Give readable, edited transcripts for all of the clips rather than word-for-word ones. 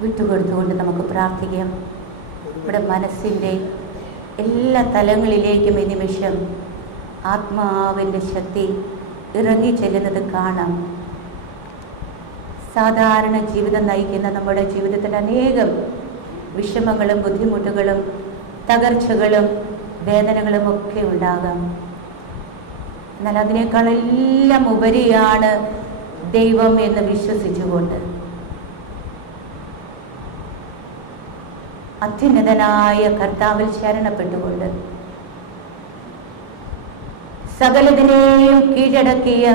വിട്ടുകൊടുത്തുകൊണ്ട് നമുക്ക് പ്രാർത്ഥിക്കാം. നമ്മുടെ മനസ്സിൻ്റെ എല്ലാ തലങ്ങളിലേക്കും ഈ നിമിഷം ആത്മാവിൻ്റെ ശക്തി ഇറങ്ങി ചെല്ലുന്നത് കാണാം. സാധാരണ ജീവിതം നയിക്കുന്ന നമ്മുടെ ജീവിതത്തിൽ അനേകം വിഷമങ്ങളും ബുദ്ധിമുട്ടുകളും തകർച്ചകളും വേദനകളും ഒക്കെ ഉണ്ടാകാം. എന്നാൽ അതിനേക്കാളെല്ലാം ഉപരിയാണ് ദൈവം എന്ന് വിശ്വസിച്ചുകൊണ്ട് അത്യുന്നതനായ കർത്താവിൽ ശരണപ്പെട്ടുകൊണ്ട് സകലതിനെയും കീഴടക്കിയ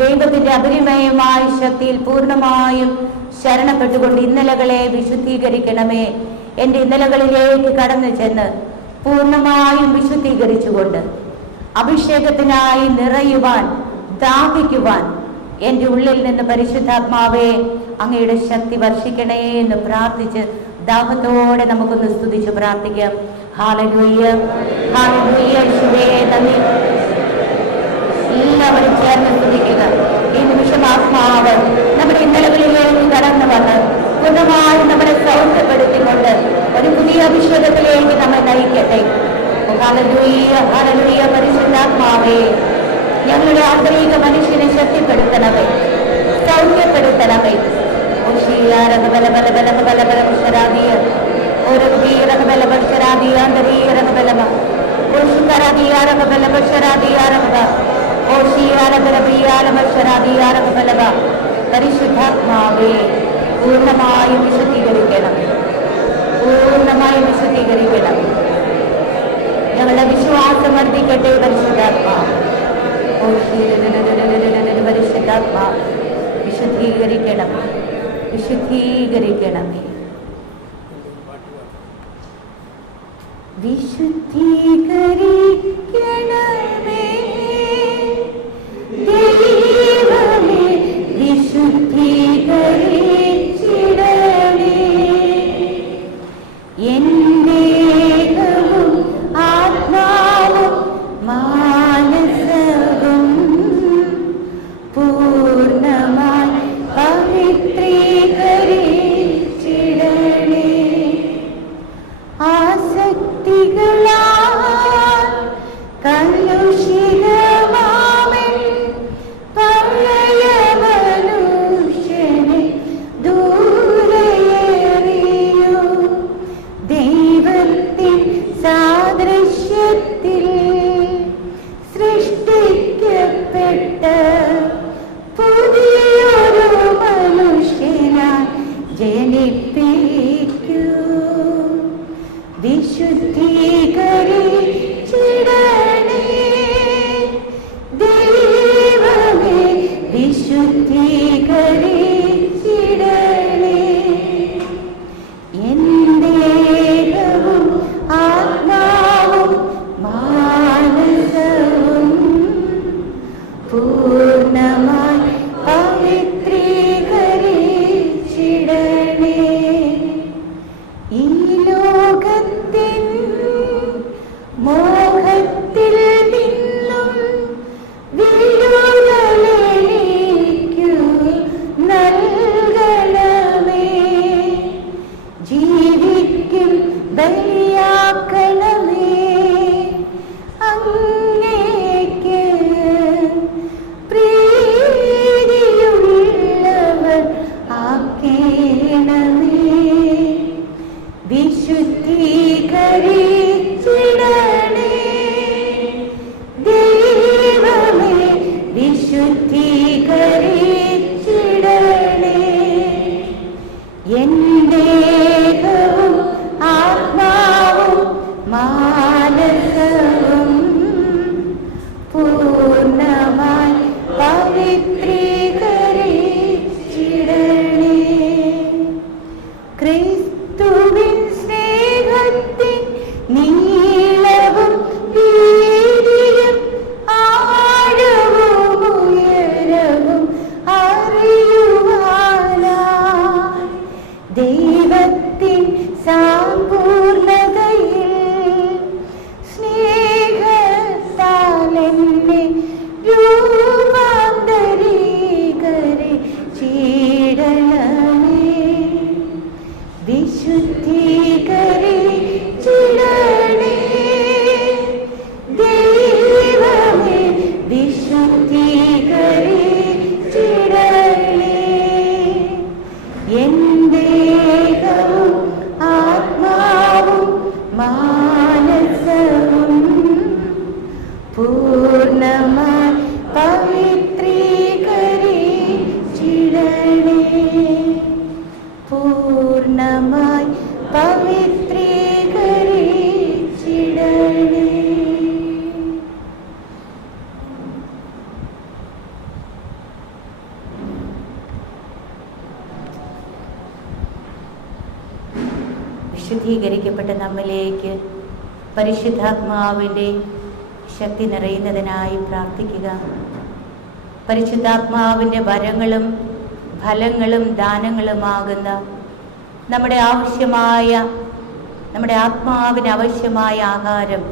ദൈവത്തിന്റെ അപരിമയമായ ശക്തിയിൽ പൂർണ്ണമായും ശരണപ്പെട്ടുകൊണ്ട് ഇന്നലകളെ വിശുദ്ധീകരിക്കണമേ. എൻ്റെ ഇന്നലകളിലേക്ക് കടന്നു ചെന്ന് പൂർണ്ണമായും വിശുദ്ധീകരിച്ചുകൊണ്ട് അഭിഷേകത്തിനായി നിറയുവാൻ ദാഹിക്കുവാൻ എൻ്റെ ഉള്ളിൽ നിന്ന് പരിശുദ്ധാത്മാവേ അങ്ങയുടെ ശക്തി വർഷിക്കണേ എന്ന് പ്രാർത്ഥിച്ച് ദാഹത്തോടെ നമുക്കൊന്ന് സ്തുതിച്ച് പ്രാർത്ഥിക്കാം. Hallelujah, hallelujah. യേശുവേ നന്ദി. എല്ലാവരും ചേർന്ന് സ്തുതിക്കുക. ഈ നിമിഷം ആത്മാവ് നമ്മുടെ ഇന്നലകളിലേക്ക് കടന്നു വന്ന് പൂർണ്ണമായി നമ്മളെ സൗഖ്യപ്പെടുത്തിക്കൊണ്ട് ഒരു പുതിയ അഭിഷേകത്തിലേക്ക് നമ്മെ നയിക്കട്ടെ. Hallelujah, hallelujah. പരിശുദ്ധാത്മാവേ, ഞങ്ങളുടെ ആന്തരിക മനുഷ്യനെ ശക്തിപ്പെടുത്തണമേ, സൗഖ്യപ്പെടുത്തണമേ. പരിശുദ്ധാത്മാവേ, പൂർണ്ണമായും വിശുദ്ധീകരിക്കണം, പൂർണ്ണമായും വിശുദ്ധീകരിക്കണം. ഞങ്ങളുടെ വിശ്വാസം വർദ്ധിക്കട്ടെ. പരിശുദ്ധാത്മാവ്, പരിശുദ്ധാത്മാവ് വിശുദ്ധീകരിക്കണം, വിശുദ്ധീകരിക്കണമേ, വിശുദ്ധീകരിക്കണമേ. ദൈവമേ, വിശുദ്ധീകരിച്ചിടണേ. എൻ്റെ ദേഹവും ആത്മാവും മാനസവും പൂർണ്ണമായി പവിത്രീകരിച്ചിടണേ. ആസക്തികളാൽ കലുഷിതമാമൻ പഴയ മനുഷ്യനെ ദൂരെയെറിയൂ. ദൈവത്തിൻ സാദൃശ്യത്തിൽ സൃഷ്ടിക്കപ്പെട്ട പുതിയൊരു മനുഷ്യനായി ജനിപ്പിക്കൂ. വിശുദ്ധീകരിച്ചിടണേ. ദൈവമേ, വിശുദ്ധീകരിച്ചിടണേ. എൻ്റെ ദേഹവും ആത്മാവും മാനസവും പൂർണ്ണമായി പവിത്രീകരിച്ചിടണേ. വിശുദ്ധീകരിച്ചിടണേ ദൈവമേ വിശുദ്ധീകരിച്ചിടണേ എൻ ദേഹവും ആത്മാവും മാനസവും പൂർണ്ണമായി പവിത്രീകരിച്ചിടണേ പൂർണ്ണമായി പവിത്രീകരിച്ചിടണേ. വിശുദ്ധീകരിക്കപ്പെട്ട നമ്മിലേക്ക് പരിശുദ്ധാത്മാവിൻ്റെ ശക്തി നിറയുന്നതിനായി പ്രാർത്ഥിക്കുക. പരിശുദ്ധാത്മാവിൻ്റെ വരങ്ങളും ഫലങ്ങളും ദാനങ്ങളുമാകുന്ന നമ്മുടെ ആത്മാവിന് ആവശ്യമായ ആഹാരം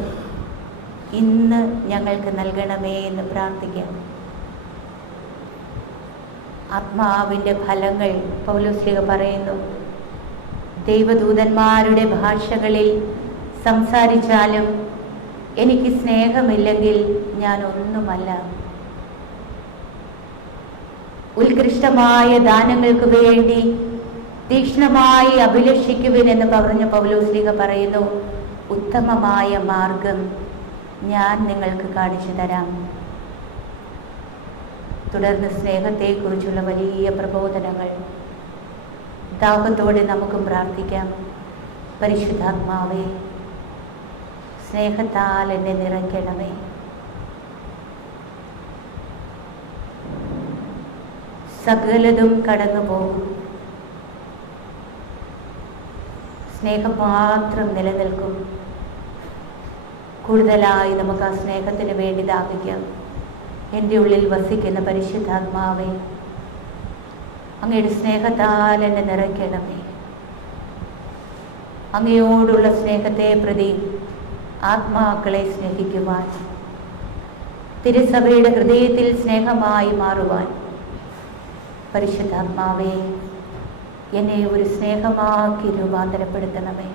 ഇന്ന് ഞങ്ങൾക്ക് നൽകണമേ എന്ന് പ്രാർത്ഥിക്കാം. ആത്മാവിൻ്റെ ഫലങ്ങൾ പൗലോസ്ലീഹ പറയുന്നു, ദൈവദൂതന്മാരുടെ ഭാഷകളിൽ സംസാരിച്ചാലും എനിക്ക് സ്നേഹമില്ലെങ്കിൽ ഞാൻ ഒന്നുമല്ല. ഉത്കൃഷ്ടമായ ദാനങ്ങൾക്ക് വേണ്ടി തീക്ഷ്ണമായി അഭിലഷിക്കുവിൻ എന്ന് പറഞ്ഞ പൗലോസ്ലീഹ പറയുന്നു, ഉത്തമമായ മാർഗം ഞാൻ നിങ്ങൾക്ക് കാണിച്ചു തരാം. തുടർന്ന് സ്നേഹത്തെക്കുറിച്ചുള്ള വലിയ പ്രബോധനങ്ങൾ. ദാഹത്തോടെ നമുക്കും പ്രാർത്ഥിക്കാം. പരിശുദ്ധാത്മാവേ, സ്നേഹത്താൽ എന്നെ നിറയ്ക്കണമേ. സകലതും കടന്നു പോകും, സ്നേഹം മാത്രം നിലനിൽക്കും. കൂടുതലായി നമുക്ക് ആ സ്നേഹത്തിന് വേണ്ടി ദാഹിക്കാം. എൻ്റെ ഉള്ളിൽ വസിക്കുന്ന പരിശുദ്ധാത്മാവേ, അങ്ങയുടെ സ്നേഹത്താൽ എന്നെ നിറയ്ക്കണമേ. അങ്ങയോടുള്ള സ്നേഹത്തെ പ്രതി ആത്മാക്കളെ സ്നേഹിക്കുവാൻ, തിരുസഭയുടെ ഹൃദയത്തിൽ സ്നേഹമായി മാറുവാൻ പരിശുദ്ധാത്മാവേ, എന്നെ ഒരു സ്നേഹമാക്കി രൂപാന്തരപ്പെടുത്തണമേ.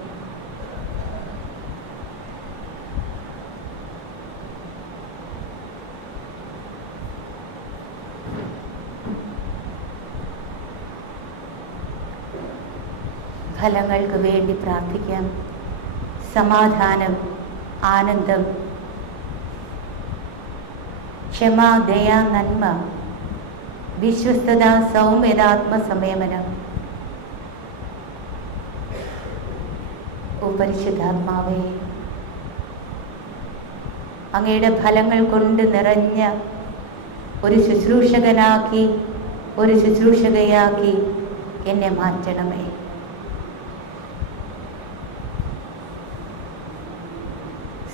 ഫലങ്ങൾക്ക് വേണ്ടി പ്രാർത്ഥിക്കാം. സമാധാനം, ആനന്ദം, ക്ഷമ, ദയ, നന്മ, വിശ്വസ്തത, സൗമ്യത, ആത്മസംയമനം. ഓ പരിശുദ്ധാത്മാവേ, അങ്ങയുടെ ഫലങ്ങൾ കൊണ്ട് നിറഞ്ഞ ഒരു ശുശ്രൂഷകനാക്കി, ഒരു ശുശ്രൂഷകയാക്കി എന്നെ മാറ്റണമേ.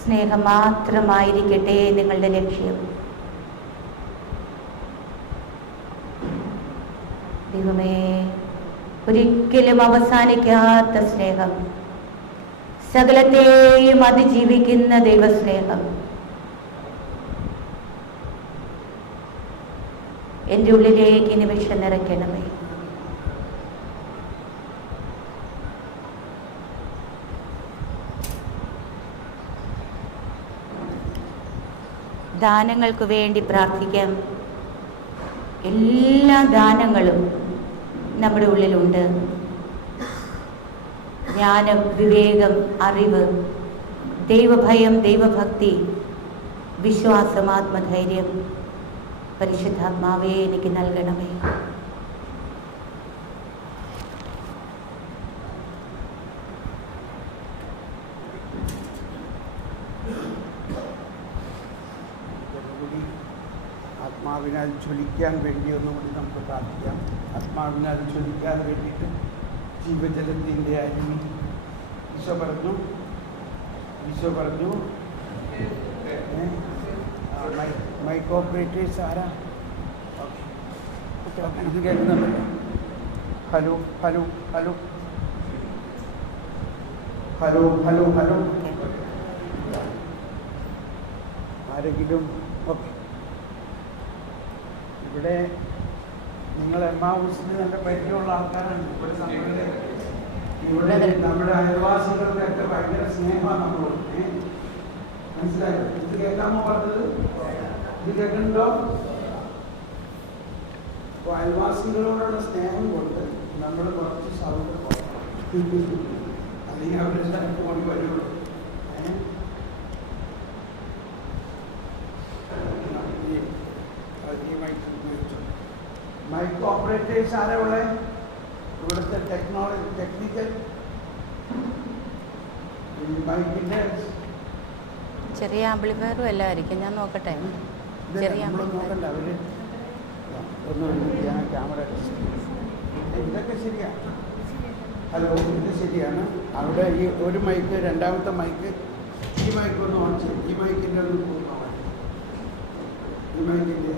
സ്നേഹം മാത്രമായിരിക്കട്ടെ നിങ്ങളുടെ ലക്ഷ്യം. ദൈവമേ, ഒരിക്കലും അവസാനിക്കാത്ത സ്നേഹം, സകലത്തെയും അതിജീവിക്കുന്ന ദൈവസ്നേഹം എൻ്റെ ഉള്ളിലേക്ക് നിമിഷം നിറയ്ക്കണമേ. ദാനങ്ങൾക്ക് വേണ്ടി പ്രാർത്ഥിക്കാം. എല്ലാ ദാനങ്ങളും നമ്മുടെ ഉള്ളിലുണ്ട്. ജ്ഞാനം, വിവേകം, അറിവ്, ദൈവഭയം, ദൈവഭക്തി, വിശ്വാസം, ആത്മധൈര്യം പരിശുദ്ധാത്മാവേ എനിക്ക് നൽകണമേ. ആത്മാവിനാൽ ജ്വലിക്കാൻ വേണ്ടി ഒന്നുകൂടി നമുക്ക് പ്രാർത്ഥിക്കാം. ആത്മാവിനാൽ ജ്വലിക്കാൻ വേണ്ടിയിട്ട് ജീവജലത്തിൻ്റെ അരുവി ഈശോ പറഞ്ഞു മൈക്ക് ഓപ്പറേറ്റേഴ്സ് ആരാ? ഓക്കെ, കേൾക്കുന്നുണ്ടല്ലോ. Hello hello hello hello hello hello ആരെങ്കിലും? ഓക്കെ, ഇവിടെ നിങ്ങൾ എമ്മാവൂസിന് നല്ല പരിചയമുള്ള ആൾക്കാരാണ്. ഇവിടെ സമയത്ത് ഇവിടെ നമ്മുടെ അയൽവാസികൾക്കൊക്കെ ഭയങ്കര സ്നേഹമാണ് നമ്മളോട്. മനസ്സിലായോ? ഇത് കേൾക്കാമോ പറഞ്ഞത്? ഇത് കേൾക്കുന്നുണ്ടോ? അപ്പോൾ അയൽവാസികളോടുള്ള സ്നേഹം കൊണ്ട് നമ്മൾ കുറച്ച് സൗണ്ട് അല്ലെങ്കിൽ അവരുടെ ഫോൺ വരുള്ളൂ. മൈക്ക് ഓപ്പറേറ്റേഴ്സ് ആരാ ഉള്ളത്? ഇവിടുത്തെ ടെക്നിക്കൽ മൈക്കിൻ്റെ ചെറിയ ആംപ്ലിഫയറും എല്ലാം ആയിരിക്കും. ഞാൻ നോക്കട്ടെ. ചെറിയ നോക്കണ്ട. അവര് ഞാൻ ക്യാമറ ഇതൊക്കെ ശരിയാണ്. ഹലോ, ഇത് ശരിയാണ്. അവിടെ ഈ ഒരു മൈക്ക്, രണ്ടാമത്തെ മൈക്ക്, ഈ മൈക്ക് ഒന്ന് ഓൺ ചെയ്യും. ഈ മൈക്കിൻ്റെ ഒന്ന് ഈ മൈക്കിൻ്റെ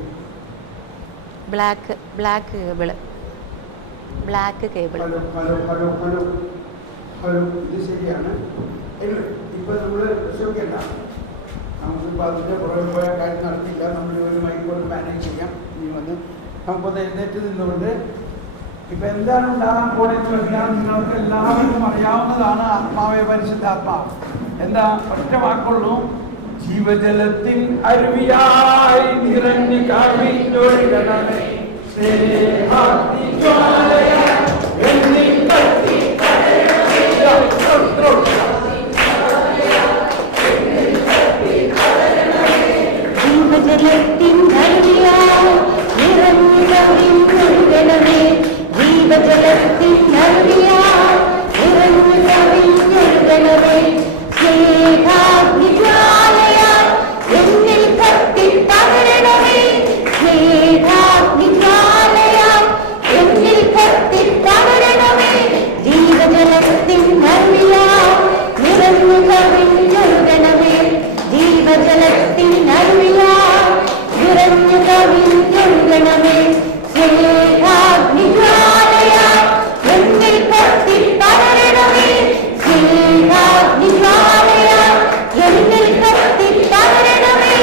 black cable. Hello hello hello hello hello, ഇത് ശരിയാണ്. ഇപ്പൊ നമ്മൾ ശ്രമിക്കണ്ട. നമുക്കിപ്പോൾ അതിൻ്റെ പുറകെ പോയ കാര്യം നടത്തില്ല. നമ്മൾ ഒരു മൈക്കോട് മാനേജ് ചെയ്യാം. ഇനി വന്ന് നമുക്കൊന്ന് എഴുന്നേറ്റ് നിന്നുകൊണ്ട് ഇപ്പൊ എന്താണ് ഉണ്ടാകാൻ പോണെന്ന് വെച്ചാൽ നിങ്ങൾക്ക് എല്ലാവർക്കും അറിയാവുന്നതാണ്. ആത്മാവേ പരിശുദ്ധാത്മാവ്. എന്താ? ഒറ്റ വാക്കുള്ളൂ. ജീവജലത്തിൻ അരുവിയായി നിറഞ്ഞു കവിഞ്ഞൊഴുകണമേ ജീവജലത്തിൻ അരുവിയായി നിറഞ്ഞു കവിഞ്ഞൊഴുകണമേ. ജീവജലത്തിൻ അരുവിയായി നിറഞ്ഞു കവിഞ്ഞൊഴുകണമേ. സ്നേഹാഗ്നിജ്വാലയാൽ എന്നിൽ കത്തിപ്പകരണമേ. സ്നേഹാഗ്നിജ്വാലയാൽ എന്നിൽ കത്തിപ്പകരണമേ. ജീവജലത്തിൻ അരുവിയാൽ നിറഞ്ഞു കവിഞ്ഞൊഴുകണമേ. ജീവജലത്തിൻ അരുവിയാൽ നിറഞ്ഞു കവിഞ്ഞൊഴുകണമേ. സ്നേഹാഗ്നിജ്വാലയാൽ എന്നിൽ കത്തിപ്പകരണമേ. സ്നേഹാഗ്നിജ്വാലയാൽ എന്നിൽ കത്തിപ്പകരണമേ.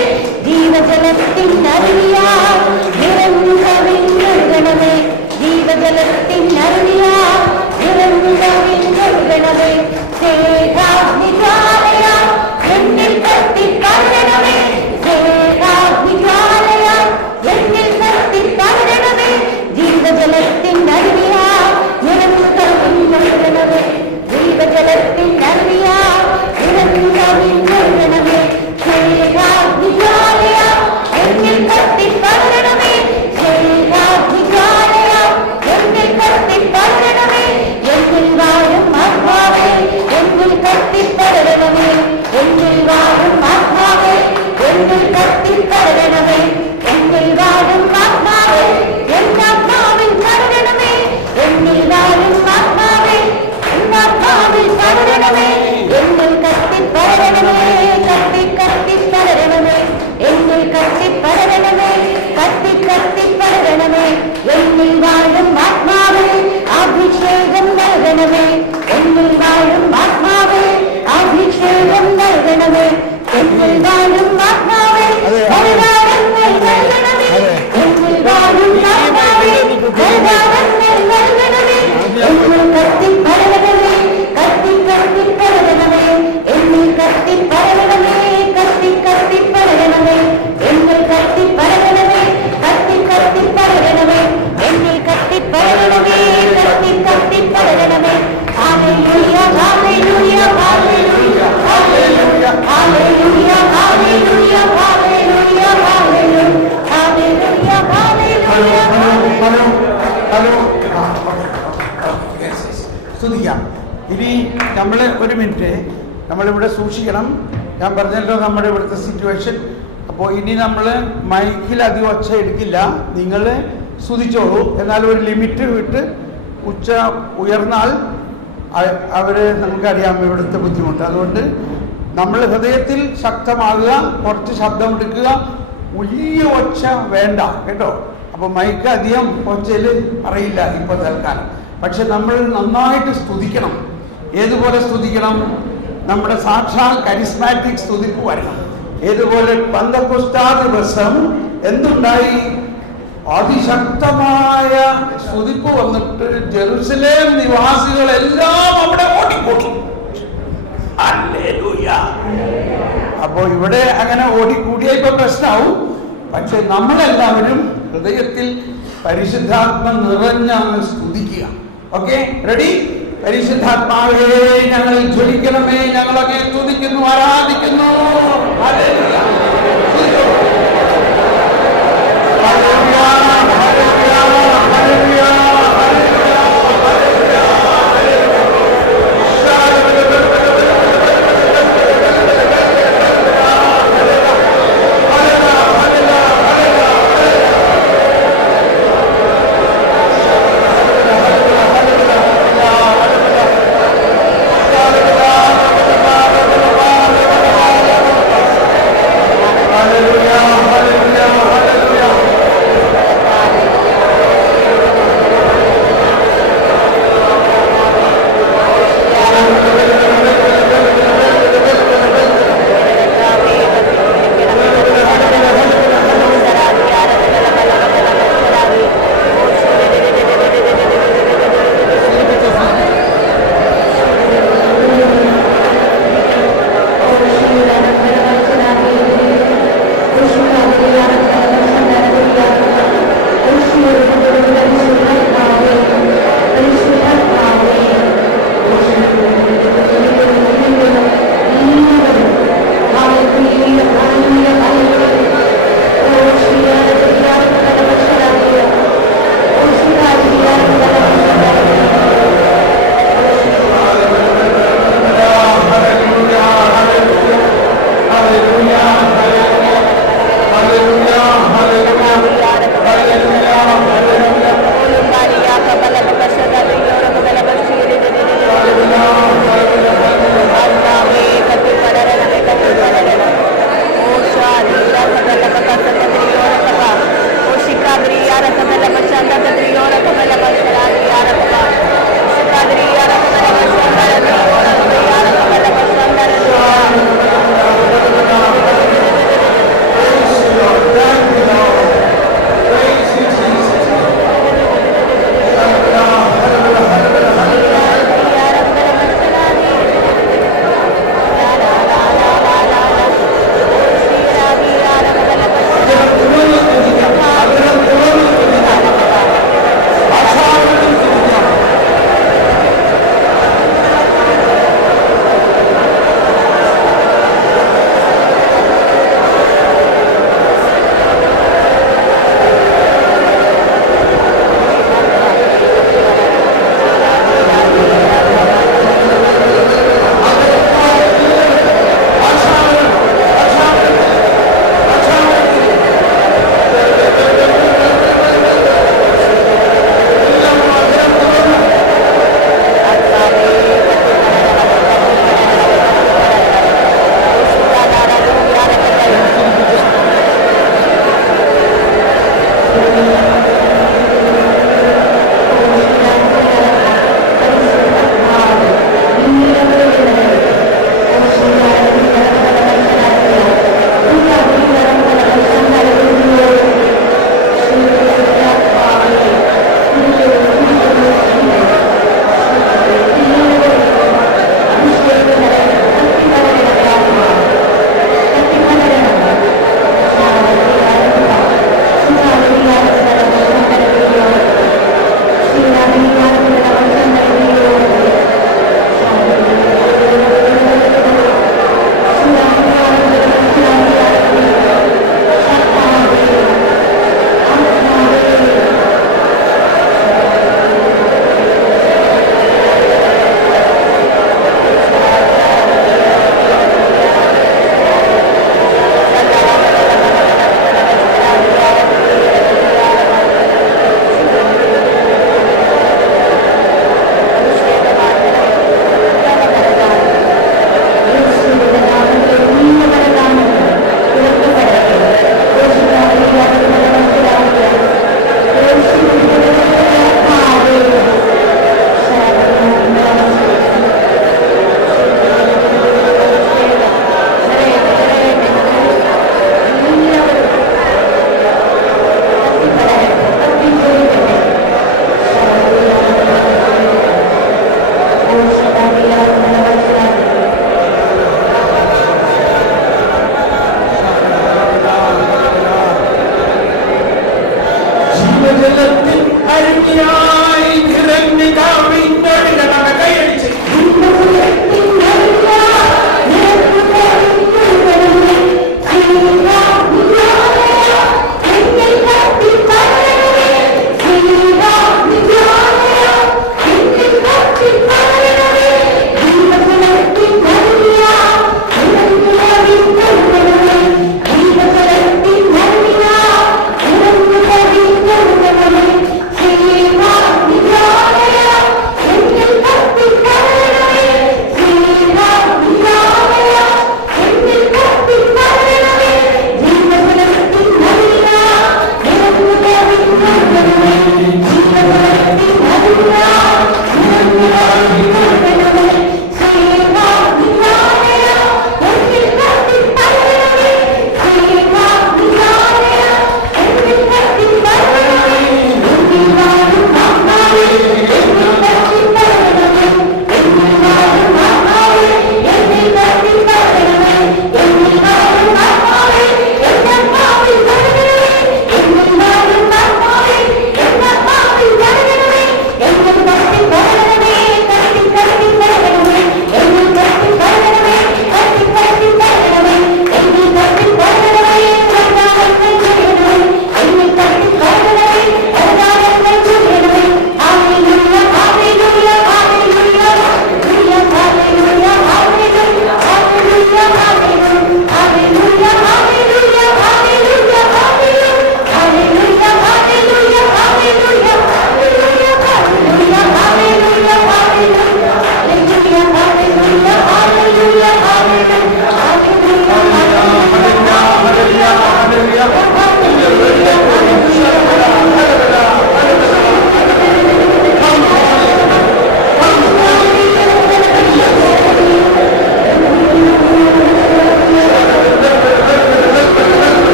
ജീവജലത്തിൻ അരുവിയാൽ നിറഞ്ഞു കവിഞ്ഞൊഴുകണമേ. ജീവജലത്തിൻ അരുവിയാൽ നിറഞ്ഞു കവിഞ്ഞൊഴുകണമേ. സ്നേഹാഗ്നിജ്വാലയാൽ എന്നിൽ കത്തിപ്പകരണമേ. സ്നേഹാഗ്നിജ്വാലയാൽ എന്നിൽ കത്തിപ്പകരണമേ. ജീവജലത്തിൻ അരുവിയാൽ നിറഞ്ഞു കവിഞ്ഞൊഴുകണമേ. ജീവജലത്തിൻ അരുവിയാൽ നിറഞ്ഞു കവിഞ്ഞൊഴുകണമേ. സ്നേഹാഗ്നിജ്വാലയാൽ എന്നിൽ കത്തിപ്പകരണമേ. സ്നേഹാഗ്നിജ്വാലയാൽ എന്നിൽ കത്തിപ്പകരണമേ. എന്നിൽ വാഴും ആത്മാവേ എന്നിൽ കത്തിപ്പകരണമേ. എന്നിൽ വാഴും ആത്മാവേ എന്നിൽ കത്തിപ്പകരണമേ. എന്നിൽ വാഴും ആത്മാവേ എന്നാത്മാവിൽ പകരണമേ. എന്നിൽ വാഴും ആത്മാവേ എന്നാത്മാവിൽ പകരണമേ. എന്നിൽ കത്തിപ്പകരണമേ. കത്തിപ്പകരണമേ. എന്നിൽ കത്തിപ്പകരണമേ. കത്തിപ്പകരണമേ. എന്നിൽ വാഴും ആത്മാവേ അഭിഷേകം നൽകണമേ. എന്നിൽ വാഴും ആത്മാവേ അഭിഷേകം നൽകണമേ. എന്നിൽ വാഴും ആത്മാവേ വരദാനങ്ങൾ നൽകണമേ. എന്നിൽ വാഴും ആത്മാവേ വരദാനങ്ങൾ നൽകണമേ. എന്നിൽ കത്തിപ്പകരണമേ. കത്തിപ്പകരണമേ. എന്നിൽ കത്തിപ്പകരണമേ. കത്തിപ്പകരണമേ. എന്നിൽ കത്തിപ്പകരണമേ. കത്തിപ്പകരണമേ. എന്നിൽ കത്തിപ്പകരണമേ. കത്തിപ്പകരണമേ. Hallelujah hallelujah hallelujah hallelujah hallelujah hallelujah hallelujah hallelujah hallelujah. സ്തുതിക്കാം. ഇനി നമ്മൾ ഒരു മിനിറ്റ് നമ്മളിവിടെ സൂക്ഷിക്കണം. ഞാൻ പറഞ്ഞല്ലോ നമ്മുടെ ഇവിടുത്തെ സിറ്റുവേഷൻ. അപ്പോൾ ഇനി നമ്മൾ മൈക്കിൽ അധികം ഒച്ച എടുക്കില്ല. നിങ്ങൾ സ്തുതിച്ചോളൂ. എന്നാൽ ഒരു ലിമിറ്റ് വിട്ട് ഉച്ച ഉയർന്നാൽ നമുക്കറിയാം ഇവിടുത്തെ ബുദ്ധിമുട്ട്. അതുകൊണ്ട് നമ്മൾ ഹൃദയത്തിൽ ശക്തമാകുക. കുറച്ച് ശബ്ദം എടുക്കുക. വലിയ ഒച്ച വേണ്ട കേട്ടോ. അപ്പോൾ മൈക്ക് അധികം ഒച്ചയിൽ അറിയില്ല ഇപ്പോൾ തൽക്കാലം. പക്ഷെ നമ്മൾ നന്നായിട്ട് സ്തുതിക്കണം. ഏതുപോലെ സ്തുതിക്കണം? നമ്മുടെ സാക്ഷാൽ കരിസ്മാറ്റിക് സ്തുതിപ്പ് വരണം. ഏതുപോലെ പന്തക്കുസ്താ ദിവസം എന്തുണ്ടായി? അതിശക്തമായ സ്തുതിപ്പ് വന്നിട്ട് ജെറുസലേം നിവാസികളെല്ലാം അവിടെ അപ്പോൾ ഇവിടെ അങ്ങനെ ഓടിക്കൂടിയ ഇപ്പൊ പ്രശ്നമാവും. പക്ഷെ നമ്മളെല്ലാവരും ഹൃദയത്തിൽ പരിശുദ്ധാത്മ നിറഞ്ഞാണ് സ്തുതിക്കുക. Okay, ready? പരിശുദ്ധാത്മാവേ ഞങ്ങൾ ജ്വലിക്കണമേ, ഞങ്ങളൊക്കെ സ്തുതിക്കുന്നു, ആരാധിക്കുന്നു. Hallelujah, hallelujah, hallelujah, hallelujah.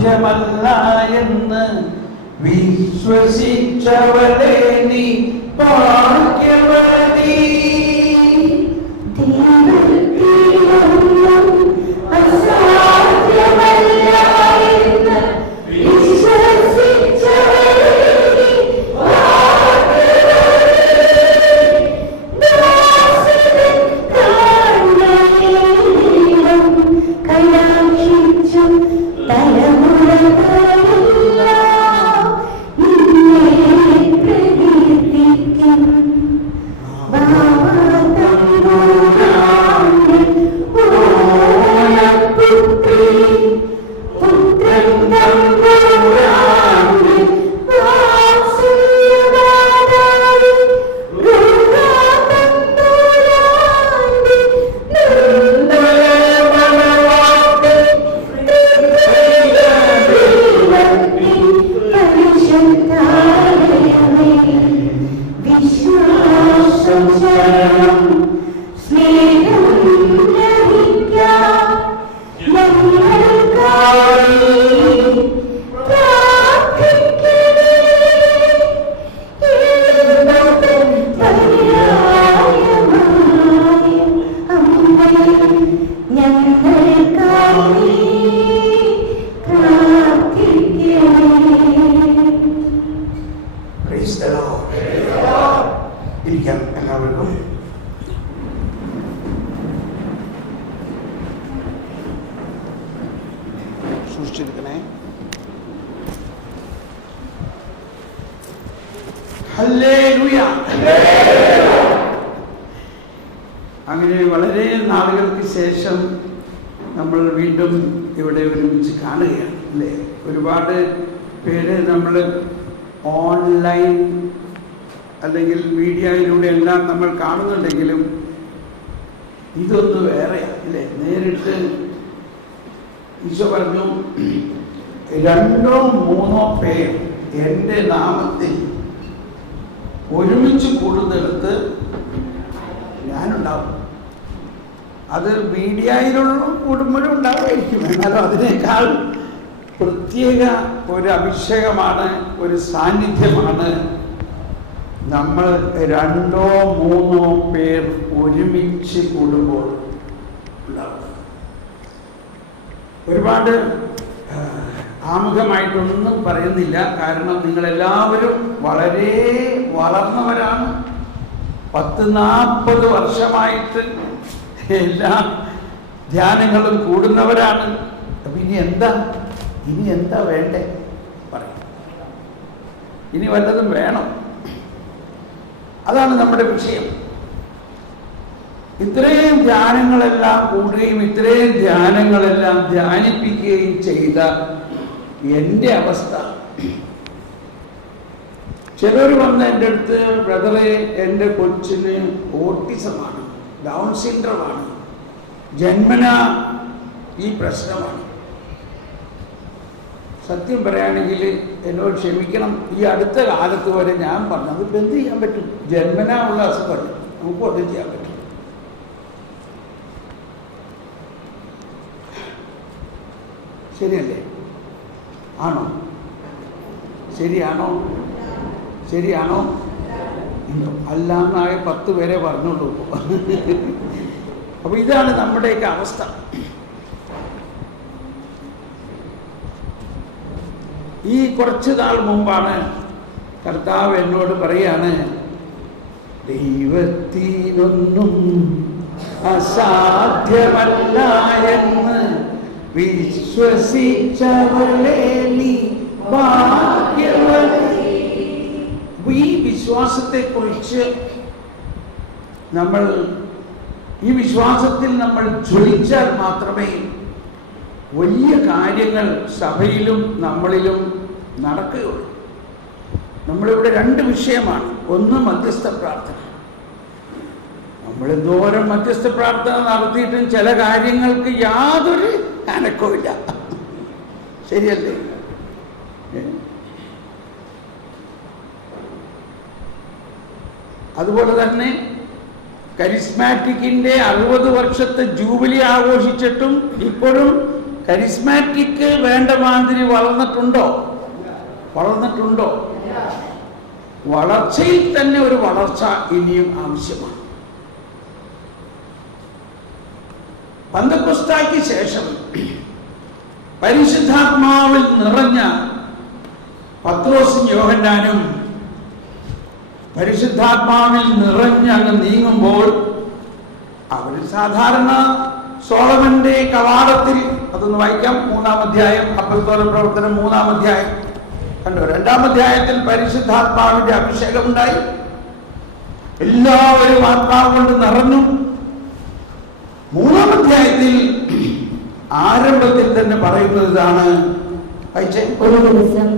സാധ്യമല്ല എന്ന് വിശ്വസിച്ചവളെ നീ ഭാഗ്യവതി. സൂക്ഷിച്ചിരിക്കണേ. ഹല്ലേലൂയ. അങ്ങനെ വളരെ നാളുകൾക്ക് ശേഷം നമ്മൾ വീണ്ടും ഇവിടെ ഒരുമിച്ച് കാണുകയാണ് അല്ലേ. ഒരുപാട് പേര് നമ്മൾ ഓൺലൈൻ അല്ലെങ്കിൽ മീഡിയയിലൂടെ എല്ലാം നമ്മൾ കാണുന്നുണ്ടെങ്കിലും ഇതൊന്ന് വേറെയാണ് അല്ലേ. നേരിട്ട് ഈശോ പറഞ്ഞു, 2 3 പേർ എൻ്റെ നാമത്തിൽ ഒരുമിച്ച് കൂടുന്നിടത്ത് ഞാനുണ്ടാവും. അത് മീഡിയയിലുള്ള കൂടുമ്പോഴും ഉണ്ടാവുമായിരിക്കും, എന്നാലും അതിനേക്കാൾ പ്രത്യേക ഒരു അഭിഷേകമാണ്, ഒരു സാന്നിധ്യമാണ് നമ്മൾ 2 3 പേർ ഒരുമിച്ച് കൂടുമ്പോൾ ഉണ്ടാവും. ഒരുപാട് ആമുഖമായിട്ടൊന്നും പറയുന്നില്ല, കാരണം നിങ്ങളെല്ലാവരും വളരെ വളർന്നവരാണ്. 10-40 വർഷമായിട്ട് എല്ലാ ധ്യാനങ്ങളും കൂടുന്നവരാണ്. അപ്പം ഇനി എന്താ വേണ്ടേ പറയും. ഇനി വല്ലതും വേണം. അതാണ് നമ്മുടെ വിഷയം. ഇത്രയും ധ്യാനങ്ങളെല്ലാം കൂടുകയും ഇത്രയും ധ്യാനങ്ങളെല്ലാം ധ്യാനിപ്പിക്കുകയും ചെയ്ത എൻ്റെ അവസ്ഥ, ചിലർ വന്ന് എൻ്റെ അടുത്ത്, ബ്രദറെ എൻ്റെ കൊച്ചിന് ഓട്ടിസമാണ്, ഡൗൺ സിൻഡ്രോമാണ്, ജന്മനാ ഈ പ്രശ്നമാണ്. സത്യം പറയുകയാണെങ്കിൽ എന്നോട് ക്ഷമിക്കണം, ഈ അടുത്ത കാലത്ത് വരെ ഞാൻ പറഞ്ഞു അതിപ്പോൾ എന്ത് ചെയ്യാൻ പറ്റും, ജന്മനാ ഉള്ള അസുഖമല്ല, നമുക്കും അത് ചെയ്യാൻ പറ്റും. ശരിയല്ലേ? ആണോ? ശരിയാണോ? അല്ലാന്നായ 10 പേരെ പറഞ്ഞുള്ളൂ. അപ്പോൾ ഇതാണ് നമ്മുടെയൊക്കെ അവസ്ഥ. ഈ കുറച്ച് നാൾ മുമ്പാണ് കർത്താവ് എന്നോട് പറയാണ്, ദൈവത്തിനൊന്നും അസാധ്യമല്ല എന്ന് വിശ്വസിച്ചവളെ നീ ഭാഗ്യവതി. ഈ വിശ്വാസത്തെക്കുറിച്ച് ഈ വിശ്വാസത്തിൽ നമ്മൾ ജ്വലിച്ചാൽ മാത്രമേ വലിയ കാര്യങ്ങൾ സഭയിലും നമ്മളിലും നടക്കുകയുള്ളൂ. നമ്മളിവിടെ 2 വിഷയമാണ്. ഒന്ന് മധ്യസ്ഥ പ്രാർത്ഥന. നമ്മൾ എന്തോരം മധ്യസ്ഥ പ്രാർത്ഥന നടത്തിയിട്ടും ചില കാര്യങ്ങൾക്ക് യാതൊരു അനക്കവുമില്ല. ശരിയല്ലേ? അതുപോലെ തന്നെ കരിസ്മാറ്റിക്കിൻ്റെ 60 വർഷത്തെ ജൂബിലി ആഘോഷിച്ചിട്ടും ഇപ്പോഴും കരിസ്മാറ്റിക് വേണ്ട മാതിരി വളർന്നിട്ടുണ്ടോ? വളർച്ചയിൽ തന്നെ ഒരു വളർച്ച ഇനിയും ആവശ്യമാണ്. പന്തക്കൊസ്തായ്ക്ക് ശേഷം പരിശുദ്ധാത്മാവിൽ നിറഞ്ഞ പത്രോസും യോഹന്നാനും പരിശുദ്ധാത്മാവിൽ നിറഞ്ഞങ്ങ് നീങ്ങുമ്പോൾ അവർ സാധാരണ സോളമന്റെ കവാടത്തിൽ, അതൊന്ന് വായിക്കാം, 3-ാം അധ്യായം, അപ്പോസ്തല പ്രവർത്തനം 3-ാം അധ്യായം കണ്ടോ. 2-ാം അധ്യായത്തിൽ പരിശുദ്ധാത്മാവിന്റെ അഭിഷേകം ഉണ്ടായി, എല്ലാവരും ആത്മാവ് കൊണ്ട് നിറഞ്ഞു. 3-ാം അധ്യായത്തിൽ ആരംഭത്തിൽ തന്നെ പറയുന്നത് ഇതാണ്. ഒരു ദിവസം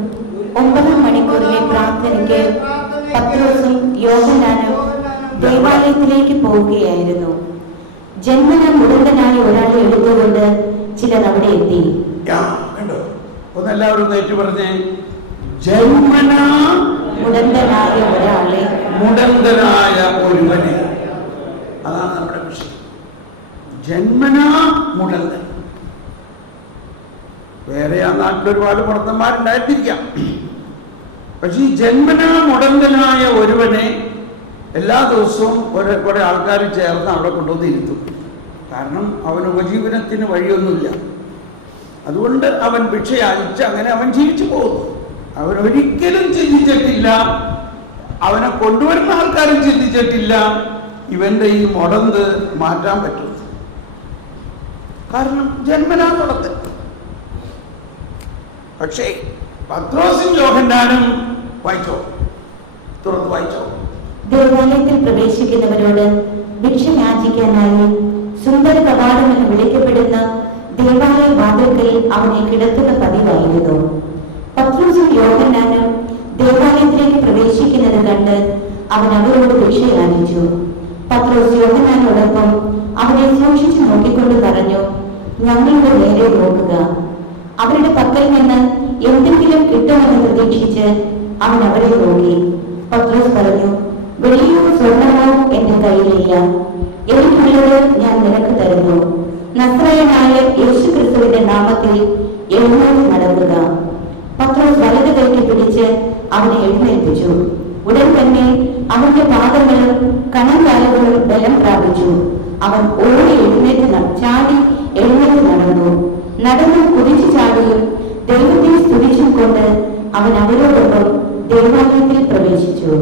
9-ാം മണിക്കൂറിലെ പ്രാർത്ഥനയ്ക്ക് പത്രോസും യോഹന്നാനും ദേവാലയത്തിലേക്ക് പോവുകയായിരുന്നു. ജന്മന മുടന്തനായ ഒരാളെ എടുത്തുകൊണ്ട് ചിലർ അവിടെ എത്തി. കണ്ടോ, ഒന്നെല്ലാവരും ഏറ്റു പറഞ്ഞേ, ജന്മന മുടന്തനായ ഒരാളെ, മുടന്തനായ ഒരുവനെ. അതാണ് നമ്മുടെ വിഷയം. ജന്മന മുടന്തൻ. വേറെ ആ നാട്ടിൽ ഒരുപാട് മുടന്തന്മാരുണ്ടായിട്ടിരിക്കാം. പക്ഷെ ഈ ജന്മന മുടന്തനായ ഒരുവനെ എല്ലാ ദിവസവും കുറെ ആൾക്കാർ ചേർന്ന് അവിടെ കൊണ്ടുവന്ന് ഇരുത്തും. കാരണം അവന് ഉപജീവനത്തിന് വഴിയൊന്നുമില്ല. അതുകൊണ്ട് അവൻ ഭിക്ഷയാചിച്ച് അങ്ങനെ അവൻ ജീവിച്ചു പോകുന്നു. അവൻ ഒരിക്കലും ചിന്തിച്ചിട്ടില്ല, അവനെ കൊണ്ടുവരുന്ന ആൾക്കാരും ചിന്തിച്ചിട്ടില്ല ഇവന്റെ ഈ മുടന്ത് മാറ്റാൻ പറ്റും. കാരണം ജന്മനാ മുടന്തൻ. പക്ഷേ പത്രോസും യോഹന്നാനും തുറന്ന് വായിച്ചോ. ദേവാലയത്തിൽ പ്രവേശിക്കുന്നവരോട് ഭിക്ഷ യാചിക്കാനായി സുന്ദര കവാടം എന്ന് വിളിക്കപ്പെടുന്ന ദേവാലയ വാതിൽക്കൽ അവനെ കിടത്തുന്ന പതിവായിരുന്നു. പത്രോസും യോഹന്നാനും ദേവാലയത്തിലേക്ക് പ്രവേശിക്കുന്നത് കണ്ട് അവൻ അവരോട് ഭിക്ഷ യാചിച്ചു. പത്രോസ് യോഹന്നാനോടൊപ്പം അവനെ സൂക്ഷിച്ചു നോക്കിക്കൊണ്ട് പറഞ്ഞു, ഞങ്ങളുടെ നേരെ നോക്കുക. അവരുടെ പക്കൽ നിന്ന് എന്തെങ്കിലും കിട്ടുമെന്ന് പ്രതീക്ഷിച്ച് അവൻ അവരെ നോക്കി. പത്രോസ് പറഞ്ഞു, വെള്ളിയോ സ്വർണമോ എന്റെ കയ്യിലില്ല, എനിക്കുള്ളത് ഞാൻ നിനക്ക് തരുന്നു. നസ്രായനായ യേശുക്രിസ്തുവിന്റെ നാമത്തിൽ എഴുന്നേറ്റ് നടക്കുക. പത്രോസ് വലത് കൈക്ക് പിടിച്ച് അവനെ എഴുന്നേൽപ്പിച്ചു. ഉടൻ തന്നെ അവന്റെ പാദങ്ങളും കണങ്കാലുകളും ബലം പ്രാപിച്ചു. അവൻ ഓടി ചാടി എഴുന്നേറ്റ് നടന്നു കുതിച്ചു ചാടിയും ദൈവത്തെ സ്തുതിച്ചും കൊണ്ട് അവൻ അവരോടൊപ്പം ദേവാലയത്തിൽ പ്രവേശിച്ചു.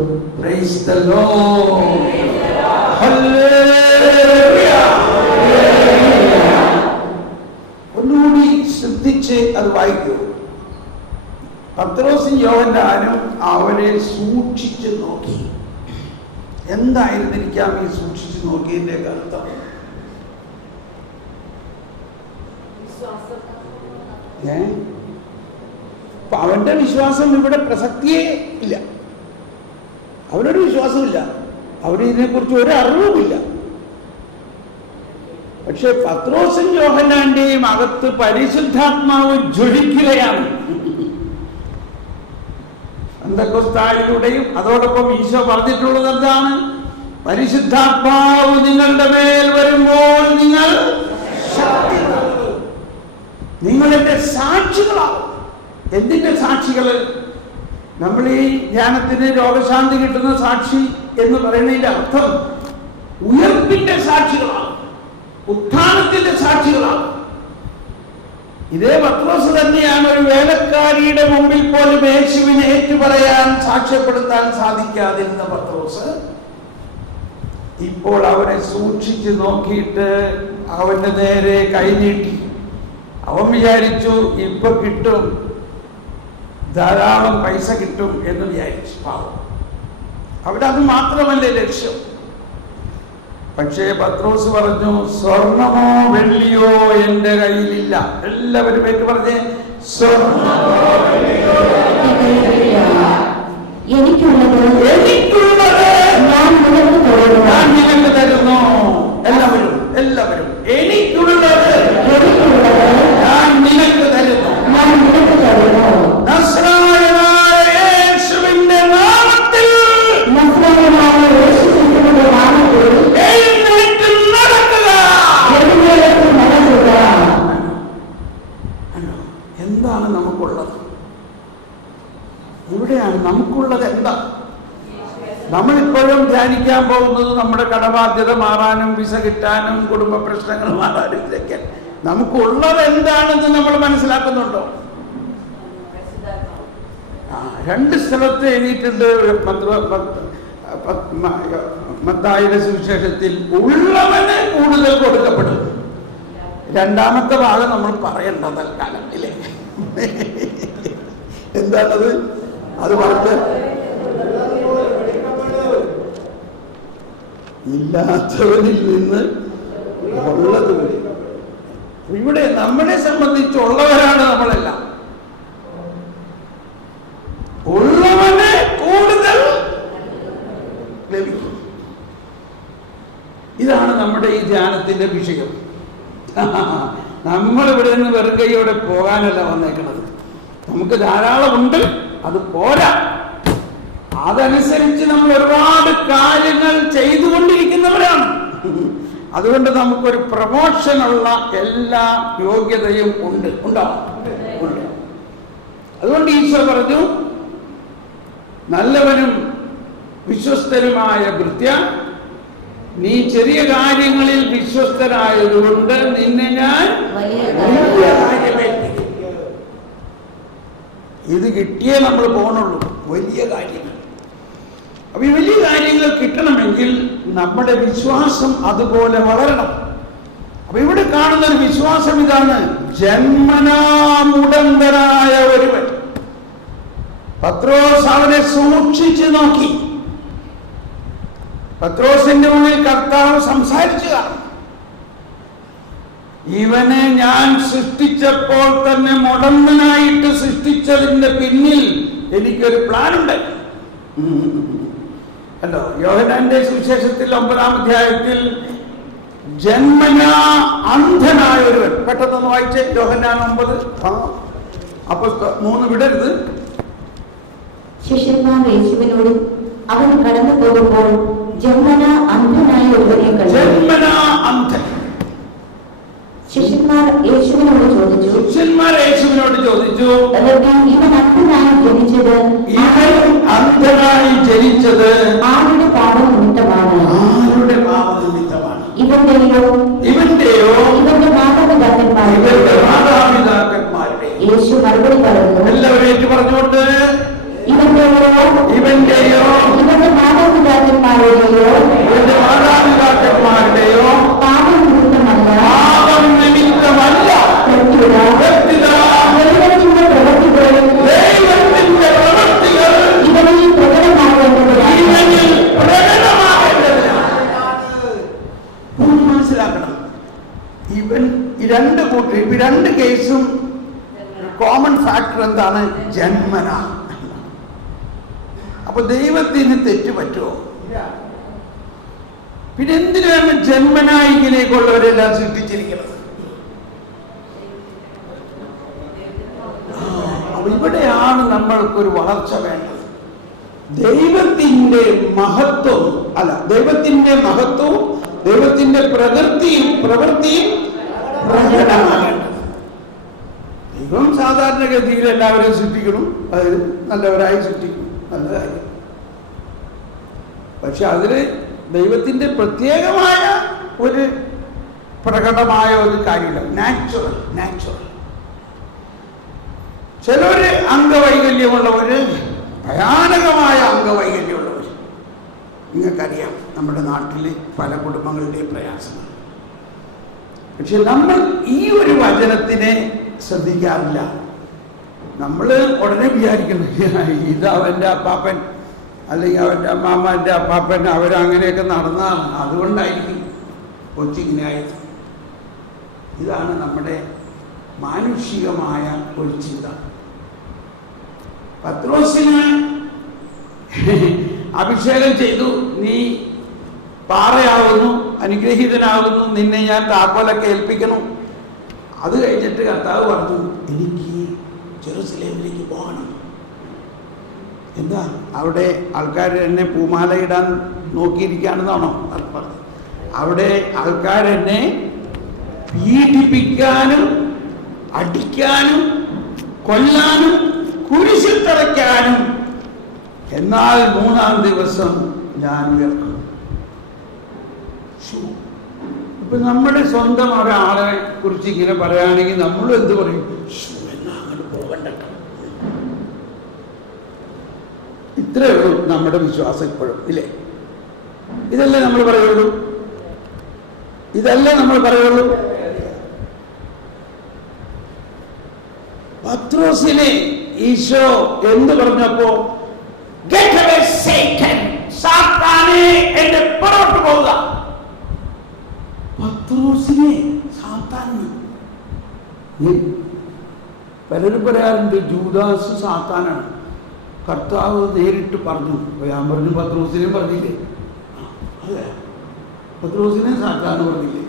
ഒന്നുകൂടി ശ്രദ്ധിച്ച് അത് വായിക്കൂ. പത്രോസും യോഹന്നാനും അവനെ സൂക്ഷിച്ചു നോക്കി. എന്തായിരുന്നിരിക്കാം ഈ സൂക്ഷിച്ചു നോക്കിയതിന്റെ അർത്ഥം? അവന്റെ വിശ്വാസം ഇവിടെ പ്രസക്തിയേ ഇല്ല. അവനൊരു വിശ്വാസമില്ല, അവന് ഇതിനെക്കുറിച്ച് ഒരു അറിവുമില്ല. പക്ഷെ പത്രോസും യോഹന്നാന്റെയും അകത്ത് പരിശുദ്ധാത്മാവ് ജ്വലിക്കുകയാണ്. പെന്തക്കോസ്തായിലൂടെയും അതോടൊപ്പം ഈശോ പറഞ്ഞിട്ടുള്ളത് എന്താണ്? പരിശുദ്ധാത്മാവ് നിങ്ങളുടെ മേൽ വരുമ്പോൾ നിങ്ങൾ നിങ്ങളുടെ സാക്ഷികളാവും. എന്തിന്റെ സാക്ഷികള്? നമ്മൾ ഈ ധ്യാനത്തിന് രോഗശാന്തി കിട്ടുന്ന സാക്ഷി എന്ന് പറയുന്നതിന്റെ അർത്ഥം ഉയർപ്പിന്റെ സാക്ഷികളാണ്, ഉത്ഥാനത്തിന്റെ സാക്ഷികളാണ്. ഇതേ പത്രോസ് തന്നെയാണ് ഒരു വേലക്കാരിയുടെ മുമ്പിൽ പോലും യേശുവിനെ ഏറ്റുപറയാൻ സാക്ഷ്യപ്പെടുത്താൻ സാധിക്കാതിരുന്ന പത്രോസ്. ഇപ്പോൾ അവനെ സൂക്ഷിച്ചു നോക്കിയിട്ട് അവന്റെ നേരെ കൈനീട്ടി. അവൻ വിചാരിച്ചു ഇപ്പൊ കിട്ടും, ധാരാളം പൈസ കിട്ടും എന്ന് വിചാരിച്ചു. പാവം, അവിടെ അത് മാത്രമല്ലേ ലക്ഷ്യം. പക്ഷേ പത്രോസ് പറഞ്ഞു, സ്വർണമോ വെള്ളിയോ എന്റെ കയ്യിലില്ല. എല്ലാവരും ഏറ്റു പറഞ്ഞേ, സ്വർണമോ വെള്ളിയോ എനിക്കുള്ളത് ഞാൻ നിങ്ങൾക്ക് തരുന്നു. എല്ലാവരും എനിക്കുള്ളത് ഞാൻ നിനക്ക് തരുന്നു. നസ്രായനായ യേശുവിന്റെ നാമത്തിൽ എഴുന്നേറ്റ് നടക്കുക. നമ്മളിപ്പോഴും ധ്യാനിക്കാൻ പോകുന്നത് നമ്മുടെ കടബാധ്യത മാറാനും, വിസ കിട്ടാനും, കുടുംബ പ്രശ്നങ്ങൾ മാറാനും, ഇതൊക്കെ. നമുക്കുള്ളത് എന്താണെന്ന് നമ്മൾ മനസ്സിലാക്കുന്നുണ്ടോ? രണ്ട് സ്ഥലത്ത് എഴുതിയിട്ടുണ്ട് മത്തായിയുടെ സുവിശേഷത്തിൽ, ഉള്ളവന് കൂടുതൽ കൊടുക്കപ്പെടും. രണ്ടാമത്തെ ഭാഗം നമ്മൾ പറയണ്ട തൽക്കാലം, ഇല്ലേ? എന്താണത്? അത് പറഞ്ഞ് ഇല്ലാത്തവനിൽ നിന്ന് ഉള്ളത്. ഇവിടെ നമ്മളെ സംബന്ധിച്ചുള്ളവരാണ് നമ്മളെല്ലാം. ഉള്ളവന് കൂടുതൽ ലഭിക്കും. ഇതാണ് നമ്മുടെ ഈ ധ്യാനത്തിന്റെ വിഷയം. നമ്മളിവിടെ നിന്ന് വെറും കൈയോടെ പോകാനല്ല വന്നേക്കണത്. നമുക്ക് ധാരാളമുണ്ട്, അത് പോരാ. അതനുസരിച്ച് നമ്മൾ ഒരുപാട് കാര്യങ്ങൾ ചെയ്തുകൊണ്ടിരിക്കുന്നവരാണ്. അതുകൊണ്ട് നമുക്കൊരു പ്രമോഷനുള്ള എല്ലാ യോഗ്യതയും ഉണ്ടാവും. അതുകൊണ്ട് ഈശോ പറഞ്ഞു, നല്ലവനും വിശ്വസ്തനുമായ ഭൃത്യ, നീ ചെറിയ കാര്യങ്ങളിൽ വിശ്വസ്തനായതുകൊണ്ട് നിന്നെ ഞാൻ വലിയ കാര്യമേൽപ്പിക്കും. ഇത് കിട്ടിയേ നമ്മൾ പോകണുള്ളൂ, വലിയ കാര്യങ്ങൾ. അപ്പൊ ഈ വലിയ കാര്യങ്ങൾ കിട്ടണമെങ്കിൽ നമ്മുടെ വിശ്വാസം അതുപോലെ വളരണം. അപ്പൊ ഇവിടെ കാണുന്ന ഒരു വിശ്വാസം ഇതാണ്: ജന്മനാ മുടന്തനായ ഒരുവൻ. പത്രോസ് അവനെ സൂക്ഷിച്ചു നോക്കി. പത്രോസിന്റെ ഉള്ളിൽ കർത്താവ് സംസാരിച്ചു കാണും. ഇവനെ ഞാൻ സൃഷ്ടിച്ചപ്പോൾ തന്നെ മുടന്തനായിട്ട് സൃഷ്ടിച്ചതിന്റെ പിന്നിൽ എനിക്കൊരു പ്ലാനുണ്ട്. അല്ലോ, യോഹന്നാന്റെ സുവിശേഷത്തിൽ 9-ാം അധ്യായത്തിൽ ജന്മനാ അന്ധനായ ഒരുവൻ. പെട്ടെന്ന് വായിച്ചേ, യോഹന്നാൻ 9. അപ്പൊ 3 വിടരുത്. ശിഷ്യന്മാർ യേശുവിനോട് അവൻ കടന്നു പോകുമ്പോൾ ജന്മനാ അന്ധനായ ഒരുവനെ കണ്ടു. ജന്മനാ അന്ധൻ. ശിഷ്യന്മാർ യേശുവിനോട് ചോദിച്ചു, ഇവൻ അന്ധനായി ജനിച്ചത് ആരുടെ പാപം നിമിത്തമാണ്? ഇവന്റെയോ ഇവന്റെ മാതാപിതാക്കന്മാരുടെ? യേശു മറുപടി പറഞ്ഞു, എല്ലാവരും പറഞ്ഞുകൊണ്ട്, ഇവന്റെയോ ഇവന്റെ മാതാപിതാക്കന്മാരുടെയോ പാപം നിമിത്തമല്ല, ദൈവത്തിന്റെ പ്രവൃത്തികൾ ഇവനിൽ പ്രകടമാകേണ്ടതിനാണ്. മനസ്സിലാക്കണം, ഇവൻ ഈ രണ്ട് കേസും കോമൺ ഫാക്ടർ എന്താണ്? ജന്മന. അപ്പൊ ദൈവത്തിന് തെറ്റ് പറ്റുമോ? പിന്നെ എന്തിനാണ് ജന്മനാ ഇങ്ങനെയൊക്കെയുള്ളവരെല്ലാം സൃഷ്ടിച്ചിരിക്കുന്നത്? ഇവിടെയാണ് നമ്മൾക്കൊരു വളർച്ച വേണ്ടത്. ദൈവത്തിന്റെ മഹത്വം ദൈവത്തിന്റെ പ്രവൃത്തിയും പ്രകടമാകേണ്ടത്. ദൈവം സാധാരണഗതിയിൽ എല്ലാവരെയും സൃഷ്ടിക്കണം, അത് നല്ലവരായി സൃഷ്ടിക്കും, നല്ല കാര്യം. പക്ഷെ അതില് ദൈവത്തിന്റെ പ്രത്യേകമായ ഒരു പ്രകടമായ ഒരു കാര്യമില്ല. നാച്ചുറൽ. ചിലര് അംഗവൈകല്യമുള്ളവര്, ഭയാനകമായ അംഗവൈകല്യമുള്ളവർ. നിങ്ങൾക്കറിയാം നമ്മുടെ നാട്ടിലെ പല കുടുംബങ്ങളുടെയും പ്രയാസങ്ങൾ. പക്ഷെ നമ്മൾ ഈ ഒരു വചനത്തിനെ ശ്രദ്ധിക്കാറില്ല. നമ്മൾ ഉടനെ വിചാരിക്കുന്നു, ഇത് അവൻ്റെ അപ്പാപ്പൻ അല്ലെങ്കിൽ അവൻ്റെ അമ്മാമ്മൻ്റെ അപ്പാപ്പൻ അവരങ്ങനെയൊക്കെ നടന്നതാണ്, അതുകൊണ്ടായിരിക്കും കൊച്ചിങ്ങനെയായത്. ഇതാണ് നമ്മുടെ മാനുഷികമായ ഒരു ചിന്ത. പത്രോസിന് അഭിഷേകം ചെയ്തു, നീ പാറയാവുന്നു, അനുഗ്രഹീതനാകുന്നു, നിന്നെ ഞാൻ താക്കോലൊക്കെ ഏൽപ്പിക്കണം. അത് കഴിഞ്ഞിട്ട് കർത്താവ് പറഞ്ഞു, എനിക്ക് ജെറുസലേമിലേക്ക് പോകണം. എന്താ അവിടെ ആൾക്കാർ എന്നെ പൂമാല ഇടാൻ നോക്കിയിരിക്കുകയാണെന്നാണോ പറഞ്ഞത്? അവിടെ ആൾക്കാരെന്നെ പീഡിപ്പിക്കാനും അടിക്കാനും കൊല്ലാനും കുരിശിൽ തറയ്ക്കാനും, എന്നാൽ 3-ാം ദിവസം ഞാൻ ഉയർക്കും. ഇപ്പൊ നമ്മുടെ സ്വന്തം ഒരാളെ കുറിച്ച് ഇങ്ങനെ പറയുകയാണെങ്കിൽ നമ്മളും എന്ത് പറയും? എന്നാ അങ്ങോട്ട് പോകണ്ട. ഇത്രയേ ഉള്ളൂ നമ്മുടെ വിശ്വാസം ഇപ്പോഴും, ഇല്ലേ? ഇതല്ലേ നമ്മൾ പറയുള്ളൂ? ഇതല്ലേ നമ്മൾ പറയുള്ളൂ? പത്രോസിനെ ഈശോ എന്ത് പറഞ്ഞപ്പോ, സാത്താനേ എന്റെ പുറകോട്ട് പോവുക. പത്രോസിനെ സാത്താൻ. പലരും പറയാറുണ്ട് ജൂദാസ് സാത്താനാണ്. കർത്താവ് നേരിട്ട് പറഞ്ഞു. ഞാൻ പറഞ്ഞു പത്രോസിനെയും പറഞ്ഞില്ലേ? അതെ, പത്രോസിനെ സാത്താൻ പറഞ്ഞില്ലേ?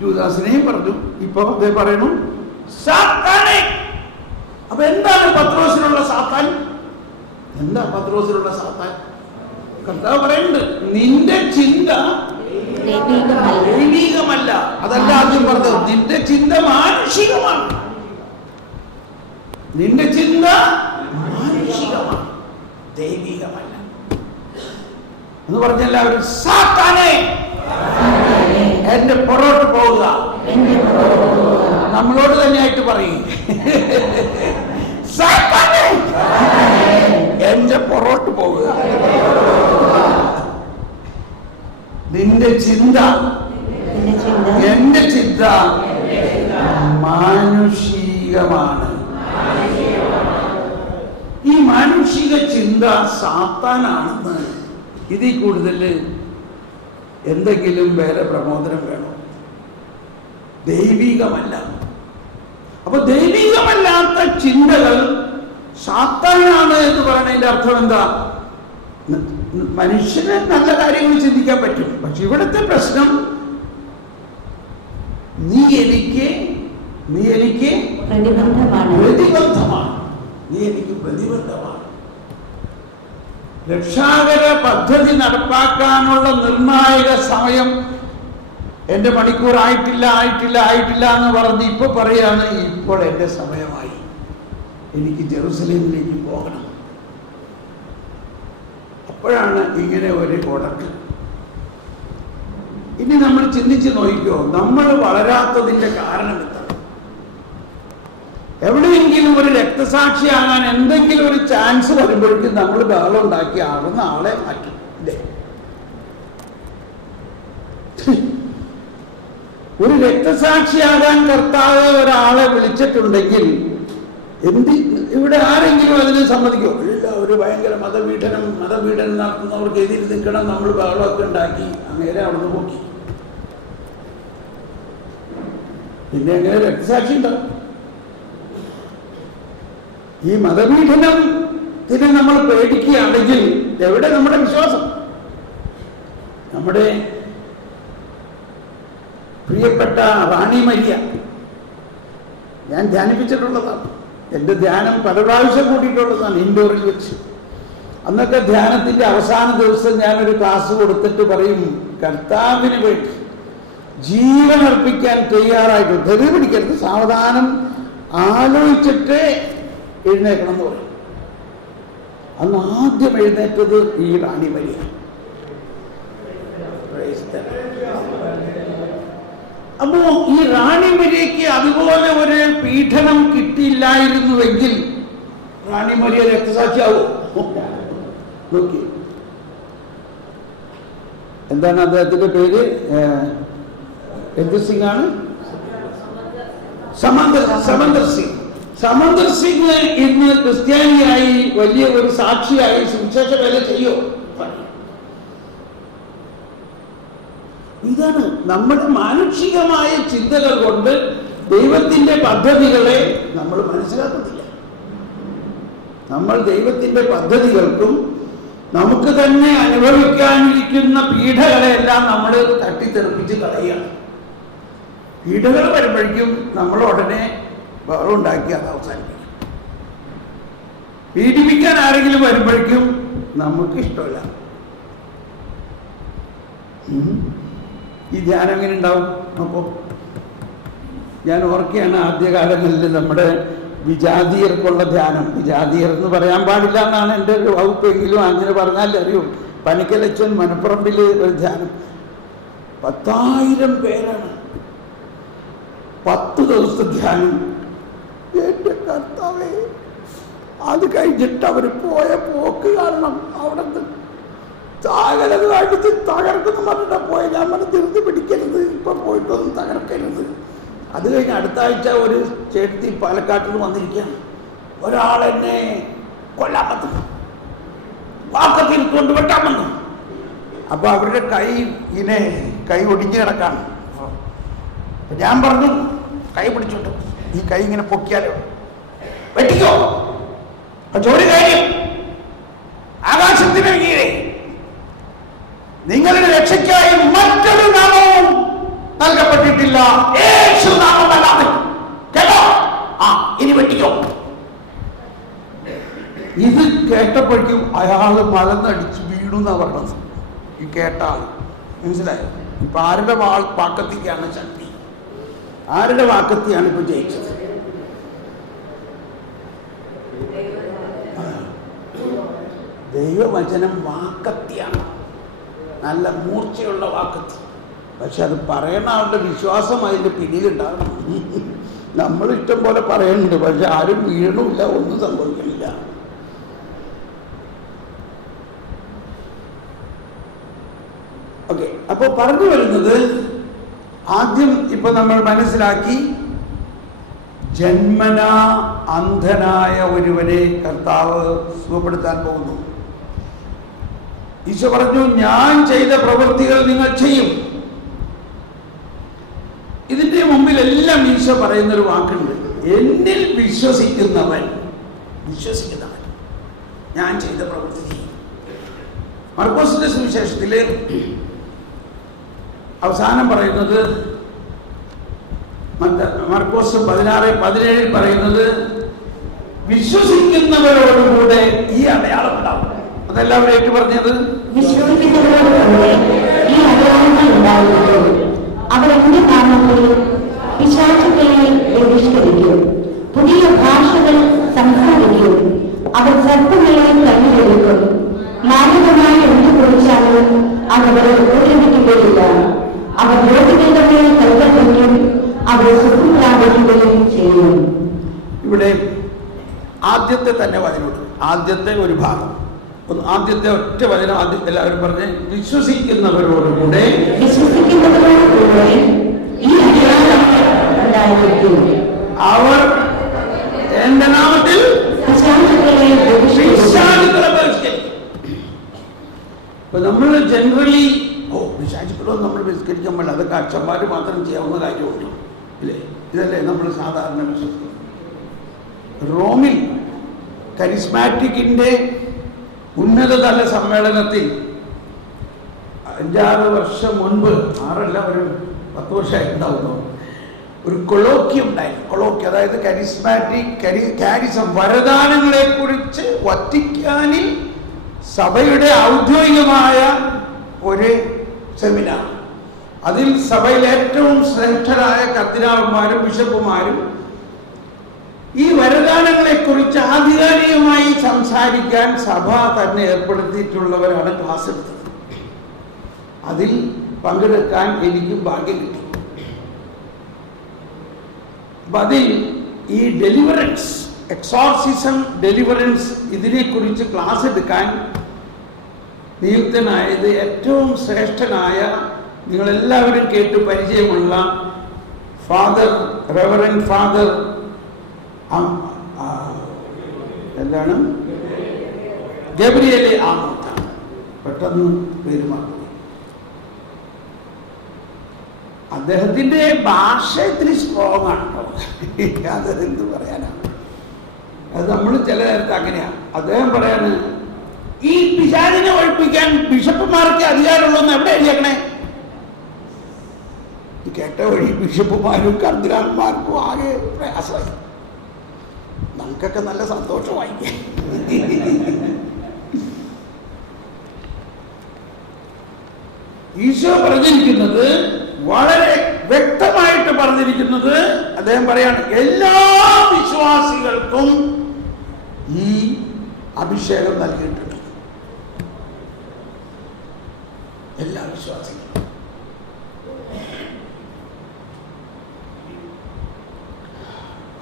ജൂദാസിനെയും പറഞ്ഞു. ഇപ്പൊ അതേ പറയണു സാത്താനെ. അപ്പൊ എന്താണ് പത്രോസിനുള്ള സാത്താൻ? എന്താ പത്രോസിലുള്ള സാത്താൻ? കർത്താവ് പറയുന്നുണ്ട്, നിന്റെ ചിന്ത ദൈവികമല്ല. അതല്ല ആദ്യം പറഞ്ഞത്, നിന്റെ ചിന്ത മാനുഷികമാണ്. നിന്റെ ചിന്ത മാനുഷികമാണ്, ദൈവികമല്ല എന്ന് പറഞ്ഞ എല്ലാവരും സാത്താനെ എന്റെ പുറകോട്ട് പോവുക. നമ്മളോട് തന്നെയായിട്ട് പറയും, സാത്താനെ എന്റെ പുറകോട്ട് പോവുക. നിന്റെ ചിന്ത, എന്റെ ചിന്ത മാനുഷികമാണ്. ഈ മാനുഷിക ചിന്ത സാത്താനാണെന്ന് ഇതിൽ കൂടുതൽ എന്തെങ്കിലും വേറെ പ്രബോധനം വേണം? ദൈവികമല്ല. അപ്പൊ ദൈവികമല്ലാത്ത ചിന്തകൾ സാത്താനാണ് എന്ന് പറയുന്നതിന്റെ അർത്ഥം എന്താ? മനുഷ്യന് നല്ല കാര്യങ്ങൾ ചിന്തിക്കാൻ പറ്റും, പക്ഷെ ഇവിടുത്തെ പ്രശ്നം നീ എനിക്ക് പ്രതിബന്ധമാണ്. നീ എനിക്ക് പ്രതിബന്ധമാണ്. രക്ഷാകര പദ്ധതി നടപ്പാക്കാനുള്ള നിർണായക സമയം എന്റെ മണിക്കൂർ ആയിട്ടില്ല എന്ന് പറഞ്ഞ് ഇപ്പൊ പറയാണ്, ഇപ്പോൾ എന്റെ സമയമായി, എനിക്ക് ജെറുസലേമിലേക്ക് പോകണം. അപ്പോഴാണ് ഇങ്ങനെ ഒരു ഉടക്ക്. ഇനി നമ്മൾ ചിന്തിച്ച് നോക്കിക്കോ, നമ്മൾ വളരാത്തതിന്റെ കാരണം എന്താണ്? എവിടെയെങ്കിലും ഒരു രക്തസാക്ഷിയാകാൻ എന്തെങ്കിലും ഒരു ചാൻസ് വരുമ്പോഴേക്കും നമ്മൾ ബഹളം ഉണ്ടാക്കി ആളുന്ന ആളെ മാറ്റും. ഇല്ലേ? ഒരു രക്തസാക്ഷിയാകാൻ കർത്താവ് ഒരാളെ വിളിച്ചിട്ടുണ്ടെങ്കിൽ ഇവിടെ ആരെങ്കിലും അതിന് സമ്മതിക്കോ? ഇല്ല. ഒരു ഭയങ്കര മതപീഡനം നടത്തുന്നവർക്ക് എതിര് നിൽക്കണം, നമ്മൾ ബഹളമൊക്കെ ഉണ്ടാക്കി അങ്ങനെ അവിടെ നിന്ന് പോക്കി. പിന്നെ എങ്ങനെ രക്തസാക്ഷി ഉണ്ടാവും? ഈ മതപീഡനത്തിന് നമ്മൾ പേടിക്കുകയാണെങ്കിൽ എവിടെ നമ്മുടെ വിശ്വാസം? നമ്മുടെ പ്രിയപ്പെട്ട റാണി മരിയ ഞാൻ ധ്യാനിപ്പിച്ചിട്ടുള്ളതാണ്. എൻ്റെ ധ്യാനം പല പ്രാവശ്യം കൂട്ടിയിട്ടുള്ളതാണ് ഇൻഡോറിൽ വെച്ച്. അന്നൊക്കെ ധ്യാനത്തിൻ്റെ അവസാന ദിവസം ഞാനൊരു ക്ലാസ് കൊടുത്തിട്ട് പറയും, കർത്താവിന് വേണ്ടി ജീവൻ അർപ്പിക്കാൻ തയ്യാറായിട്ട് ധരി പിടിക്കരുത്, സാവധാനം ആലോചിച്ചിട്ട് എഴുന്നേക്കണം എന്ന് പറയും. അന്ന് ആദ്യം എഴുന്നേറ്റത് ഈ റാണി മരിയ. അപ്പോ ഈ റാണി മരിയയ്ക്ക് അതുപോലെ ഒരു പീഡനം കിട്ടിയില്ലായിരുന്നുവെങ്കിൽ റാണി മരിയ രക്തസാക്ഷിയാവോ? നോക്കി, എന്താണ് അദ്ദേഹത്തിന്റെ പേര്? എന്ത് സിംഗ് ആണ്? സമന്തർ സിംഗ് ഇന്ന് ക്രിസ്ത്യാനിയായി വലിയ ഒരു സാക്ഷിയായി സുവിശേഷ വേല ചെയ്യോ? ഇതാണ് നമ്മുടെ മാനുഷികമായ ചിന്തകൾ കൊണ്ട് ദൈവത്തിന്റെ പദ്ധതികളെ നമ്മൾ മനസ്സിലാക്കുന്നില്ല. നമ്മൾ ദൈവത്തിന്റെ പദ്ധതികൾക്കും നമുക്ക് തന്നെ അനുഭവിക്കാനിരിക്കുന്ന പീഡകളെല്ലാം നമ്മൾ തട്ടിത്തെറിപ്പിച്ച് കളയുകയാണ്. പീഡകൾ വരുമ്പോഴേക്കും നമ്മൾ ഉടനെ ബഹളം ഉണ്ടാക്കി അത് അവസാനിപ്പിക്കും. പീഡിപ്പിക്കാൻ ആരെങ്കിലും വരുമ്പോഴേക്കും നമുക്ക് ഇഷ്ടമല്ല. ഈ ധ്യാനം എങ്ങനെ ഉണ്ടാവും? അപ്പോൾ ഞാൻ ഓർക്കുകയാണ്, ആദ്യകാലങ്ങളിൽ നമ്മുടെ വിജാതീയർക്കുള്ള ധ്യാനം. വിജാതീയർ എന്ന് പറയാൻ പാടില്ല എന്നാണ് എൻ്റെ ഒരു വകുപ്പെങ്കിലും അങ്ങനെ പറഞ്ഞാൽ അറിയൂ. പനിക്കലച്ചൻ മനപ്പുറമ്പിൽ ഒരു ധ്യാനം, 10,000 പേരാണ്, 10 ദിവസത്തെ ധ്യാനം. എൻ്റെ കർത്താവേ, അത് കഴിഞ്ഞിട്ട് അവർ പോയ പോക്ക് കാരണം അവിടെ താകലത് കാണിച്ച് തകർക്കുന്നു പറഞ്ഞിട്ടാ പോയ. ഞാൻ പറഞ്ഞ ധൃതി പിടിക്കരുത്, ഇപ്പം പോയിട്ടൊന്നും തകർക്കരുത്. അത് കഴിഞ്ഞ് അടുത്ത ആഴ്ച ഒരു ചേട്ടത്തി പാലക്കാട്ടിൽ നിന്ന് വന്നിരിക്കുകയാണ്. ഒരാളെന്നെ കൊല്ലാൻ വന്നു, വാക്കത്തിൽ കൊണ്ട് വെട്ടാൻ വന്നു. അപ്പൊ അവരുടെ കൈ ഒടിഞ്ഞു കിടക്കാണ്. ഞാൻ പറഞ്ഞു, കൈ പിടിച്ചോട്ടു, ഈ കൈ ഇങ്ങനെ പൊക്കിയാലോ, വെട്ടിക്കോ. ഒരു കാര്യം, ആകാശത്തിന് കീഴെ നിങ്ങളുടെ രക്ഷയ്ക്കായി മറ്റൊരു നാമവും നൽകപ്പെട്ടിട്ടില്ല, യേശു നാമമല്ലാതെ. കേട്ടോ? ഇനി വെട്ടിക്കോ. ഇത് കേട്ടപ്പോഴേക്കും അയാള് മലന്നടിച്ച് വീണു എന്നാ പറഞ്ഞത്. ഈ കേട്ട ആള് മനസ്സിലായോ? ഇപ്പൊ ആരുടെ വാക്കത്തിക്കാണ് ശക്തി, ആരുടെ വാക്കത്തിയാണ് ഇപ്പൊ ജയിച്ചത്? ദൈവവചനം വാക്കത്തിയാണ്, നല്ല മൂർച്ചയുള്ള വാക്കത്തി. പക്ഷെ അത് പറയണ അവരുടെ വിശ്വാസം അതിൻ്റെ പിന്നിലുണ്ടാകണം. നമ്മൾ ഇഷ്ടം പോലെ പറയുന്നുണ്ട്, പക്ഷെ ആരും വീഴണില്ല, ഒന്നും സംഭവിക്കണില്ല. ഓക്കെ, അപ്പോൾ പറഞ്ഞു വരുന്നത്, ആദ്യം ഇപ്പൊ നമ്മൾ മനസ്സിലാക്കി, ജന്മനാ അന്ധനായ ഒരുവനെ കർത്താവ് സുഖപ്പെടുത്താൻ പോകുന്നു. ഈശോ പറഞ്ഞു, ഞാൻ ചെയ്ത പ്രവൃത്തികൾ നിങ്ങൾ ചെയ്യും. ഇതിന്റെ മുമ്പിലെല്ലാം ഈശോ പറയുന്നൊരു വാക്കുണ്ട്, എന്നിൽ വിശ്വസിക്കുന്നവൻ ഞാൻ ചെയ്ത പ്രവൃത്തി ചെയ്യും. മർക്കോസിന്റെ സുവിശേഷത്തില് അവസാനം പറയുന്നത്, മർക്കോസ് 16:17 പറയുന്നത്, വിശ്വസിക്കുന്നവരോടുകൂടെ ഈ അടയാളം ഉണ്ടാവും. അതെല്ലാവരും ഏറ്റു പറഞ്ഞത്, വിശ്വസിക്കുന്നവരോടുകൂടെ ഈ അടയാളങ്ങൾ ഉണ്ടായിരിക്കും. അവർ എന്റെ നാമത്തിൽ പിശാചുക്കളെ ബഹിഷ്കരിക്കും, പുതിയ ഭാഷകൾ സംസാരിക്കും, അവർ സർപ്പങ്ങളെ കയ്യിലെടുക്കും, മാരകമായ എന്ത് കുറിച്ചാലും അതവരെ ഉപദ്രവിക്കുകയില്ല, അവർ രോഗികളുടെ മേൽ കൈകൾ വയ്ക്കും, അവർ സുഖം പ്രാപിക്കുകയും ചെയ്യും. ഇവിടെ ആദ്യത്തെ തന്നെ വചനമുണ്ട്, ആദ്യത്തെ ഒരു ഭാഗം, ആദ്യത്തെ ഒറ്റ വചനം ആദ്യം എല്ലാവരും പറഞ്ഞ്, വിശ്വസിക്കുന്നവരോടുകൂടെ ഈ അടയാളം ഉണ്ടായിരിക്കും. അവർ എന്റെ നാമത്തിൽ പിശാചുക്കളെ ബഹിഷ്കരിക്കും. ഇപ്പൊ നമ്മൾ ജനറലി പിശാചുക്കളോ നമ്മൾ ബഹിഷ്കരിക്കാൻ പാടില്ല, അതൊക്കെ അച്ഛന്മാർ മാത്രം ചെയ്യാവുന്ന കാര്യമുണ്ട്, ഇല്ലേ? ഇതല്ലേ നമ്മൾ സാധാരണ വിശ്വസിക്കുന്നത്. റോമിൽ കരിസ്മാറ്റിക്കിന്റെ ഉന്നതതല സമ്മേളനത്തിൽ 5-6 വർഷം മുൻപ്, 6 ഒരു 10 വർഷമായിട്ടുണ്ടാവുന്നു, ഒരു കൊളോക്യം ഉണ്ടായിരുന്നു. കൊളോക്യം അതായത് കാരിസം വരദാനങ്ങളെ കുറിച്ച് വത്തിക്കാനിൽ സഭയുടെ ഔദ്യോഗികമായ ഒരു സെമിനാർ. അതിൽ സഭയിൽ ഏറ്റവും ശ്രേഷ്ഠരായ കർദിനാൾമാരും ബിഷപ്പുമാരും ഈ വരദാനങ്ങളെ കുറിച്ച് ആധികാരികമായി സംസാരിക്കാൻ സഭ തന്നെ ഏർപ്പെടുത്തിയിട്ടുള്ളവരാണ് ക്ലാസ് എടുത്തത്. അതിൽ പങ്കെടുക്കാൻ എനിക്കും ഭാഗ്യം കിട്ടി. അതിൽ ഈ ഡെലിവറൻസ്, എക്സോർസിസം, ഡെലിവറൻസ്, ഇതിനെക്കുറിച്ച് ക്ലാസ് എടുക്കാൻ നിയുക്തനായത് ഏറ്റവും ശ്രേഷ്ഠനായ, നിങ്ങളെല്ലാവരും കേട്ട് പരിചയമുള്ള റെവറൻഡ് ഫാദർ എന്താണ്, ഗബ്രിയേൽ ആമോത്താണ്. പെട്ടെന്ന് പേര് മാറി. അദ്ദേഹത്തിന്റെ ഭാഷ ഇത്തിരി സ്ട്രോങ് ആണ് കേട്ടോ, അതെന്ത് പറയാനാണ്. അത് നമ്മൾ ചില നേരത്തെ അങ്ങനെയാണ്. അദ്ദേഹം പറയാണ്, ഈ പിശാചിനെ ഒഴിപ്പിക്കാൻ ബിഷപ്പുമാർക്ക് അധികാരമുള്ളതെന്ന് എവിടെ എഴുതിയേക്കണേ? ഈ കേട്ട വഴി ബിഷപ്പുമാരും കർദിനാൾമാർക്കും ആകെ പ്രയാസമായി. നമുക്കൊക്കെ നല്ല സന്തോഷമായി. ഈശോ പറഞ്ഞിരിക്കുന്നത് വളരെ വ്യക്തമായിട്ട് പറഞ്ഞിരിക്കുന്നത്, അദ്ദേഹം പറയാണ്, എല്ലാ വിശ്വാസികൾക്കും ഈ അഭിഷേകം നൽകിയിട്ടുണ്ട്. എല്ലാ വിശ്വാസികളും.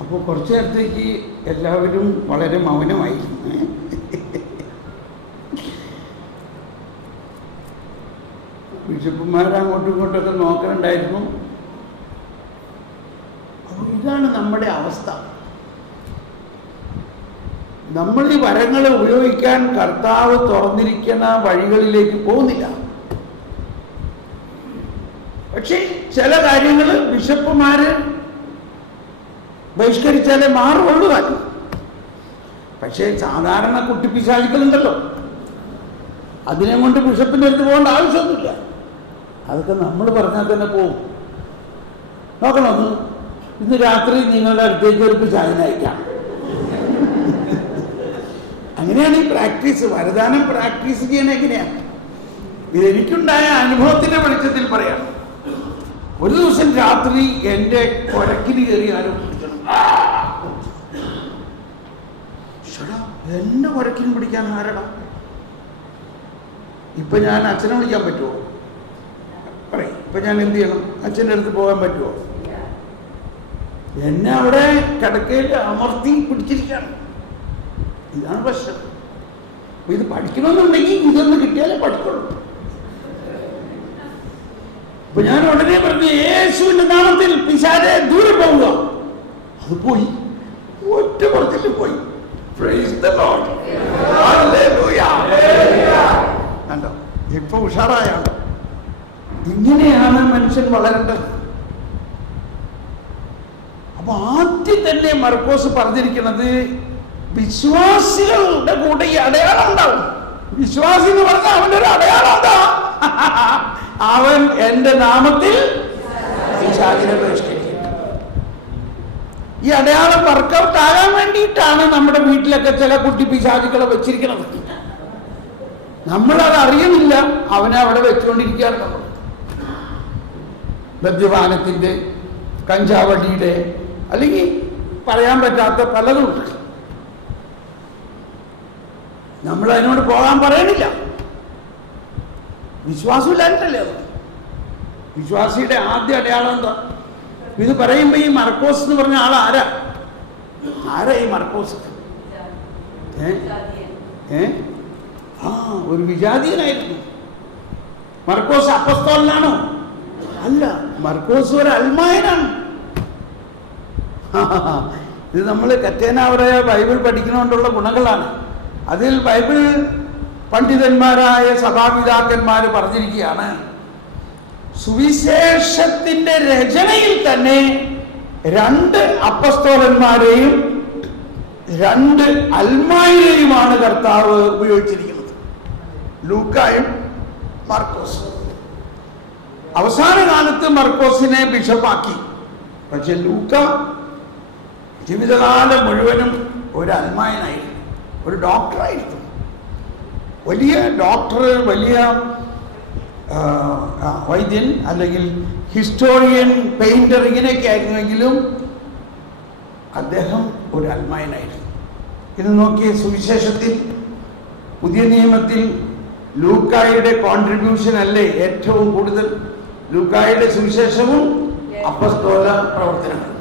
അപ്പോൾ കുറച്ചു നേരത്തേക്ക് എല്ലാവരും വളരെ മൗനമായിരുന്നു. ബിഷപ്പുമാർ അങ്ങോട്ടും ഇങ്ങോട്ടൊക്കെ നോക്കലുണ്ടായിരുന്നു. അപ്പോൾ ഇതാണ് നമ്മുടെ അവസ്ഥ. നമ്മൾ ഈ വരങ്ങൾ ഉപയോഗിക്കാൻ കർത്താവ് തുറന്നിരിക്കുന്ന വഴികളിലേക്ക് പോകുന്നില്ല. പക്ഷേ ചില കാര്യങ്ങൾ ബിഷപ്പുമാര് ബഹിഷ്കരിച്ചാലേ മാറുള്ളൂ കാര്യം. പക്ഷേ സാധാരണ കുട്ടിപ്പിശാചുക്കളുണ്ടല്ലോ, അതിനെ കൊണ്ട് ബിഷപ്പിൻ്റെ അടുത്ത് പോകേണ്ട ആവശ്യമൊന്നുമില്ല. അതൊക്കെ നമ്മൾ പറഞ്ഞാൽ തന്നെ പോകും. നോക്കണം, ഇന്ന് രാത്രി നിങ്ങളുടെ അടുത്തേക്ക് ഒരു പിശാചിനെ അയക്കാം. അങ്ങനെയാണ് ഈ പ്രാക്ടീസ്. വരദാനം പ്രാക്ടീസ് ചെയ്യാൻ എങ്ങനെയാണ്? ഇതെനിക്കുണ്ടായ അനുഭവത്തിന്റെ വെളിച്ചത്തിൽ പറയാം. ഒരു ദിവസം രാത്രി എൻ്റെ കൊരക്കിന് കയറി ആരോ പിടിക്കണം. എന്നെ കൊരക്കിന് പിടിക്കാൻ ആരടാ? ഇപ്പൊ ഞാൻ അച്ഛനെ വിളിക്കാൻ പറ്റുമോ? പറയും. ഇപ്പൊ ഞാൻ എന്ത് ചെയ്യണം? അച്ഛൻ്റെ അടുത്ത് പോകാൻ പറ്റുമോ? എന്നെ അവിടെ കിടക്കയിൽ അമർത്തി പിടിച്ചിരിക്കുകയാണ്. ഇതാണ് പ്രശ്നം. അപ്പൊ ഇത് പഠിക്കണമെന്നുണ്ടെങ്കിൽ ഇതൊന്ന് കിട്ടിയാലേ പഠിക്കുള്ളൂ. അപ്പൊ ഞാൻ ഉടനെ പറഞ്ഞു, യേശുവിന്റെ നാമത്തിൽ പിശാചേ ദൂരെ പോവുക. അത് പോയി, ഒറ്റ പുറത്തിൽ പോയി. കണ്ടോ, ഇപ്പൊ ഉഷാറായാണോ? ഇങ്ങനെയാണ് മനുഷ്യൻ വളരേണ്ടത്. അപ്പൊ ആദ്യം തന്നെ മർക്കോസ് പറഞ്ഞിരിക്കുന്നത്, വിശ്വാസികളുടെ കൂടെ ഈ അടയാളം ഉണ്ടാവും. വിശ്വാസി എന്ന് പറഞ്ഞാൽ അവന്റെ ഒരു അടയാളം എന്താ? അവൻ എന്റെ നാമത്തിൽ പിശാചിനെ ബഹിഷ്കരിക്കും. ഈ അടയാളം വർക്കൗട്ട് ആകാൻ വേണ്ടിയിട്ടാണ് നമ്മുടെ വീട്ടിലൊക്കെ ചില കുട്ടി പിശാചുക്കളെ വെച്ചിരിക്കുന്നത്. നമ്മളത് അറിയുന്നില്ല, അവനെ അവിടെ വെച്ചുകൊണ്ടിരിക്കുകയാണ്. നമ്മൾ മദ്യപാനത്തിന്റെ, കഞ്ചാവടിയുടെ, അല്ലെങ്കിൽ പറയാൻ പറ്റാത്ത പലതുണ്ട്. നമ്മൾ അതിനോട് പോകാൻ പറയണില്ല. വിശ്വാസമില്ലായിട്ടല്ലേ അത്? വിശ്വാസിയുടെ ആദ്യ അടയാളം എന്താ? ഇത് പറയുമ്പോ ഈ മർക്കോസ് എന്ന് പറഞ്ഞ ആളാരാ? ആരാ ഈ മർക്കോസ്? ഒരു വിജാതീയനായിരുന്നു. മർക്കോസ് അപ്പസ്തോലനാണോ? അല്ല, മർക്കോസ് ഒരു അൽമായനാണ്. ഇത് നമ്മൾ കറ്റേനാവറെ ബൈബിൾ പഠിക്കണോണ്ടുള്ള ഗുണങ്ങളാണ്. അതിൽ ബൈബിൾ പണ്ഡിതന്മാരായ സഭാപിതാക്കന്മാർ പറഞ്ഞിരിക്കുകയാണ്, സുവിശേഷത്തിന്റെ രചനയിൽ തന്നെ 2 അപ്പസ്തോലന്മാരെയും 2 അൽമായരെയുമാണ് കർത്താവ് ഉപയോഗിച്ചിരിക്കുന്നത്, ലൂക്കായും മർക്കോസും. അവസാന കാലത്ത് മർക്കോസിനെ ബിഷപ്പാക്കി. പക്ഷെ ലൂക്ക ജീവിതകാലം മുഴുവനും ഒരു അൽമായനായിരുന്നു, ഒരു ഡോക്ടറായിരുന്നു. വലിയ ഡോക്ടർ, വലിയ വൈദ്യൻ, അല്ലെങ്കിൽ ഹിസ്റ്റോറിയൻ, പെയിന്റർ, ഇങ്ങനെയൊക്കെ ആയിരുന്നുവെങ്കിലും അദ്ദേഹം ഒരു അൽമായനായിരുന്നു. ഇത് നോക്കിയ സുവിശേഷത്തിൽ, പുതിയ നിയമത്തിൽ ലൂക്കായുടെ കോൺട്രിബ്യൂഷൻ അല്ലേ ഏറ്റവും കൂടുതൽ? ലൂക്കായുടെ സുവിശേഷവും അപ്പസ്തോല പ്രവർത്തനങ്ങളും.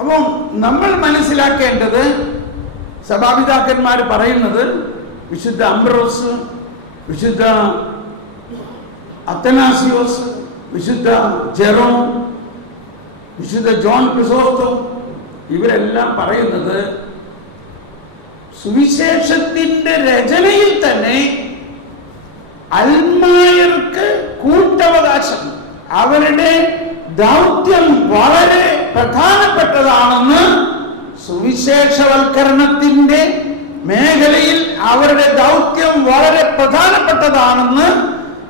അപ്പം നമ്മൾ മനസ്സിലാക്കേണ്ടത്, സഭാപിതാക്കന്മാർ പറയുന്നത്, വിശുദ്ധ അംബ്രോസ്, വിശുദ്ധ അത്തനാസിയോസ്, വിശുദ്ധ ജെറോം, വിശുദ്ധ ജോൺ ക്രിസോസ്റ്റം, ഇവരെല്ലാം പറയുന്നത് സുവിശേഷത്തിന്റെ രചനയിൽ തന്നെ അൽമായർക്ക് കൂട്ടവകാശം, അവരുടെ ദൗത്യം വളരെ പ്രധാനപ്പെട്ടതാണെന്ന്, സുവിശേഷവൽക്കരണത്തിന്റെ മേഖലയിൽ അവരുടെ ദൗത്യം വളരെ പ്രധാനപ്പെട്ടതാണെന്ന്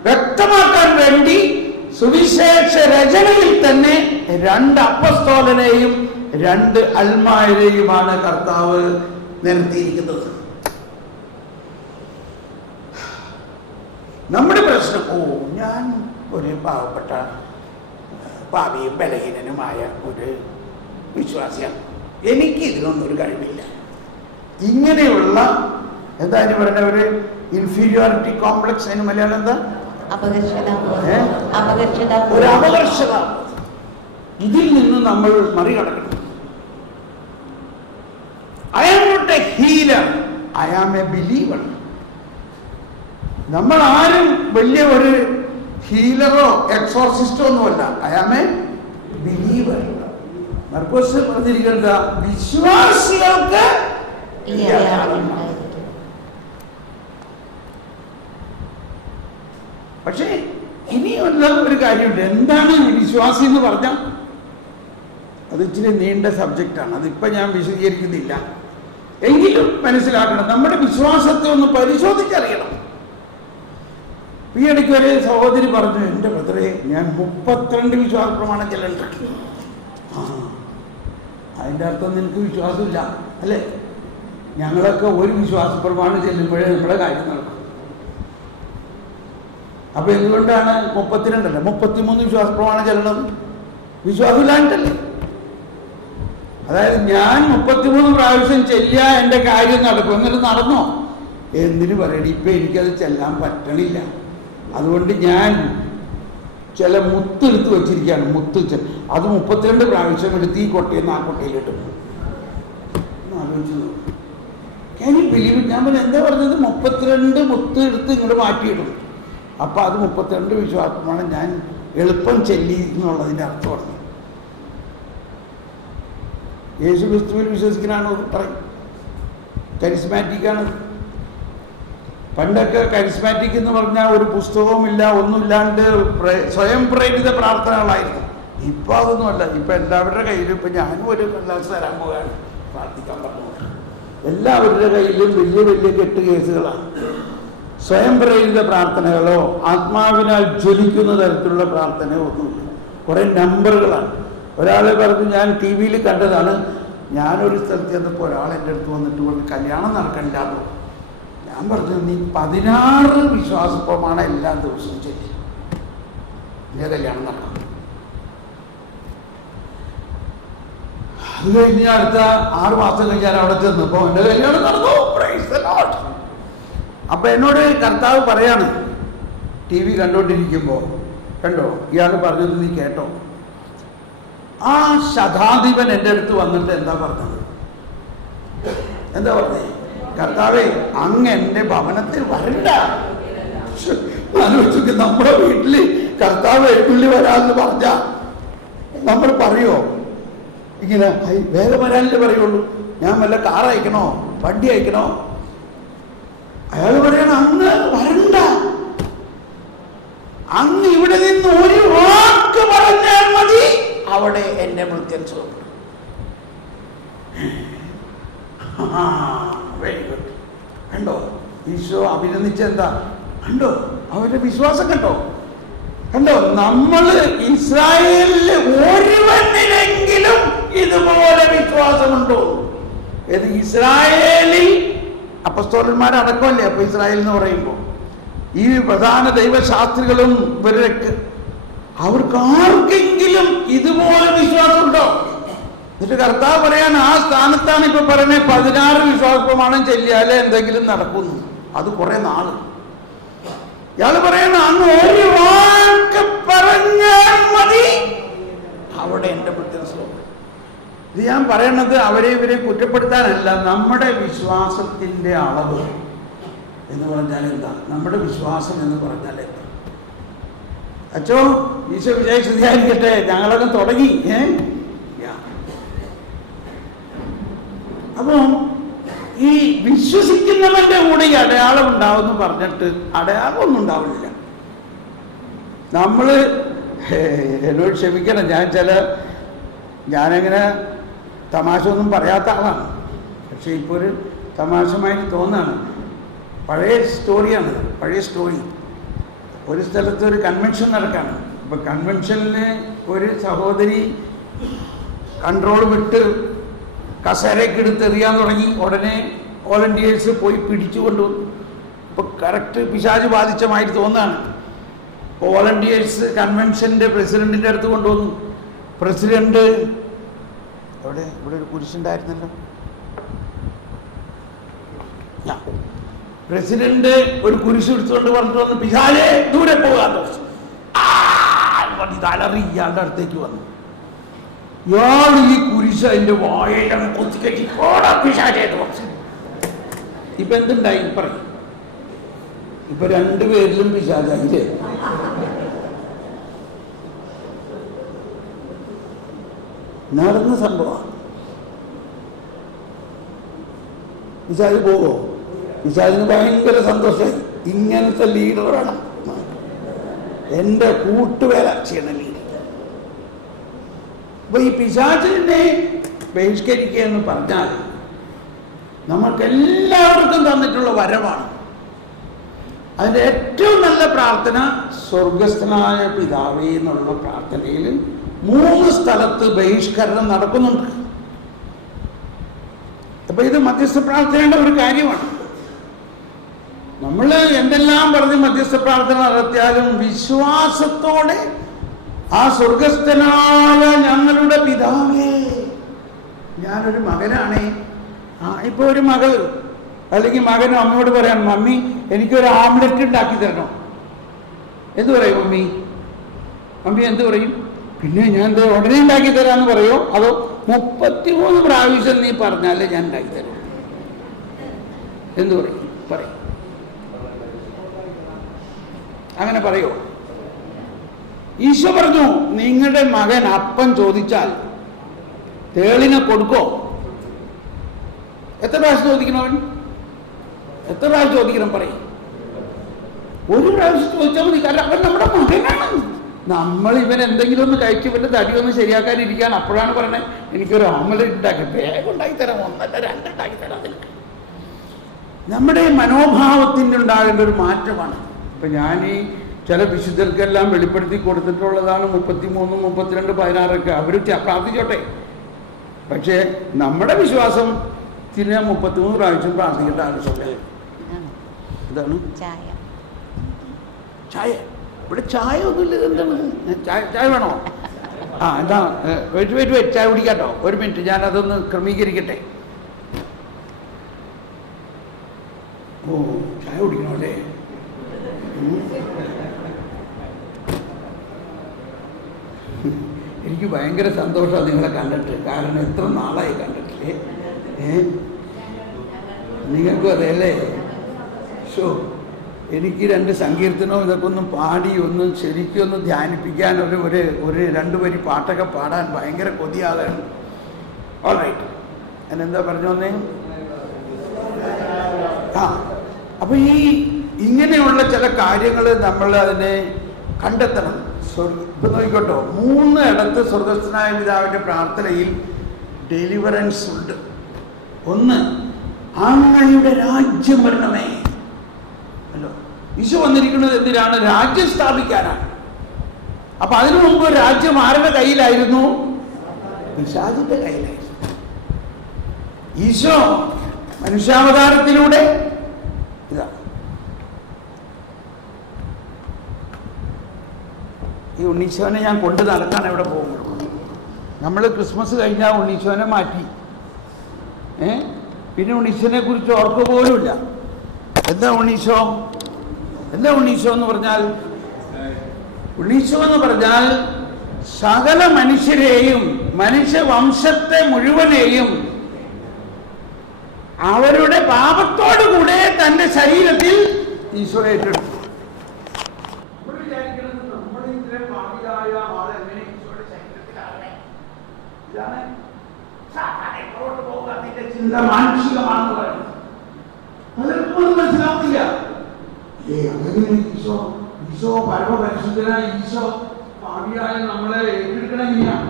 വ്യക്തമാക്കാൻ വേണ്ടി സുവിശേഷ രചനയിൽ തന്നെ 2 അപ്പസ്തോലനെയും 2 അൽമായരെയുമാണ് കർത്താവ് നിരത്തിയിരിക്കുന്നത്. നമ്മുടെ പ്രശ്നം, ഞാൻ ഒരു പാവപ്പെട്ട പാപിയും ബലഹീനനുമായ ഒരു വിശ്വാസിയാണ്, എനിക്ക് ഇതിനൊന്നും ഒരു കഴിവില്ല. ഇങ്ങനെയുള്ള എന്തായാലും പറഞ്ഞ ഒരു ഇൻഫീരിയോറിറ്റി കോംപ്ലക്സ്. അതിന് മലയാളം എന്താ? ഒരു അപകർഷത. ഇതിൽ നിന്ന് നമ്മൾ മറികടക്കണം. I am not a healer, I am a believer. നമ്മൾ ആരും വലിയ ഒരു ഹീലറോ എക്സോർസിസ്റ്റോ ഒന്നുമല്ല. I am a believer. മർക്കോസ് പറഞ്ഞിരിക്കുന്നത് വിശ്വാസികൾക്ക് പക്ഷേ ഇനിയുള്ള ഒരു കാര്യമുണ്ട്. എന്താണ് വിശ്വാസി എന്ന് പറഞ്ഞാൽ അത് ഇച്ചിരി നീണ്ട സബ്ജക്റ്റാണ്. അതിപ്പോൾ ഞാൻ വിശദീകരിക്കുന്നില്ല. എങ്കിലും മനസ്സിലാക്കണം, നമ്മുടെ വിശ്വാസത്തെ ഒന്ന് പരിശോധിച്ചറിയണം. ഈ ഇടയ്ക്ക് ഒരു സഹോദരി പറഞ്ഞു, എൻ്റെ ബ്രദറെ ഞാൻ 32 വിശ്വാസ പ്രമാണം ചെല്ലുന്നുണ്ട്. അതിൻ്റെ അർത്ഥം നിനക്ക് വിശ്വാസമില്ല അല്ലേ? ഞങ്ങളൊക്കെ ഒരു വിശ്വാസ പ്രമാണം ചെല്ലുമ്പോഴേ നമ്മുടെ കാര്യം നടക്കും. അപ്പൊ എന്തുകൊണ്ടാണ് 32 33 വിശ്വാസ പ്രമാണം ചെല്ലണം? വിശ്വാസമില്ലാണ്ടല്ലേ? അതായത് ഞാൻ 33 പ്രാവശ്യം ചെല്ലിയ എൻ്റെ കാര്യം നടക്കും. എന്നിട്ട് നടന്നോ? എന്തിനു പറയണം? ഇപ്പൊ എനിക്കത് ചെല്ലാൻ പറ്റണില്ല. അതുകൊണ്ട് ഞാൻ ചില മുത്തെടുത്ത് വെച്ചിരിക്കുകയാണ്. അത് 32 പ്രാവശ്യം എടുത്ത് ഈ കൊട്ടയിൽ ആ കൊട്ടയിലിട്ടും ആലോചിച്ചു. ബിലീവ്? ഞാൻ പറഞ്ഞു, എന്താ പറഞ്ഞത്? 32 മുത്ത് എടുത്ത് ഇങ്ങോട്ട് മാറ്റിയിടും. അപ്പൊ അത് 32 വിശ്വാസമാണ് ഞാൻ എളുപ്പം ചെല്ലി എന്നുള്ളതിൻ്റെ അർത്ഥമാണ്. യേശു ക്രിസ്തുവിൽ വിശ്വസിക്കാനാണ് പറയും. കരിസ്മാറ്റിക്കാണ്. പണ്ടൊക്കെ കരിസ്മാറ്റിക് എന്ന് പറഞ്ഞാൽ ഒരു പുസ്തകവുമില്ല, ഒന്നുമില്ലാണ്ട് സ്വയം പ്രേരിത പ്രാർത്ഥനകളായിരുന്നു. ഇപ്പൊ അതൊന്നുമല്ല. ഇപ്പൊ എല്ലാവരുടെ കയ്യിലും, ഇപ്പൊ ഞാനും ഒരു കല്ലാസ് തരാൻ പോകാണ് പ്രാർത്ഥിക്കാൻ പറഞ്ഞു. എല്ലാവരുടെ കയ്യിലും വലിയ വലിയ കെട്ട് കേസുകളാണ്. സ്വയം പ്രേരിത പ്രാർത്ഥനകളോ ആത്മാവിനാൽ ജ്വലിക്കുന്ന തരത്തിലുള്ള പ്രാർത്ഥനയോ ഒന്നുമില്ല. കുറെ നമ്പറുകളാണ്. ഒരാളെ പറഞ്ഞു, ഞാൻ ടി വിയിൽ കണ്ടതാണ്, ഞാനൊരു സ്ഥലത്ത് ചെന്നപ്പോൾ ഒരാൾ എൻ്റെ അടുത്ത് വന്നിട്ട് പറഞ്ഞു കല്യാണം നടക്കണില്ലാന്നോ. ഞാൻ പറഞ്ഞു, നീ 16 വിശ്വാസ പ്രമാണം എല്ലാ ദിവസവും ചെയ്യും, നിന്റെ കല്യാണം നടക്കാം. അത് കഴിഞ്ഞ് അടുത്ത 6 മാസം കഴിഞ്ഞ് ഞാൻ അവിടെ ചെന്നപ്പോൾ എൻ്റെ കല്യാണം നടന്നു. Praise the Lord. അപ്പൊ എന്നോട് കർത്താവ് പറയാണ്, ടി വി കണ്ടോണ്ടിരിക്കുമ്പോ, കണ്ടോ ഇയാൾ പറഞ്ഞത് നീ കേട്ടോ? ആ ശതാധിപൻ എൻ്റെ അടുത്ത് വന്നിട്ട് എന്താ പറഞ്ഞത്? എന്താ പറഞ്ഞത്? കർത്താവേ, അങ്ങ് എൻ്റെ ഭവനത്തിൽ വരണ്ട. ആലോചിച്ച്, നമ്മുടെ വീട്ടില് കർത്താവ് എഴുന്നള്ളി വരാമെന്ന് പറഞ്ഞ നമ്മൾ പറയോ? ഇങ്ങനെ വേഗം വരാനല്ലേ പറയുള്ളൂ. ഞാൻ വല്ല കാർ അയക്കണോ, വണ്ടി അയക്കണോ? അയാൾ പറയണം, അങ്ങ് വരണ്ട, അങ്ങ് ഇവിടെ നിന്ന് ഒരു വാക്ക് പറഞ്ഞാൽ മതി, അവിടെ എന്റെ മൃത്യൻ സുഖപ്പെടും. Very good. കണ്ടോ ഈശോ അഭിനന്ദിച്ചെന്താ? കണ്ടോ അവരുടെ വിശ്വാസം? കണ്ടോ കണ്ടോ നമ്മൾ ഇസ്രായേലില് ഒരുവനിലെങ്കിലും ഇതുപോലെ വിശ്വാസമുണ്ടോ? ഏത് ഇസ്രായേലിൽ? അപ്പസ്തോലന്മാരടക്കമല്ലേ അപ്പൊ ഇസ്രായേൽ എന്ന് പറയുമ്പോൾ ഈ പ്രധാന ദൈവശാസ്ത്രികളും ഇവരൊക്കെ, അവർക്ക് ആർക്കെങ്കിലും ഇതുപോലെ വിശ്വാസമുണ്ടോ? എന്നിട്ട് കർത്താവ് പറയാൻ ആ സ്ഥാനത്താണ് ഇപ്പൊ പറയുന്നത് 16 വിശ്വാസ പ്രമാണം ചെല്ലിയാലേ എന്തെങ്കിലും നടക്കുന്നു. അത് കുറെ നാള്. ഇയാള് പറയണ അങ്ങ് ഒരു വാക്ക് പറഞ്ഞാൽ മതി, അവിടെ എന്റെ പ്രത്യക്ഷ. ഇത് ഞാൻ പറയണത് അവരെ ഇവരെ കുറ്റപ്പെടുത്താനല്ല. നമ്മുടെ വിശ്വാസത്തിന്റെ അളവ് എന്ന് പറഞ്ഞാൽ എന്താ? നമ്മുടെ വിശ്വാസം എന്ന് പറഞ്ഞാൽ എന്താ? അച്ചോ ഈശോ വിചാരിക്കട്ടെ, ഞങ്ങളൊക്കെ തുടങ്ങി. അപ്പോ ഈ വിശ്വസിക്കുന്നവന്റെ കൂടെ ഈ അടയാളം ഉണ്ടാവുമെന്ന് പറഞ്ഞിട്ട് അടയാളമൊന്നും ഉണ്ടാവില്ല. നമ്മള് എന്നോട് ക്ഷമിക്കണം, ഞാനങ്ങനെ തമാശ ഒന്നും പറയാത്ത ആളാണ്. പക്ഷെ ഇപ്പോൾ ഒരു തമാശമായി തോന്നാണ്. പഴയ സ്റ്റോറിയാണ്, പഴയ സ്റ്റോറി. ഒരു സ്ഥലത്ത് ഒരു കൺവെൻഷൻ നടക്കാണ്. അപ്പൊ കൺവെൻഷനിൽ ഒരു സഹോദരി കൺട്രോൾ വിട്ട് കസേരയൊക്കെ എടുത്തെറിയാൻ തുടങ്ങി. ഉടനെ വോളണ്ടിയേഴ്സ് പോയി പിടിച്ചു കൊണ്ടുവന്നു. ഇപ്പൊ കറക്റ്റ് പിശാച് ബാധിച്ചമായിട്ട് തോന്നാണ്. വോളണ്ടിയേഴ്സ് കൺവെൻഷന്റെ പ്രസിഡന്റിന്റെ അടുത്ത് കൊണ്ടുവന്നു. പ്രസിഡന്റ് ഇവിടെ ഒരു കുരിശുണ്ടായിരുന്നല്ലോ. പ്രസിഡന്റ് ഒരു കുരിശ് എടുത്തുകൊണ്ട് പറഞ്ഞിട്ട് വന്ന് പിശാചേ ദൂരെ പോകാത്ത തലറിയാണ്ട് അടുത്തേക്ക് വന്നു. ഇയാൾ ഈ കുരിശ് അതിന്റെ വായയിലാണ് കൊത്തിക്കറ്റി പിശാചേന്ന് പറഞ്ഞു. ഇപ്പൊ എന്തുണ്ടായി പറയും? ഇപ്പൊ രണ്ടുപേരിലും പിശാചായില്ലേ? നടന്ന സംഭവമാണ്. പിശാച് പോവോ? പിശാചിന് ഭയങ്കര സന്തോഷമായി. ഇങ്ങനത്തെ ലീഡർ വേണം, എൻ്റെ കൂട്ടുവേല ചെയ്യണ ലീഡർ. അപ്പൊ ഈ പിശാചിനെ ബഹിഷ്കരിക്കുക എന്ന് പറഞ്ഞാൽ നമുക്കെല്ലാവർക്കും തന്നിട്ടുള്ള വരമാണ്. അതിൻ്റെ ഏറ്റവും നല്ല പ്രാർത്ഥന സ്വർഗസ്ഥനായ പിതാവേ എന്നുള്ള പ്രാർത്ഥനയിൽ 3 സ്ഥലത്ത് ബഹിഷ്കരണം നടക്കുന്നുണ്ട്. അപ്പൊ ഇത് മധ്യസ്ഥ പ്രാർത്ഥനയുടെ ഒരു കാര്യമാണ്. നമ്മൾ എന്തെല്ലാം പറഞ്ഞ് മധ്യസ്ഥ പ്രാർത്ഥന നടത്തിയാലും വിശ്വാസത്തോടെ ആ സ്വർഗസ്ഥനായ ഞങ്ങളുടെ പിതാവേ, ഞാനൊരു മകനാണേ. ഇപ്പൊ ഒരു മകൾ അല്ലെങ്കിൽ മകനും അമ്മയോട് പറയാം, മമ്മി എനിക്കൊരു ആംലെറ്റ് ഉണ്ടാക്കി തരണം. എന്ത് പറയും മമ്മി? മമ്മി എന്ത് പറയും? പിന്നെ ഞാൻ എന്താ ഉടനെ ഉണ്ടാക്കി തരാമെന്ന് പറയോ, അതോ 33 പ്രാവശ്യം നീ പറഞ്ഞാലേ ഞാൻ ഉണ്ടാക്കി തരാം? എന്ത് പറയും? പറയും. അങ്ങനെ പറയോ? ഈശോ പറഞ്ഞു, നിങ്ങളുടെ മകൻ അപ്പം ചോദിച്ചാൽ തേളിനെ കൊടുക്കോ? എത്ര പ്രാവശ്യം ചോദിക്കണം അവൻ? എത്ര പ്രാവശ്യം ചോദിക്കണം? പറയും. ഒരു പ്രാവശ്യം ചോദിച്ചാൽ മതി. കാരണം അവൻ നമ്മുടെ മകനാണ്. നമ്മൾ ഇവൻ എന്തെങ്കിലും ഒന്ന് കഴിച്ച് ഇവൻ്റെ തടിയൊന്ന് ശരിയാക്കാനിരിക്കാൻ അപ്പോഴാണ് പറയണേ എനിക്കൊരു ഓമലെറ്റ് ഉണ്ടാക്കി, വേഗം ഉണ്ടാക്കിത്തരാം, 1 അല്ല 2 ഉണ്ടാക്കിത്തരാം. അതിന് നമ്മുടെ മനോഭാവത്തിൻ്റെ ഉണ്ടാകേണ്ട ഒരു മാറ്റമാണ്. ഇപ്പം ഞാൻ ഈ ചില വിശുദ്ധർക്കെല്ലാം വെളിപ്പെടുത്തി കൊടുത്തിട്ടുള്ളതാണ് 33, 32, 16 അവർ പ്രാർത്ഥിച്ചോട്ടെ. പക്ഷേ നമ്മുടെ വിശ്വാസത്തിന് 33 പ്രാവശ്യം പ്രാർത്ഥിക്കേണ്ട ആവശ്യമില്ല. എന്താണ് ചായ? ഇവിടെ ചായ ഒന്നുമില്ല. എന്താണ് ചായ വേണോ? എന്താ വെയിറ്റ് ചായ കുടിക്കാട്ടോ. 1 മിനിറ്റ്, ഞാനതൊന്ന് ക്രമീകരിക്കട്ടെ. ഓ, ചായ കുടിക്കണോ അല്ലേ? എനിക്ക് ഭയങ്കര സന്തോഷമാണ് നിങ്ങളെ കണ്ടിട്ട്. കാരണം എത്ര നാളായി കണ്ടിട്ടില്ലേ? നിങ്ങൾക്കും അതെ അല്ലേ? എനിക്ക് 2 സങ്കീർത്തനവും ഇതൊക്കെ ഒന്ന് പാടി ഒന്ന് ശരിക്കും ഒന്ന് ധ്യാനിപ്പിക്കാൻ ഒരു 2 വരി പാട്ടൊക്കെ പാടാൻ ഭയങ്കര കൊതിയാകാണ്. ഓൾ റൈറ്റ്, എന്നെന്താ പറഞ്ഞു വന്നേ? അപ്പൊ ഇങ്ങനെയുള്ള ചില കാര്യങ്ങൾ നമ്മൾ അതിനെ കണ്ടെത്തണം. ഇപ്പൊ നോക്കിക്കോട്ടോ, 3 ഇടത്ത് സ്വർഗസ്ഥനായ പിതാവിന്റെ പ്രാർത്ഥനയിൽ ഡെലിവറൻസ് ഉണ്ട്. 1, അങ്ങയുടെ രാജ്യം വരണമേ. അല്ലോ, ഈശോ വന്നിരിക്കുന്നത് എന്തിനാണ്? രാജ്യം സ്ഥാപിക്കാനാണ്. അപ്പൊ അതിനു മുമ്പ് രാജ്യം ആരുടെ കയ്യിലായിരുന്നു? പിശാചിന്റെ കയ്യിലായിരുന്നു. ഈശോ മനുഷ്യാവതാരത്തിലൂടെ ഇതാ ഈ ഉണ്ണീശോനെ ഞാൻ കൊണ്ട് നടക്കാൻ എവിടെ പോകുമ്പോൾ നമ്മൾ ക്രിസ്മസ് കഴിഞ്ഞാൽ ഉണ്ണീശോനെ മാറ്റി. പിന്നെ ഉണ്ണീശോനെ കുറിച്ച് ഓർക്കുക പോലുമില്ല. എന്താ ഉണ്ണീശോ? എന്താ ഉണ്ണീശോ എന്ന് പറഞ്ഞാൽ? ഉണ്ണീശോ എന്ന് പറഞ്ഞാൽ സകല മനുഷ്യരെയും, മനുഷ്യവംശത്തെ മുഴുവനെയും അവരുടെ പാപത്തോടുകൂടെ തന്റെ ശരീരത്തിൽ ഈശോ ഏറ്റെടുത്തു. ചിന്ത മാനുഷികമാണെന്ന് പറയുന്നത് പലർക്കും മനസ്സിലാവുന്നില്ല. അങ്ങനെ ഈശോ പരമപരിശുദ്ധനായ ഈശോ പാപിയായ നമ്മളെ ഏറ്റെടുക്കണം എങ്ങനെയാണ്?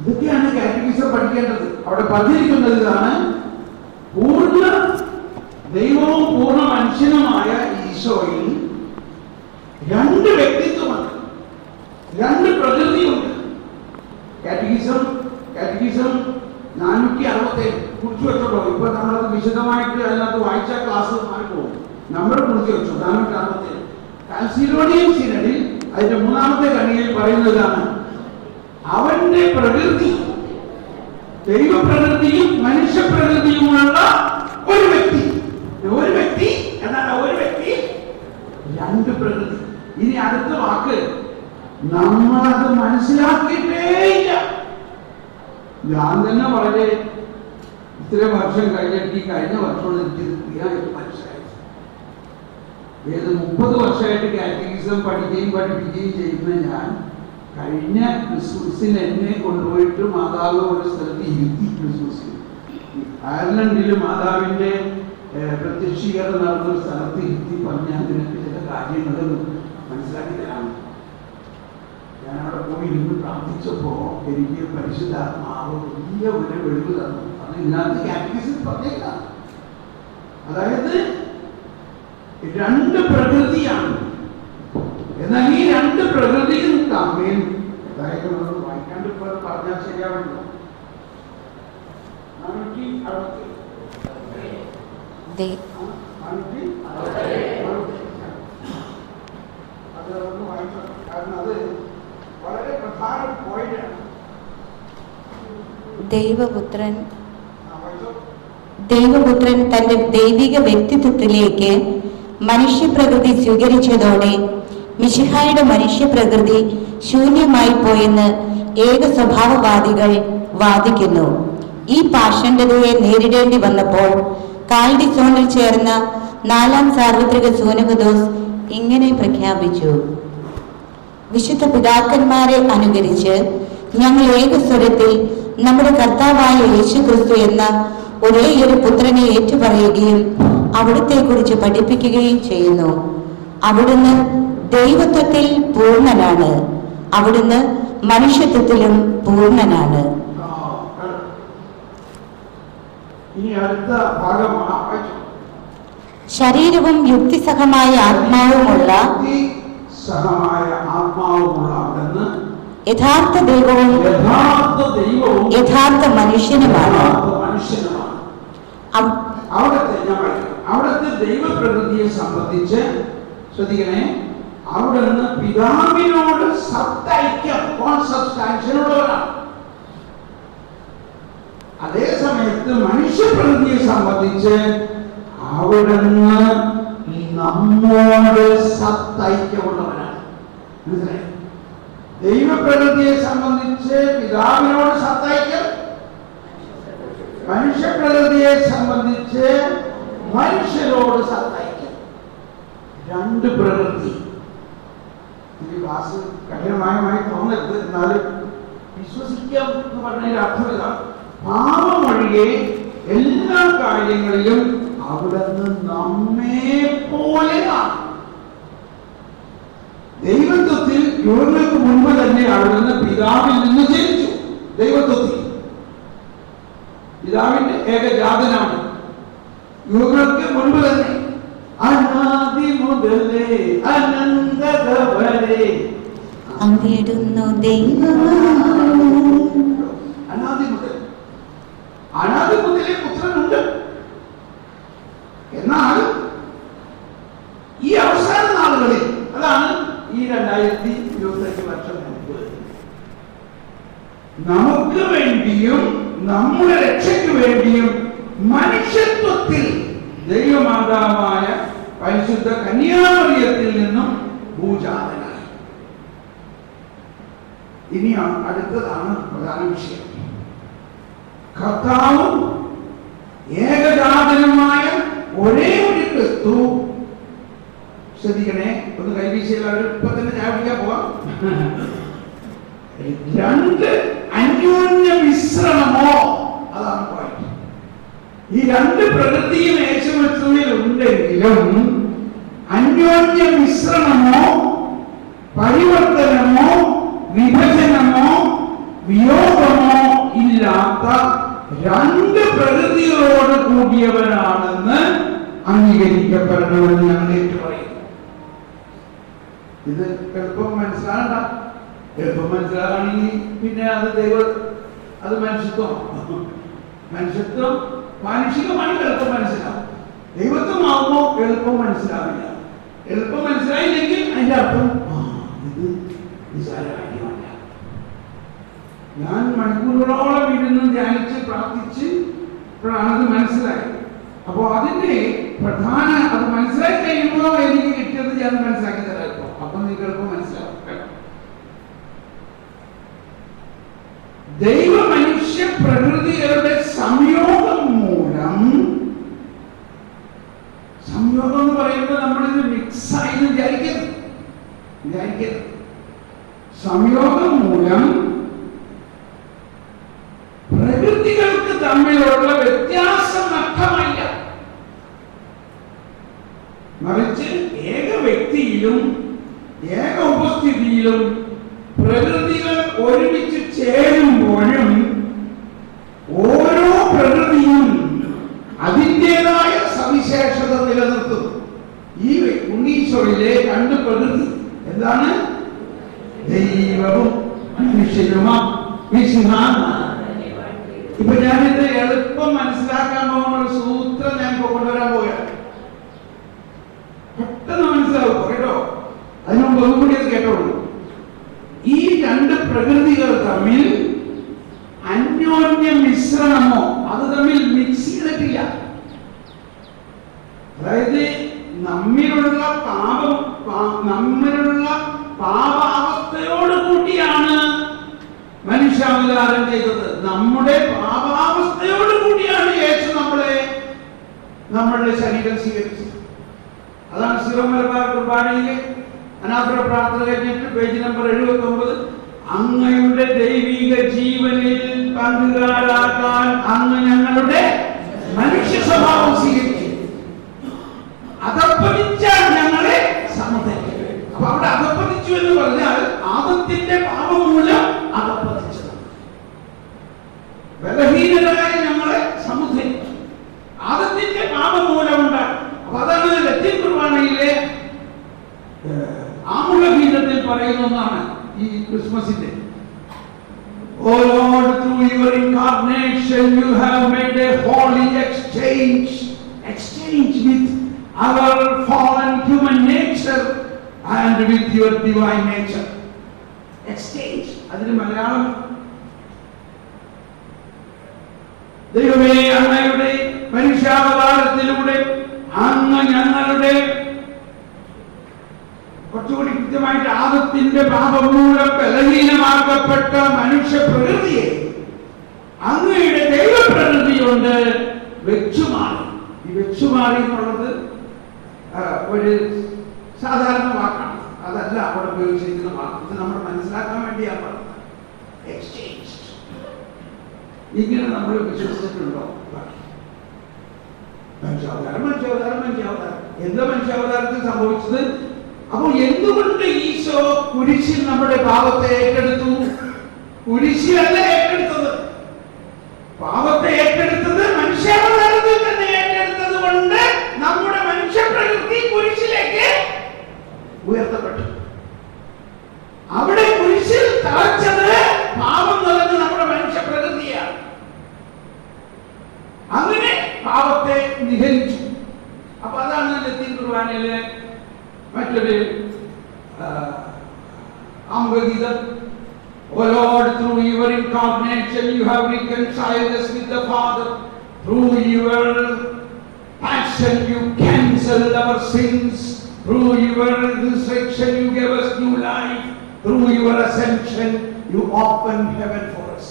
ഇതൊക്കെയാണ് കാറ്റഗിസം പഠിക്കേണ്ടത്. അവിടെ പറഞ്ഞിരിക്കുന്നത് ഇതാണ്: പൂർണ്ണ ദൈവവും പൂർണ്ണ മനുഷ്യനുമായ ഈശോയിൽ 2 വ്യക്തിത്വമുണ്ട്, 2 പ്രകൃതിയുണ്ട്. കാറ്റഗിസം 467 കുറിച്ച് വെച്ചോളൂ. ഇപ്പൊ നമ്മളത് വിശദമായിട്ട് അതിനകത്ത് വായിച്ച ക്ലാസ് മാറിപ്പോകും. നമ്മൾ കുറിച്ച് വെച്ചു 467. കാൽസിഡോണിയൻ സിനഡിൽ അതിന്റെ 3ാമത്തെ ഖണ്ഡികയിൽ പറയുന്നതാണ്, അവന്റെ പ്രകൃതി ദൈവപ്രകൃതിയും മനുഷ്യപ്രകൃതിയുമുള്ള ഒരു വ്യക്തി രണ്ട് പ്രകൃതി. ഇനി അടുത്ത വാക്ക്, നമ്മളത് മനസ്സിലാക്കിയിട്ടേയില്ല. ഞാൻ തന്നെ വളരെ ഇത്ര വർഷം കഴിഞ്ഞിട്ട് കഴിഞ്ഞ വർഷമാണ് എനിക്ക് ക്ലിയറായിട്ട് മനസ്സിലായത്. ഏത് 30 വർഷമായിട്ട് കാറ്റഗിസം പഠിക്കുകയും പഠിപ്പിക്കുകയും ചെയ്യുന്ന ഞാൻ കഴിഞ്ഞ ക്രിസ്മസിന് എന്നെ കൊണ്ടുപോയിട്ട് മാതാവ് ഒരു സ്ഥലത്ത് ഇരുത്തി. ക്രിസ്മസിന് അയർലൻഡിൽ മാതാവിൻ്റെ പ്രത്യക്ഷീകരണം നടന്നൊരു സ്ഥലത്ത് ഇരുത്തി പറഞ്ഞാൽ നിനക്ക് ചില കാര്യങ്ങൾ മനസ്സിലാക്കി തരാം. ഞാൻ അവിടെ പോയി ഇരുന്ന് പ്രാർത്ഥിച്ചപ്പോൾ എനിക്ക് പരിശുദ്ധാത്മാവ് വലിയ ഒരു വെളിവ് തന്നു. അത് ഇന്നത്തെ കാറ്റഗിസം പറഞ്ഞേക്ക. അതായത് രണ്ട് പ്രകൃതിയാണ്. എന്നാൽ ഈ രണ്ട് പ്രകൃതിയും തമ്മിൽ, അതായത് വായിക്കാണ്ട് ഇപ്പോൾ പറഞ്ഞാൽ ശരിയാവല്ലോ. കാരണം അത് വളരെ പ്രധാന പോയിന്റാണ്. ദൈവപുത്രൻ തന്റെ ദൈവിക വ്യക്തിത്വത്തിലേക്ക് മനുഷ്യപ്രകൃതി സ്വീകരിച്ചതോടെ മിശിഹായുടെ മനുഷ്യപ്രകൃതി ശൂന്യമായി പോയെന്ന് ഏക സ്വഭാവവാദികൾ വാദിക്കുന്നു. ഈ പാഷണ്ഡതയെ നേരിടേണ്ടി വന്നപ്പോൾ കാൽഡിസോണിൽ ചേർന്ന 4-ാം സാർവത്രിക സൂനഹദോസ് ഇങ്ങനെ പ്രഖ്യാപിച്ചു: വിശുദ്ധ പിതാക്കന്മാരെ അനുകരിച്ച് ഞങ്ങൾ ഏകസ്വരത്തിൽ നമ്മുടെ കർത്താവായ യേശുക്രിസ്തു എന്ന ഒരേയൊരു പുത്രനെ ഏറ്റുപറയുകയും അവിടുത്തെ കുറിച്ച് പഠിപ്പിക്കുകയും ചെയ്യുന്നു. അവിടുന്ന് ദൈവത്വത്തിൽ പൂർണ്ണനാണ്, അവിടുന്ന് മനുഷ്യത്വത്തിലും പൂർണ്ണനാണ്. ശരീരവും യുക്തിസഹമായ ആത്മാവുമുള്ള യഥാർത്ഥ ദൈവവും യഥാർത്ഥ മനുഷ്യനുമാണ്. അവിടുത്തെ ദൈവപ്രകൃതിയെ സംബന്ധിച്ച് ശ്രദ്ധിക്കണേ, അവിടുന്ന് പിതാവിനോട് സത്തൈക്യം കോൺസബ്സ്റ്റാൻഷ്യനുള്ളവരാണ്. അതേ സമയത്ത് മനുഷ്യപ്രകൃതിയെ സംബന്ധിച്ച് അവിടുന്ന് നമ്മോട് സത്തൈക്യമുള്ളവരാണ്. മനസ്സിലായി? ദൈവപ്രകൃതിയെ സംബന്ധിച്ച് പിതാവിനോട് സത്തൈക്യം, മനുഷ്യപ്രകൃതിയെ സംബന്ധിച്ച് മനുഷ്യരോട് സത്തൈക്യം. രണ്ട് പ്രകൃതി. ഈ ക്ലാസ് കഠിനമായി തോന്നരുത്, എന്നാലും വിശ്വസിക്കാം എന്ന് പറഞ്ഞതിന്റെ അർത്ഥം ഇതാണ്: പാപമൊഴികെ എല്ലാ കാര്യങ്ങളിലും അവിടുന്ന് നമ്മെ പോലെയാണ്. ദൈവത്വത്തിൽ യുവങ്ങൾക്ക് മുൻപ് തന്നെ അവിടുന്ന് പിതാവിൽ നിന്ന് ജനിച്ചു. ദൈവത്വത്തിൽ പിതാവിന്റെ ഏകജാതനാണ്. യുവങ്ങൾക്ക് മുൻപ് തന്നെ അനാദി മുതലേ അനന്തത വരെ അങ്ങിടുന്നു ദൈവം. അനാദി മുതലേ പുത്രനുണ്ട്. എന്നാൽ ഈ അവസാന നാളുകളിൽ, അതാണ് ഈ 2025 വർഷം മുമ്പ്, നമുക്ക് വേണ്ടിയും നമ്മുടെ രക്ഷയ്ക്ക് വേണ്ടിയും മനുഷ്യത്വത്തിൽ ദൈവമാതാവായ പരിശുദ്ധ കന്യാമറിയത്തിൽ നിന്നും ഭൂജാതനായി. ഇനി അടുത്തതാണ് പ്രധാന വിഷയം. കർത്താവും ഏകജാതനുമായ ഒരേ ഒരു ക്രിസ്തു. ശ്രദ്ധിക്കണേ, ഒന്ന് കൈവീശില്ല, ഇപ്പൊ തന്നെ ചാവിക്കാൻ പോവാം. രണ്ട് അന്യോന്യ വിശ്രമമോ, അതാണ് പോയിന്റ്. ഈ രണ്ട് പ്രകൃതിയും യേശുക്രിസ്തുവിൽ ഉണ്ടെങ്കിലും അന്യോന്യ വിശ്രമമോ പരിവർത്തനമോ വിഭജനമോ വിയോഗമോ ഇല്ലാത്ത രണ്ട് പ്രകൃതികളോട് കൂടിയവരാണെന്ന് അംഗീകരിക്കപ്പെടണമെന്ന് ഞങ്ങൾ ഏറ്റുപറയുന്നു. ഇത് എളുപ്പം മനസ്സിലാകണ്ട. എളുപ്പം മനസ്സിലാകണമെങ്കിൽ പിന്നെ അത് അത് മനുഷ്യത്വം മാനുഷികമായി എളുപ്പം മനസ്സിലാവും. ദൈവത്വമാകുമ്പോൾ എളുപ്പം മനസ്സിലാവില്ല. എളുപ്പം മനസ്സിലായില്ലെങ്കിൽ അതിന്റെ അർത്ഥം ഇത് നിസാരമല്ല. ഞാൻ മണിക്കൂറുകളോളം ഇരുന്ന് ധ്യാനിച്ച് പ്രാർത്ഥിച്ച് ഇപ്പോഴാണത് മനസ്സിലായത്. അപ്പോൾ അതിന്റെ അത് മനസ്സിലാക്കി കഴിയുമ്പോൾ എനിക്ക് കിട്ടിയത് ഞാൻ മനസ്സിലാക്കി തരാം ഇപ്പൊ. അപ്പൊ നിങ്ങൾക്ക് എളുപ്പം മനസ്സിലാവും. ദൈവ മനുഷ്യ പ്രകൃതികളുടെ സംയോഗം മൂലം, സംയോഗം എന്ന് പറയുമ്പോൾ നമ്മളിത് മിക്സായി വിചാരിക്കരുത്. സംയോഗം മൂലം പ്രകൃതികൾക്ക് തമ്മിലുള്ള വ്യത്യാസം നഷ്ടമല്ല, മറിച്ച് ഏക വ്യക്തിയിലും ഏക ഉപസ്ഥിതിയിലും പ്രകൃതികൾ ഒരുമിച്ച് ചേരുമ്പോഴും ഓരോ പ്രകൃതിയും അതിൻ്റെതായ സവിശേഷത നിലനിർത്തും. ഈ ഉണ്ണീശോയിലെ രണ്ട് പ്രകൃതി എന്താണ്? ദൈവവും മനുഷ്യനുമാ. ഇപ്പൊ ഞാനിത് എളുപ്പം മനസ്സിലാക്കാൻ പോകുന്ന ഒരു സൂത്രം ഞാൻ കൊണ്ടുവരാൻ പോവുകയാണ്. പെട്ടെന്ന് മനസ്സിലാവും കേട്ടോ. അതിനുമുമ്പ് ഒന്നുകൂടി അത് കേട്ടോളൂ. ഈ രണ്ട് പ്രകൃതികൾ തമ്മിൽ അന്യോന്യ മിശ്രണമോ അത് തമ്മിൽ മിക്സ് ചെയ്തിട്ടില്ല. അതായത് നമ്മിലുള്ള പാപാവസ്ഥയോട് കൂടിയാണ് മനുഷ്യാവതാരം ചെയ്തത്. നമ്മുടെ പാപാവസ്ഥയോട് കൂടിയാണ് യേശു നമ്മളുടെ ശരീരം സ്വീകരിച്ചത്. അതാണ് സിറോ മലബാർ കുർബാനയിലെ അനാഥ പ്രാർത്ഥന കഴിഞ്ഞിട്ട് പേജ് നമ്പർ 79, അങ്ങയുടെ ദൈവിക ജീവനിൽ പങ്കുകാരാക്കാൻ അങ്ങ് ഞങ്ങളുടെ മനുഷ്യ സ്വഭാവം സ്വീകരിച്ചു. അധപ്പതിച്ചാൽ ഞങ്ങളെ സമതയ്ക്കും. അപ്പൊ അവിടെ അധപ്പതിച്ചു എന്ന് പറഞ്ഞാൽ ആദത്തിന്റെ പാപം മൂലം അധപ്പതിച്ചത്. ബലഹീനരായ ഞങ്ങളെ സമുദ്ധരിച്ചു. ആദത്തിന്റെ പാപം മൂലം ഉണ്ടായി. അപ്പൊ അതാണ് ലത്തീൻ കുർബാനയിലെ ആമുഖഗീതത്തിൽ പറയുന്ന ഒന്നാണ് ഈ ക്രിസ്മസിന്റെ. Oh Lord, through your incarnation you have made a holy exchange with our fallen human nature and with your divine nature. Exchange. അതിന് മലയാളം ദൈവമേ അങ്ങയുടെ മനുഷ്യാവതാരത്തിലൂടെ അങ്ങ് ഞങ്ങളുടെ കുറച്ചുകൂടി കൃത്യമായിട്ട് ആദത്തിന്റെ പാപം മൂലം ബലഹീനമാക്കപ്പെട്ട മനുഷ്യ പ്രകൃതിയെ അങ്ങയുടെ ദൈവപ്രകൃതി കൊണ്ട് വെച്ചുമാറി. ഈ വെച്ചുമാറി എന്നുള്ളത് ഒരു സാധാരണ വാക്കാണ്, അതല്ല അവിടെ ഉപയോഗിച്ചിരിക്കുന്ന വാക്ക്. ഇത് നമ്മൾ മനസ്സിലാക്കാൻ വേണ്ടിയാണ് പറഞ്ഞത്. എക്സ്ചേഞ്ച്. ഇങ്ങനെ നമ്മൾ വിശ്വസിച്ചിട്ടുണ്ടോ? മനുഷ്യാവതാരം എന്താ മനുഷ്യാവതാരത്തിൽ സംഭവിച്ചത്? അപ്പോൾ എന്തുകൊണ്ട് ഈശോ കുരിശിൽ നമ്മുടെ പാപത്തെ ഏറ്റെടുത്തു? കുരിശിലല്ല ഏറ്റെടുത്തത്, പാപത്തെ ഏറ്റെടുത്തത് മനുഷ്യാവതാരത്തിൽ തന്നെ ഏറ്റെടുത്തത് കൊണ്ട് നമ്മുടെ മനുഷ്യ പ്രകൃതി കുരിശിലേക്ക് ഉയർത്തപ്പെട്ടു. അവിടെ കുരിശിൽ തളച്ചത് പാപം നിറഞ്ഞ നമ്മുടെ മനുഷ്യ പ്രകൃതിയാണ്. അങ്ങനെ പാപത്തെ നിഹരിച്ചു. അപ്പൊ അതാണ് ലത്തീൻ കുർബാനയിലെ മറ്റൊരു ആമുഖഗീതം. O Lord, through your incarnation you have reconciled us with the Father. Through your passion you cancelled our sins. Through your resurrection you gave us new life. Through your ascension you opened heaven for us.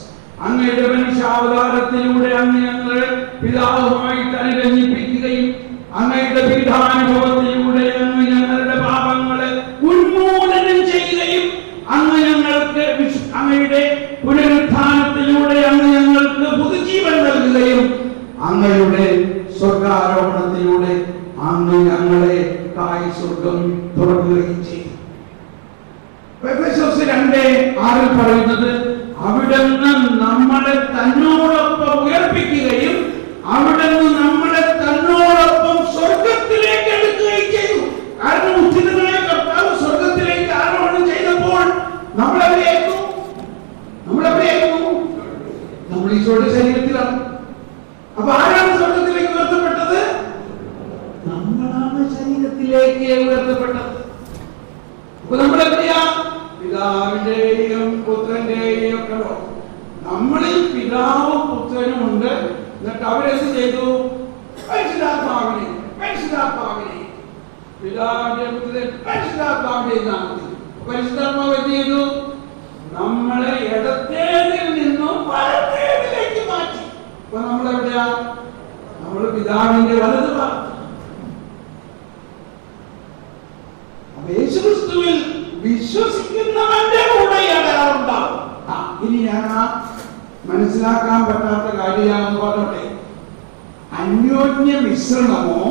അങ്ങയുടെ മനുഷ്യാവതാരത്തിലൂടെ അങ്ങ് ഞങ്ങളെ പിതാവുമായിട്ട് അനുരഞ്ജിപ്പിക്കുകയും അങ്ങയുടെ പീഠാനുഭവത്തിലൂടെ അങ്ങ് ഞങ്ങളുടെ പാപങ്ങളെ ഉന്മൂലനം ചെയ്യുകയും അങ്ങ് ഞങ്ങൾക്ക് അങ്ങയുടെ പുനരുത്ഥാനത്തിലൂടെ അങ്ങ് ഞങ്ങൾക്ക് പുതുജീവൻ നൽകുകയും അങ്ങയുടെ സ്വർഗാരോഹണത്തിലൂടെ അങ്ങ് ഞങ്ങളെ കായ് സ്വർഗം തുറക്കുകയും ചെയ്തു. എഫെസോസ് 2:6 പറയുന്നത് അവിടുന്ന് നമ്മളെ തന്നോടൊപ്പം ഉയർപ്പിക്കുകയും അവിടുന്ന് നമ്മളെ തന്നോടൊപ്പം സ്വർഗത്തിലേക്ക് എടുക്കുകയും ചെയ്തു. കാരണം ഉചിതനായ കർത്താവ് സ്വർഗത്തിലേക്ക് ആരോഹണം ചെയ്തപ്പോൾ നമ്മളെവിടെയായിരുന്നു? നമ്മൾ ഈശോയുടെ ശരീരത്തിലാണ്. അപ്പൊ ആരാണ് സ്വർഗത്തിലേക്ക് ഉയർത്തപ്പെട്ടത്? നമ്മളാണ് ശരീരത്തിലേക്ക് ഉയർത്തപ്പെട്ടത്. അപ്പൊ നമ്മളെവിടെയാ? പിതാവിന്റെയും പുത്രന്റെയും ഒക്കെ നമ്മളിൽ പിതാവും പുത്രനും ഉണ്ട്. എന്നിട്ട് അവരെന്ത് ചെയ്തു? പരിശുദ്ധാത്മാവിനെ പിതാവിന്റെ പുത്രൻ പരിശുദ്ധാത്മാവിന്റെ നാമത്തിൽ. പരിശുദ്ധാത്മാവ് എന്ത് ചെയ്തു? നമ്മളെ ഇടത്തേതിൽ നിന്നും വലത്തേതിലേക്ക് മാറ്റി. അപ്പൊ നമ്മളെവിടെയാ? നമ്മൾ പിതാവിന്റെ വലത് ഭാഗത്ത്. യേശുക്രിസ്തുവിൽ വിശ്വസിക്കുന്നവന്റെ കൂടെ അടയാളമുണ്ടാവും. ഇനി ഞാൻ മനസ്സിലാക്കാൻ പറ്റാത്ത കാര്യമാണെന്ന് പറഞ്ഞോട്ടെ. അന്യോന്യ മിശ്രണമോ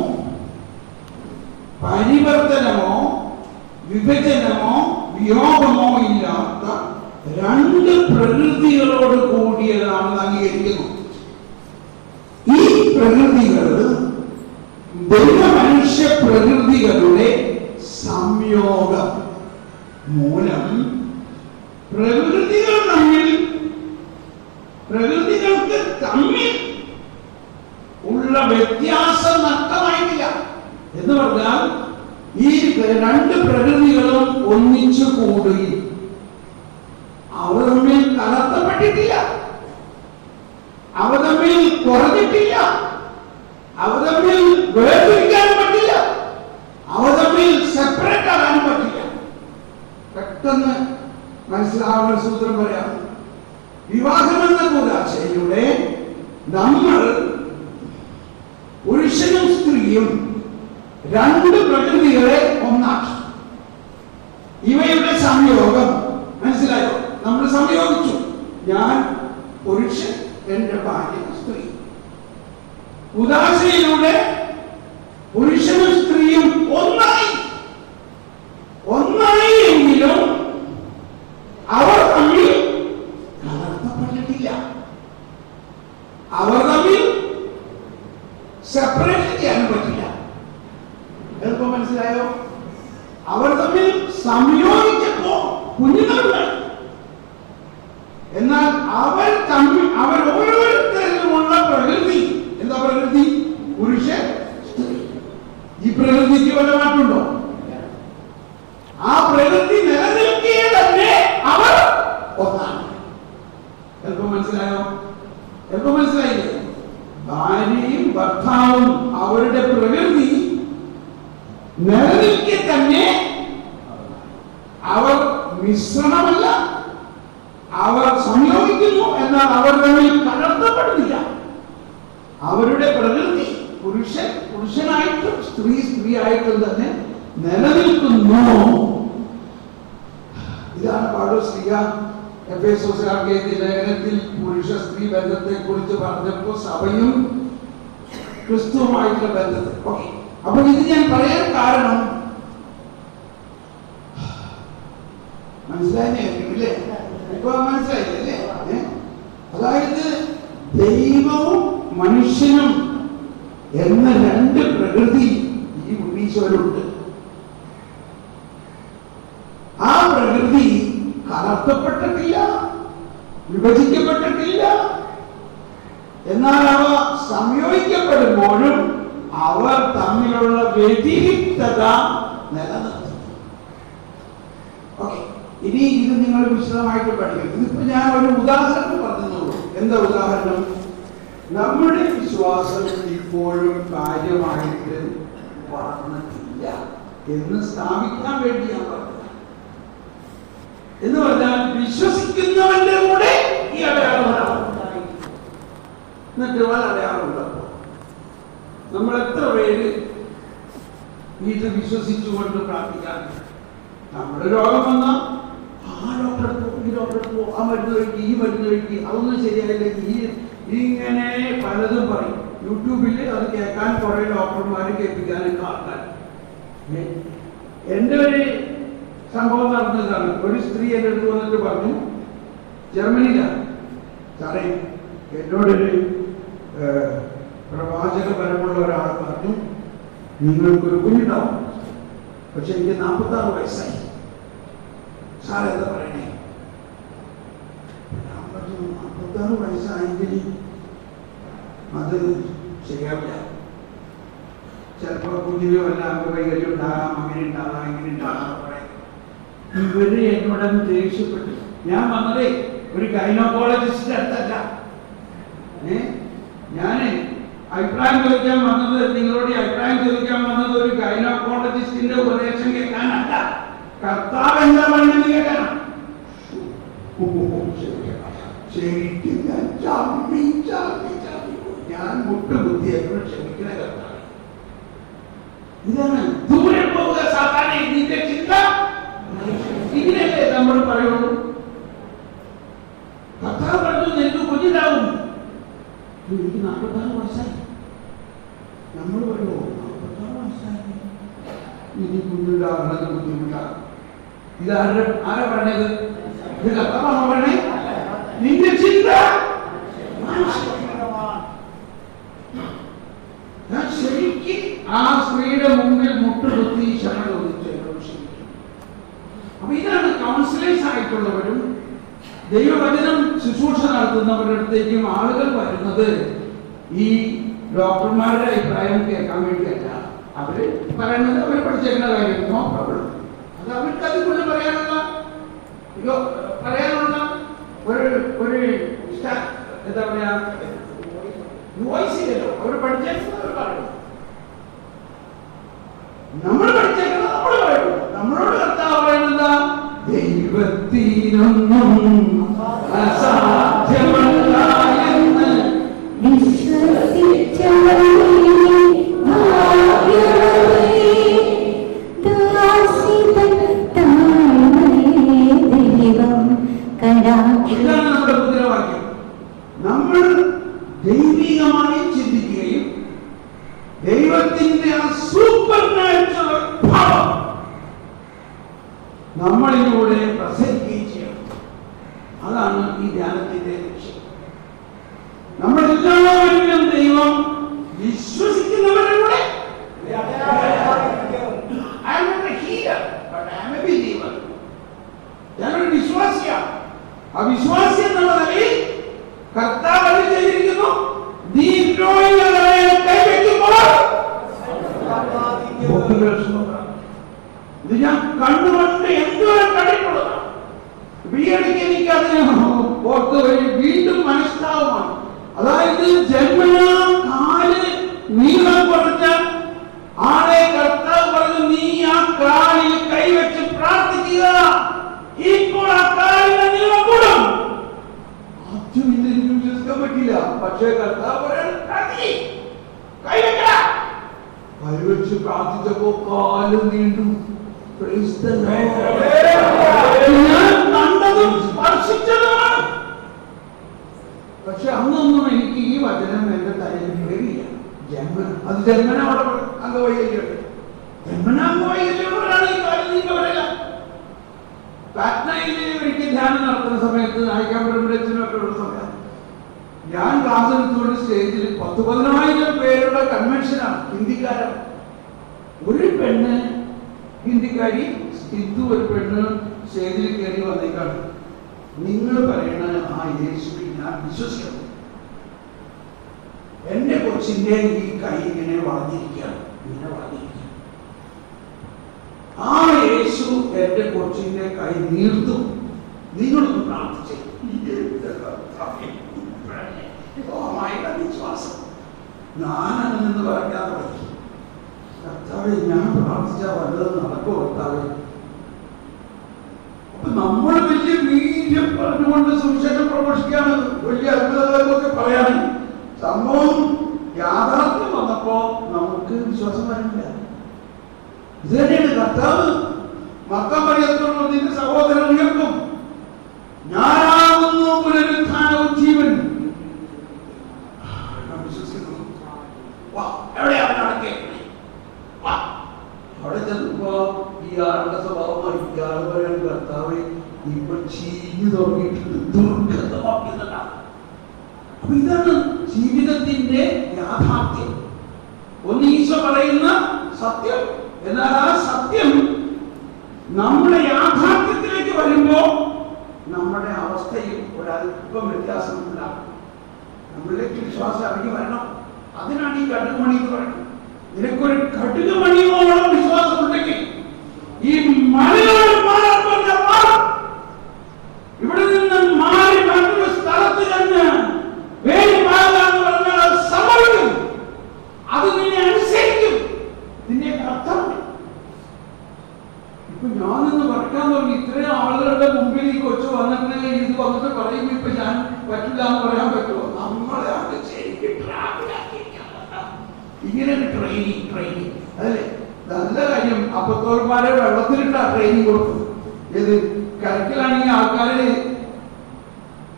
പരിവർത്തനമോ വിഭജനമോ വിയോഗമോ ഇല്ലാത്ത രണ്ട് പ്രകൃതികളോട് കൂടിയതാണെന്ന് അംഗീകരിക്കുന്നു. ഈ പ്രകൃതികൾ ദൈവമനുഷ്യ പ്രകൃതികളുടെ സംയോഗം മൂലം പ്രകൃതികൾക്ക് തമ്മിൽ ഉള്ള വ്യത്യാസം നഷ്ടമായിട്ടില്ല. എന്ന് പറഞ്ഞാൽ ഈ രണ്ട് പ്രകൃതികളും ഒന്നിച്ചു കൂടുകയും അവ തമ്മിൽ കലർത്തപ്പെട്ടിട്ടില്ല, അവ തമ്മിൽ കുറഞ്ഞിട്ടില്ല, അവ തമ്മിൽ വേർതിരിക്കാൻ പറ്റില്ല, അവ തമ്മിൽ സെപ്പറേറ്റ് ആകാൻ പറ്റില്ല. പെട്ടെന്ന് മനസ്സിലാവുന്ന സൂത്രം പറയാം. വിവാഹമെന്ന കൂടാശയിലൂടെ നമ്മൾ പുരുഷനും സ്ത്രീയും രണ്ട് പ്രകൃതികളെ ഒന്നാക്കി. ഇവയുടെ സംയോഗം മനസ്സിലായോ? നമ്മൾ സംയോഗിച്ചു. ഞാൻ പുരുഷൻ, എന്റെ ഭാര്യ സ്ത്രീ. ഉദാശയിലൂടെ പുരുഷനും സ്ത്രീയും ഒന്നായി എങ്കിലും അവർ തമ്മിൽ കലർത്തപ്പെട്ടിട്ടില്ല, അവർ തമ്മിൽ സെപ്പറേറ്റ് ചെയ്യാൻ പറ്റില്ല. എളുപ്പം മനസ്സിലായോ? അവർ തമ്മിൽ സംയോജിച്ചപ്പോ കുഞ്ഞുങ്ങളുണ്ടായി. എന്നാൽ അവർ ഓരോരുത്തരിലുമുള്ള പ്രകൃതി എന്താ? പ്രകൃതി പുരുഷൻ സ്ത്രീ. ഈ പ്രകൃതിക്ക് വല്ല മാറ്റമുണ്ടോ? ആ പ്രകൃതി നിലനിൽക്കിയ തന്നെ അവർ ഒന്നാണ്. എളുപ്പം മനസ്സിലായോ? എളുപ്പം മനസ്സിലായില്ലേ? ഭാര്യയും ഭർത്താവും അവരുടെ പ്രകൃതി നിലനിൽക്കെ തന്നെ അവർ മിശ്രണമല്ല, അവർ സംയോഗിക്കുന്നു. എന്നാൽ അവർ തമ്മിൽ കലർത്തപ്പെടുന്നില്ല. അവരുടെ പ്രകൃതി പുരുഷനായിട്ടും സ്ത്രീ ആയിട്ടും തന്നെ നിലനിൽക്കുന്നു. ഇതാണ് പൗലോസ് എഫേസോസുകാർക്ക് എഴുതിയ ലേഖനത്തിൽ പുരുഷ സ്ത്രീ ബന്ധത്തെ കുറിച്ച് പറഞ്ഞപ്പോൾ സഭയും ക്രിസ്തുവുമായിട്ടുള്ള ബന്ധത്തെ. ഓക്കെ, അപ്പൊ ഇത് ഞാൻ പറയാൻ കാരണം മനസ്സിലായില്ലേ? ഇപ്പൊ മനസ്സിലായില്ലേ? അതായത് ദൈവവും മനുഷ്യനും എന്ന രണ്ട് പ്രകൃതി ഈ ഉണ്ണീശ്വരുണ്ട്. ആ പ്രകൃതി കലർത്തപ്പെട്ടിട്ടില്ല, വിഭജിക്കപ്പെട്ടിട്ടില്ല. എന്നാൽ അവ സംയോജിക്കപ്പെടുമ്പോഴും അവർ തമ്മിലുള്ള വ്യതിരിക്തത നിലനിർത്തുന്നു. ഓക്കെ, ഇനി ഇത് നിങ്ങൾ വിശദമായിട്ട് പഠിക്കണം. ഇതിപ്പോ ഞാൻ ഒരു ഉദാഹരണം പറഞ്ഞുള്ളൂ. എന്താ ഉദാഹരണം? നമ്മുടെ വിശ്വാസം ഇപ്പോഴും കാര്യമായിട്ട് വളർന്നിട്ടില്ല എന്ന് സ്ഥാപിക്കാൻ വേണ്ടി ഞാൻ പറഞ്ഞു. എന്ന് പറഞ്ഞാൽ വിശ്വസിക്കുന്നവന്റെ കൂടെ ഈ അടയാളം എന്നിട്ട് അടയാളമുണ്ടപ്പോ നമ്മൾ എത്ര പേര് ഇത് വിശ്വസിച്ചുകൊണ്ട് പ്രാർത്ഥിക്കാൻ? നമ്മുടെ രോഗം വന്നാൽ ആ ഡോക്ടറെ പോകും, ഈ ഡോക്ടറെ പോകും, ആ മരുന്ന് കഴിക്കും, ഈ മരുന്ന് കഴിക്കും, അതൊന്നും ശരിയായില്ല, ഇങ്ങനെ പലതും പറയും. യൂട്യൂബിൽ അത് കേൾക്കാൻ കുറെ ഡോക്ടർമാർ, കേൾപ്പിക്കാനൊക്കെ ആൾക്കാർ. എൻ്റെ ഒരു സംഭവം നടന്നതാണ്. ഒരു സ്ത്രീ എൻ്റെ അടുത്ത് വന്നിട്ട് പറഞ്ഞു, ജർമ്മനിയിലാണ്, സാറേ എന്നോടൊരു പ്രവാചകപരമുള്ള ഒരാൾ പറഞ്ഞു, നിങ്ങൾക്കൊരു കുഞ്ഞുണ്ടാവും, പക്ഷെ എനിക്ക് 46 വയസ്സായി, സാർ എന്താ പറയണേ? ഞാൻ പറഞ്ഞു, 46 വയസ്സായെങ്കിൽ അത് ശരിയാവില്ല. ചിലപ്പോൾ കുഞ്ഞിന് വല്ല അംഗവൈകല്യം ഉണ്ടാകാം, അങ്ങനെ ഉണ്ടാകാം, ഇങ്ങനെ ഉണ്ടാകാം. ഇവര് എന്നോടൊന്ന് ദേഷ്യപ്പെട്ടു. ഞാൻ വന്നതേ ഒരു ഗൈനക്കോളജിസ്റ്റിന്റെ അടുത്തല്ല. ഞാന് അഭിപ്രായം ചോദിക്കാൻ വന്നത്, നിങ്ങളോട് അഭിപ്രായം ചോദിക്കാൻ വന്നത് ഒരു ഗൈനക്കോളജിസ്റ്റിന്റെ ഉപദേശം കേൾക്കാനല്ല, കർത്താവ് എന്താ പറയുന്നത് കേൾക്കാനാണ്. ശരിക്കും ഞാൻ മുട്ടുബുദ്ധിയായിട്ട് ക്ഷമിക്കുന്ന കർത്താവ്. ഇതാണ് ദൂരെ പോവുക സാധാരണ ഇതിന്റെ ചിന്ത. ഇതിനല്ലേ നമ്മൾ പറയുള്ളൂ. കർത്താവ് പറഞ്ഞു നിനക്ക് കുഞ്ഞിതാവും. എനിക്ക് 46 വയസ്സായി. നമ്മൾ പറയുമോ 46 വയസ്സായി ഇനി കുഞ്ഞുണ്ടാകുന്നത് ബുദ്ധിമുട്ടാണ്. ആരാ പറഞ്ഞത്? ഇത് കർത്താവാണോ പറഞ്ഞേ? നിന്റെ ചിന്ത ഞാൻ ശരിക്കും ആ സ്ത്രീയുടെ മുമ്പിൽ മുട്ടുകുത്തി ക്ഷമ ചോദിച്ചു. അപ്പൊ ഇതാണ് കൗൺസിലേഴ്സ് ആയിട്ടുള്ളവരും ദൈവവചനം ശുശ്രൂഷ നടത്തുന്നവരുടെ അടുത്തേക്കും ആളുകൾ വരുന്നത് ഈ ഡോക്ടർമാരുടെ അഭിപ്രായം കേൾക്കാൻ വേണ്ടിയല്ല. അവര് പറയുന്നത് അവർ പഠിച്ചേക്കുന്ന കാര്യം, നോ പ്രോബ്ലം. അത് അവർക്ക് അതുകൊണ്ട് പറയാനുള്ള ഒരു എന്താ പറയാ വോയിസ് ഇല്ലല്ലോ. അവർ പഠിച്ചേക്കുന്നത് പറയും, നമ്മൾ പഠിച്ചേക്കുന്നത് നമ്മൾ പറയും. നമ്മളോട് കർത്താവ് പറയുന്നത് ദൈവത്തിനൊന്നും അസാധ്യമല്ല എന്ന് ഇതാണ് നമ്മുടെ മുദ്രാവാക്യം. നമ്മൾ ദൈവികമായി ചിന്തിക്കുകയും ദൈവത്തിന്റെ ആ സൂപ്പർ നാച്ചുറൽ പവർ നമ്മളിലൂടെ പ്രസരിക്കുകയും ചെയ്യണം. അതാണ് ഈ ധ്യാനത്തിന്റെ ലക്ഷ്യം. നമ്മളെല്ലാവരും ദൈവം വിശ്വസിക്കുന്നവരുടെ ഞാനൊരു വിശ്വാസിയാണ്. ആ വിശ്വാസി എന്നുള്ള നിലയിൽ കർത്താവ് ചെയ്തിരിക്കുന്നു. നീ കൈവയ്ക്കുമ്പോൾ ഇത് ഞാൻ കണ്ടുകൊണ്ട് എന്തോരം കണ്ടിട്ടുള്ളതാണ്. ഈയിടയ്ക്ക് എനിക്ക് അതിനെ ഓർത്ത് വീണ്ടും മനസ്സിലാവുമാണ്. അതായത് ജന്മനാ കാല് നീളം കുറഞ്ഞ ആളെ കർത്താവ് പറഞ്ഞു, നീ ആ കാലിൽ കൈവച്ച് പ്രാർത്ഥിക്കുക, ഇപ്പോൾ ആ കാലിന് നീളം കൂടും. ആദ്യം എനിക്ക് വിശ്വസിക്കാൻ പറ്റില്ല. പക്ഷേ കർത്താവ് കൈവച്ച് പ്രാർത്ഥിച്ചപ്പോ കാല് നീണ്ടു. കണ്ടതും സ്പർശിച്ചതുമാണ്. പക്ഷെ അന്നൊന്നും എനിക്ക് ഈ വചനം എന്റെ തലയിൽ കയറിയില്ല. അത് ജന്മന അവിടെ അംഗവൈകല്യം, ജന്മന അംഗവൈകല്യമുള്ളവരാണ് ഈ കാര്യം നീണ്ടവരല്ല. പാറ്റ്നയിൽ ഒരിക്കൽ ധ്യാനം നടത്തുന്ന സമയത്ത് നായിക്കാമ്പരമ്പരത്തിനൊക്കെ ഉള്ള സമയം ഞാൻ ക്ലാസ് എടുത്തുകൊണ്ട് സ്റ്റേജിൽ 10,000 പേരുടെ കൺവെൻഷനാണ്. ഹിന്ദിക്കാരാണ്. ഒരു പെണ്ണ് ഹിന്ദിക്കാരി ഹിന്ദു ഒരു പെണ്ണ് സ്റ്റേജിൽ കയറി വന്നേക്കാണ്. നിങ്ങൾ പറയണ ആ യേശുവിൽ ഞാൻ വിശ്വസിക്കുന്നു. എന്റെ കൊച്ചിന്റെ ഈ കൈ ഇങ്ങനെ വളഞ്ഞിരിക്കുകയാണ്, ഇങ്ങനെ വളഞ്ഞിരിക്കുക. ആ യേശു എന്റെ കൊച്ചിന്റെ കൈ നീർത്തും. നിങ്ങളൊന്ന് പ്രാർത്ഥിച്ചേ. വിശ്വാസം ഞാനതിൽ നിന്ന് പറയാൻ തുടങ്ങി. കർത്താവെ, ഞാൻ പ്രാർത്ഥിച്ച വല്ലതും നടക്കും കർത്താവെ. അപ്പൊ നമ്മൾ വലിയ വീര്യം പറഞ്ഞുകൊണ്ട് സുവിശേഷം പ്രഘോഷിക്കാണ്, വലിയ അത്ഭുതങ്ങളൊക്കെ പറയാണ്. സംഭവം യാഥാർത്ഥ്യം വന്നപ്പോ നമുക്ക് വിശ്വാസം വരില്ല. ഇത് തന്നെയാണ് കർത്താവ് മക്കം മറിയത്തോട് നിന്റെ സഹോദരൻ ഉയർത്തും, ഞാനാകുന്നു പുനരുത്ഥാനവും ജീവനും. അവിടെ ചെന്നപ്പോ ഇയാളുടെ സ്വഭാവമായി ഇയാൾ പറയാൻ കർത്താവ് ഇപ്പൊ ചീഞ്ഞു തുടങ്ങിയിട്ടുണ്ട്, ദുർഗന്ധമാക്കുന്നുണ്ടാവും. അപ്പൊ ഇതാണ് ജീവിതത്തിന്റെ യാഥാർത്ഥ്യം. ഒന്ന് ഈശോ പറയുന്ന സത്യം, എന്നാൽ ആ സത്യം നമ്മുടെ യാഥാർത്ഥ്യത്തിലേക്ക് വരുമ്പോ നമ്മുടെ അവസ്ഥയിൽ ഒരല്പം വ്യത്യാസമുണ്ടാകും. നമ്മളിലേക്ക് വിശ്വാസം ഇറങ്ങി വരണം. അതിനാണ് ഈ കടുകുമണി എന്ന് പറയുന്നത്. നിനക്കൊരു കടുകുമണിയോളം വിശ്വാസം ഉണ്ടെങ്കിൽ ഈ മലയോട് മാറാൻ പറഞ്ഞാൽ മാറും. ഇവിടെ നിന്ന് മാറി മറ്റൊരു സ്ഥലത്ത് ചെന്ന് വേലി മാറാന്ന് പറഞ്ഞാൽ അത് സംഭവിക്കും. ഞാനൊന്ന് പറക്കാൻ തുടങ്ങി. ഇത്രയും ആളുകളുടെ മുമ്പിൽ ഈ കൊച്ചു വന്നിട്ട് ഇത് വന്നിട്ട് പറയുമ്പോ ഇപ്പൊ ഞാൻ പറ്റില്ല എന്ന് പറയാൻ പറ്റുമോ? നമ്മളെ അത് ഇങ്ങനെയാണ് ട്രെയിനിങ് അതല്ലേ നല്ല കാര്യം. അപ്പത്തോൽമാരെ വെള്ളത്തിലിട്ടാ ട്രെയിനിങ് കൊടുക്കുന്നത്. ഏത് കരക്കിലാണെങ്കിൽ ആൾക്കാര്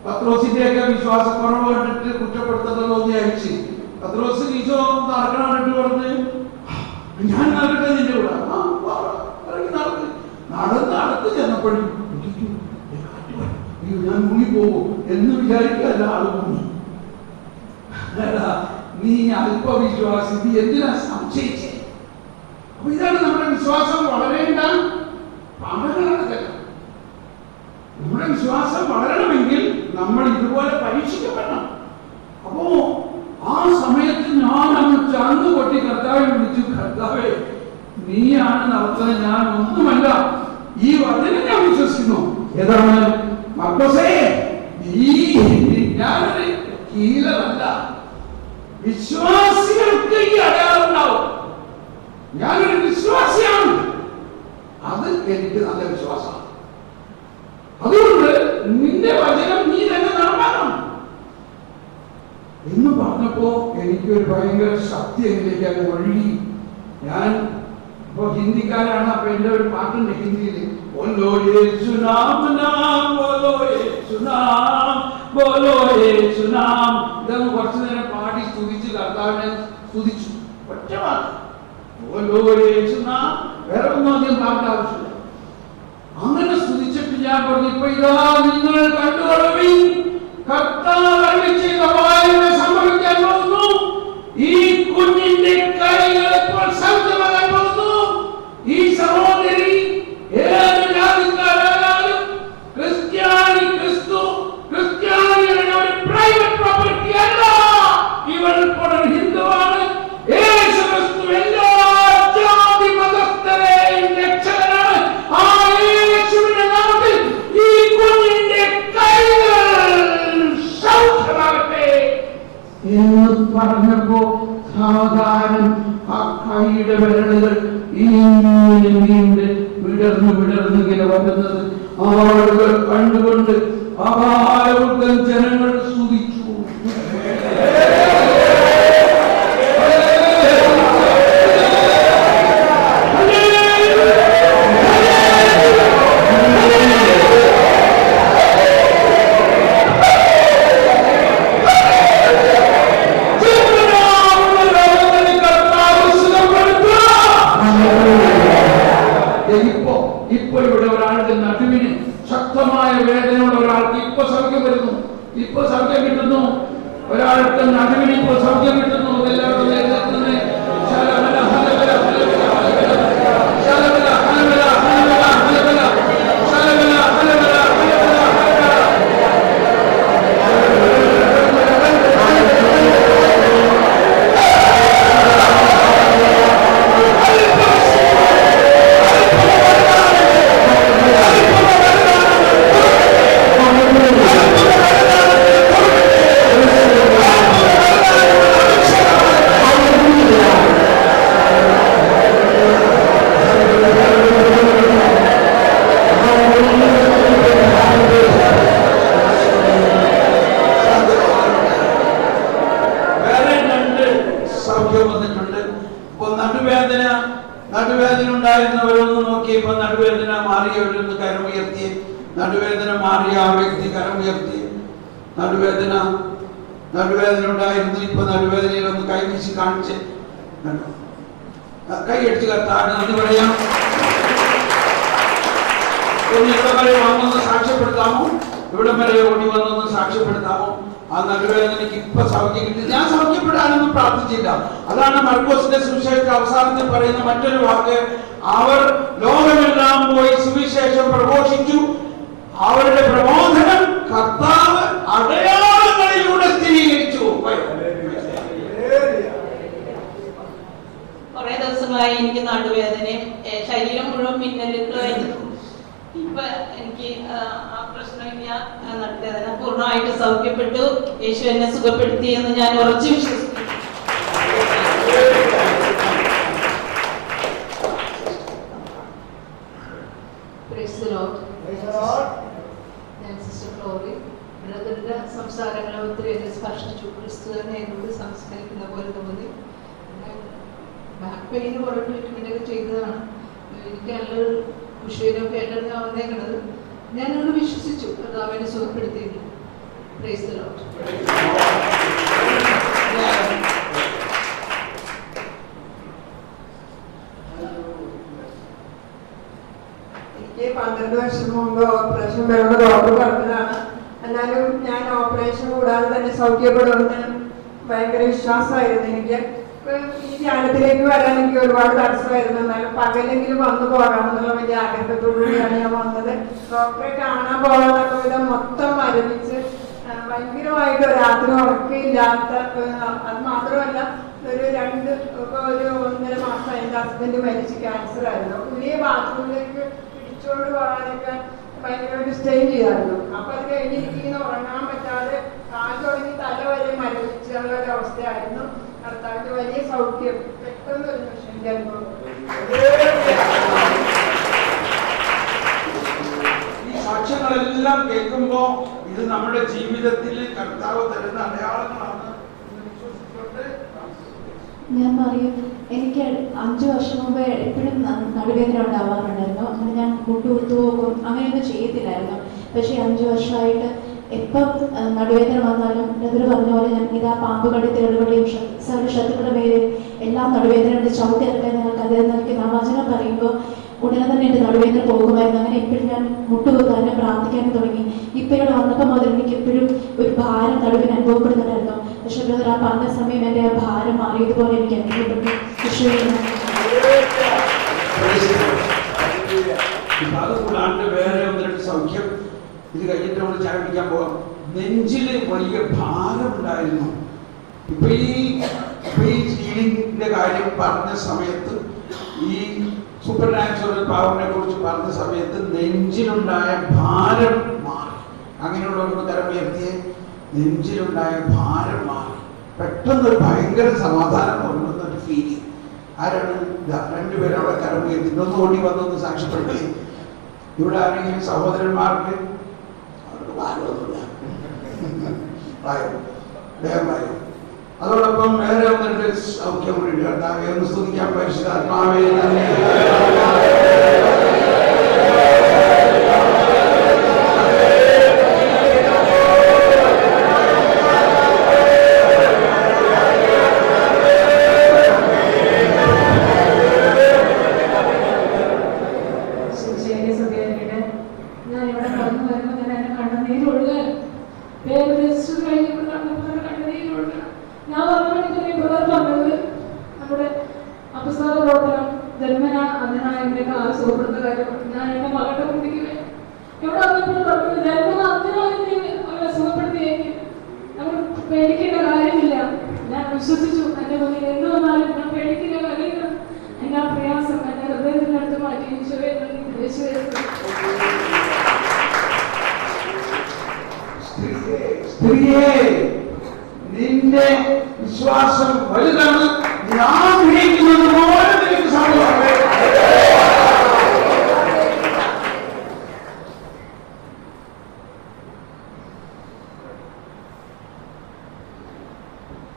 പത്രോസിന്റെ ഒക്കെ വിശ്വാസക്കുറവ് കണ്ടിട്ട് കുറ്റപ്പെടുത്തുന്നല്ലോ എന്ന് വിചാരിച്ച് പത്രോസ് ഈശോ നടക്കണ കണ്ടിട്ട് പറഞ്ഞ് ഞാൻ നടക്കട്ടെ നിന്റെ കൂടെ. നടന്ന് അടുത്ത് ചെന്നപ്പോഴും ഞാൻ മുങ്ങിപ്പോകും എന്ന് വിചാരിക്കല്ല ആള് മുങ്ങി. നീ അല്പവിശ്വാസി, നീ എന്തിനാ സംശയിച്ചേ? അപ്പൊ ഇതാണ് നമ്മുടെ വിശ്വാസം വളരേണ്ട പാഠങ്ങളാണ്. നമ്മുടെ വിശ്വാസം വളരണമെങ്കിൽ നമ്മൾ ഇതുപോലെ പരീക്ഷിക്കപ്പെടണം. അപ്പോ ആ സമയത്ത് ഞാൻ അങ്ങ് ചന്ത് കൊട്ടി കർത്താവെ വിളിച്ചു, കർത്താവെ നീയാണ് നടത്തുന്നത്, ഞാൻ ഒന്നുമല്ല. ഈ വചനം ഞാൻ വിശ്വസിക്കുന്നു. ഏതാണ്? മർക്കോസേ, ഞാനൊരു കീലമല്ല. വിശ്വാസികൾക്ക് ഈ അടയാളം ഉണ്ടാവും. ഞാനൊരു വിശ്വാസിയാണ്. അത് എനിക്ക് നല്ല വിശ്വാസമാണ്. അതുകൊണ്ട് നിന്റെ വചനം നീ തന്നെ നടപ്പാക്കണം എന്ന് പറഞ്ഞപ്പോ എനിക്കൊരു ഭയങ്കര ശക്തി എന്നിലേക്ക് അങ്ങ് ഒഴുകി. ഞാൻ ഇപ്പൊ ഹിന്ദിക്കാരാണ്. അപ്പൊ എന്റെ ഒരു പാട്ടുണ്ട് ഹിന്ദിയിൽ, ബോലോ യേശു നാം നാം, ബോലോ യേശു നാം, ബോലോ യേശു നാം. ഇതൊന്ന് കുറച്ചു നേരം പാടി സ്തുതിച്ച് കർത്താവിനെ സ്തുതിച്ചു. ഒറ്റ വാക്ക് ബോലോ യേശു നാം. വേറെ ഒന്നും അധികം പാട്ട് ആവശ്യമില്ല. അങ്ങനെ സ്തുതിച്ചിട്ട് ഞാൻ പറഞ്ഞു, ഇപ്പൊ ഇതാ നിങ്ങൾ കണ്ടുകൊള്ളുവിൻ, കർത്താവ് സംഭവിക്കാൻ പോകുന്നു. ഈ കുഞ്ഞിന്റെ കൈകൾ ഇപ്പോൾ സൗഖ്യമാകാൻ പോകുന്നു. ഈ സഹോദരി ഏത് ജാതിക്കാരായാലും ക്രിസ്ത്യാനികളുടെ ഒരു പ്രൈവറ്റ് പ്രോപ്പർട്ടി അല്ല. ഇവൾ ഇപ്പോൾ ഒരു ഹിന്ദുവാണ്. യേശു ക്രിസ്തു എല്ലാ ജാതി മതസ്ഥരെയും രക്ഷകനാണ്. ആ യേശുവിന്റെ നാമത്തിൽ ഈ കുഞ്ഞിന്റെ കൈകൾ സൗഖ്യമാകട്ടെ എന്ന് പറഞ്ഞപ്പോ സാധാരണ ആ കൈയുടെ വിരലുകൾ നീണ്ട് വിടർന്ന് ഇങ്ങനെ വരുന്നത് ആളുകൾ കണ്ടുകൊണ്ട് അപാരവൃദ്ധൻ ജനങ്ങൾ സ്തുതിച്ചു. ഇപ്പൊ ഇവിടെ ഒരാളുടെ നടുവിന് ശക്തമായ വേദനയുള്ള ഒരാൾക്ക് ഇപ്പൊ സൗഖ്യം വരുന്നു, ഇപ്പൊ സൗഖ്യം കിട്ടുന്നു. ഒരാൾക്ക് നടുവിന് ഇപ്പൊ സൗഖ്യം കിട്ടുന്നു. നടുവേദന ഉണ്ടായിരുന്നവരൊന്ന് നോക്കിയപ്പോ നടുവേദന മാറിയവരൊന്ന് കരമുയർത്തി. നടുവേദന മാറിയ ആ വ്യക്തി കരമുയർത്തി. നടുവേദന ഉണ്ടായിരുന്നു. ഇപ്പൊ നടുവേദനയിലൊന്ന് കൈവീശി കാണിച്ച് കൈ അടിച്ച് കത്താൻ നന്ദി പറയാം. ഇവിടെ വരെ വന്നൊന്ന് സാക്ഷ്യപ്പെടുത്താമോ? ഇവിടെ വരെ ഓടി വന്നൊന്ന് സാക്ഷ്യപ്പെടുത്താമോ? ആ നടുവേദനയ്ക്ക് ഇപ്പൊ സൗഖ്യം കിട്ടി. ഞാൻ സൗഖ്യപ്പെടാനൊന്നും പ്രാർത്ഥിച്ചില്ല. അതാണ് മർക്കോസിന്റെ സുവിശേഷ അവസാനത്തിൽ പറയുന്ന മറ്റൊരു വാക്ക്. അവർ ലോകമെല്ലാം പോയി സുവിശേഷം പ്രഘോഷിച്ചു. അവരുടെ പ്രബോധനം കർത്താവ് അടയാളങ്ങളിലൂടെ സ്ഥിരീകരിച്ചു. കുറെ ദിവസമായി എനിക്ക് നടുവേദനയും ശരീരം മുഴുവൻ മിന്നലുകളായിരുന്നു. ഇപ്പൊ എനിക്ക് ആ പ്രശ്നമില്ല. നടുവേദന പൂർണ്ണമായിട്ട് സൗഖ്യപ്പെട്ടു. യേശു എന്നെ സുഖപ്പെടുത്തി എന്ന് ഞാൻ ഉറച്ചു വിശ്വസിക്കുന്നു. Praise the Lord. ഞാൻ സിസ്റ്റർ ഫ്ലോറി. ബ്രദറിന്റെ സംസാരങ്ങൾ ഒത്തിരി എന്നെ സ്പർശിച്ചു. ക്രിസ്തു തന്നെ എന്നോട് സംസ്കരിക്കുന്ന പോലെ തോന്നി. ബാക്ക് പെയിന് കുറേ ട്രീറ്റ്മെൻറ്റൊക്കെ ചെയ്തതാണ്. എനിക്ക് നല്ലൊരു വിഷയമൊക്കെ ആയിട്ടാണ് ഞാൻ വന്നേക്കണത്. ഞാനോട് വിശ്വസിച്ചു കർത്താവിനെ സുഖപ്പെടുത്തിയിരുന്നു. Praise the Lord. എനിക്ക് 12 വർഷം മുമ്പ് ഓപ്പറേഷൻ വേണമെന്ന് ഡോക്ടർ പറഞ്ഞതാണ്. എന്നാലും ഞാൻ ഓപ്പറേഷൻ കൂടാതെ തന്നെ സൗഖ്യപ്പെടുമെന്ന് ഭയങ്കര വിശ്വാസമായിരുന്നു എനിക്ക്. ഈ ധ്യാനത്തിലേക്ക് വരാൻ എനിക്ക് ഒരുപാട് തടസ്സമായിരുന്നു. എന്നാലും പകലെങ്കിലും വന്നു പോകാമെന്നുള്ള വലിയ ആഗ്രഹത്തോടുകൂടിയാണ് ഞാൻ വന്നത്. ഡോക്ടറെ കാണാൻ പോകാനുള്ള വിധം മൊത്തം മരവിച്ച് ഭയങ്കരമായിട്ട് രാത്രി ഉറക്കമില്ലാത്ത, അത് മാത്രമല്ല ഒരു 1.5 മാസം എൻ്റെ ഹസ്ബൻഡ് മരിച്ച് ക്യാൻസർ ആയിരുന്നു. പുതിയ ബാത്റൂമിലേക്ക് പിടിച്ചോണ്ട് പോകാനൊക്കെ ഭയങ്കരമായിട്ട് സ്റ്റെയിൻ ചെയ്തായിരുന്നു. അപ്പൊ അത് കഴിഞ്ഞ് എനിക്കിങ്ങനെ ഉറങ്ങാൻ പറ്റാതെ കാല് തുടങ്ങി തല വരെ മരവിച്ചുള്ള ഒരു അവസ്ഥയായിരുന്നു. കർത്താവിന്റെ വലിയ സൗഖ്യം പെട്ടെന്ന് ഒരു നിമിഷം എൻ്റെ അനുഭവം. ഈ സാക്ഷ്യങ്ങളെല്ലാം കേൾക്കുമ്പോ ഇത് നമ്മുടെ ജീവിതത്തിൽ കർത്താവ് തരുന്ന അടയാളങ്ങളാണ് എന്ന് വിശ്വസിച്ചുകൊണ്ട് ഞാൻ പറയും, എനിക്ക് 5 വർഷം മുമ്പ് എപ്പോഴും നടുവേദന ഉണ്ടാവാറുണ്ടായിരുന്നു. അങ്ങനെ ഞാൻ കൂട്ടുകുത്തു പോകും അങ്ങനെയൊന്നും ചെയ്യത്തില്ലായിരുന്നു. പക്ഷേ 5 വർഷമായിട്ട് എപ്പം നടുവേദന വന്നാലും ബ്രദർ പറഞ്ഞ പോലെ ഞാൻ ഇതാ പാമ്പ് കടി തേടുകളുടെയും സകല ശത്രുക്കളുടെ മേലെ എല്ലാം നടുവേദനയുടെ ചവിട്ടി ഇറക്കാൻ ഞങ്ങൾക്ക് അതിൽ നൽകി നാമവചനം പറയുമ്പോൾ ഉടനെ തന്നെ എൻ്റെ നടുവേദന പോകുമായിരുന്നു. അങ്ങനെ എപ്പോഴും ഞാൻ മുട്ടുകുത്താനും പ്രാർത്ഥിക്കാനും തുടങ്ങി. ഇപ്പം ഇവിടെ വന്നപ്പോൾ മുതൽ എനിക്ക് എപ്പോഴും ഒരു ഭാരം നടുവിന് അനുഭവപ്പെടുന്നുണ്ടായിരുന്നു. പക്ഷേ ബ്രദർ ആ പറഞ്ഞ സമയം എൻ്റെ ആ ഭാരം മാറിയതുപോലെ എനിക്ക് അനുഭവപ്പെട്ടു. അതുകൂടാണ്ട് വേറെ 1-2 സൗഖ്യം ഇത് കഴിഞ്ഞിട്ട് നമ്മൾ ചായ കുടിക്കാൻ പോകാം. നെഞ്ചില് വലിയ ഭാരം ഉണ്ടായിരുന്നു. ഇപ്പൊ ഈ ഹീലിംഗിന്റെ കാര്യം പറഞ്ഞ സമയത്ത്, ഈ സൂപ്പർ നാച്ചുറൽ പവറിനെ കുറിച്ച് പറഞ്ഞ സമയത്ത് നെഞ്ചിലുണ്ടായ ഭാരം മാറി. അങ്ങനെയുള്ളവർക്ക് തരം ഉയർത്തിയ നെഞ്ചിലുണ്ടായ ഭാരം മാറി. പെട്ടെന്നൊരു ഭയങ്കര സമാധാനം കൊണ്ടുവന്നൊരു ഫീലിംഗ്. ആരാണ്? 2 പേരും അവിടെ കരം ഉയർത്തി. ഇതൊന്ന് ഓടി വന്നൊന്ന് സാക്ഷ്യപ്പെടുത്തി. ഇവിടെ ആരെങ്കിലും സഹോദരന്മാർക്ക് അവർക്ക് ഭാരമൊന്നുമില്ല. വേഗം. അതോടൊപ്പം വേറെ 1-2 സൗഖ്യം കൂടി കർത്താവെ ഒന്ന് സ്തുതിക്കാൻ. പരിശുദ്ധാത്മാവേ ഞാനിവിടെ കടന്നു വരുമ്പോൾ ഞാൻ എന്നെ കണ്ണുനീരൊഴുകാൻ കണ്ണുനീരൊഴുകാൻ ഞാൻ പറഞ്ഞത് നമ്മുടെ അപസ്തല പ്രവർത്തനം ജന്മന അന്ധനായ എൻ്റെ കാല് സുഖപ്പെടുന്ന കാര്യം ഞാൻ എൻ്റെ മകളുടെ കുട്ടിക്ക് എവിടെ വന്നപ്പോൾ പറഞ്ഞു, ജന്മന അന്ധനായ അവരെ സുഖപ്പെടുത്തിയേക്ക് നമ്മൾ പേടിക്കേണ്ട കാര്യമില്ല. ഞാൻ വിശ്വസിച്ചു. എൻ്റെ മുന്നിൽ എന്ത് വന്നാലും ഞാൻ പേടിക്കില്ല. കരയുക. എൻ്റെ ആ പ്രയാസം എൻ്റെ ഹൃദയത്തിനടുത്ത് മാറ്റി ഈശോയെ സ്ത്രീയെ, നിന്റെ വിശ്വാസം വലുതാണ്. ഞാൻ ആഗ്രഹിക്കുന്നത് പോലെ നിനക്ക് സംഭവിക്കട്ടെ.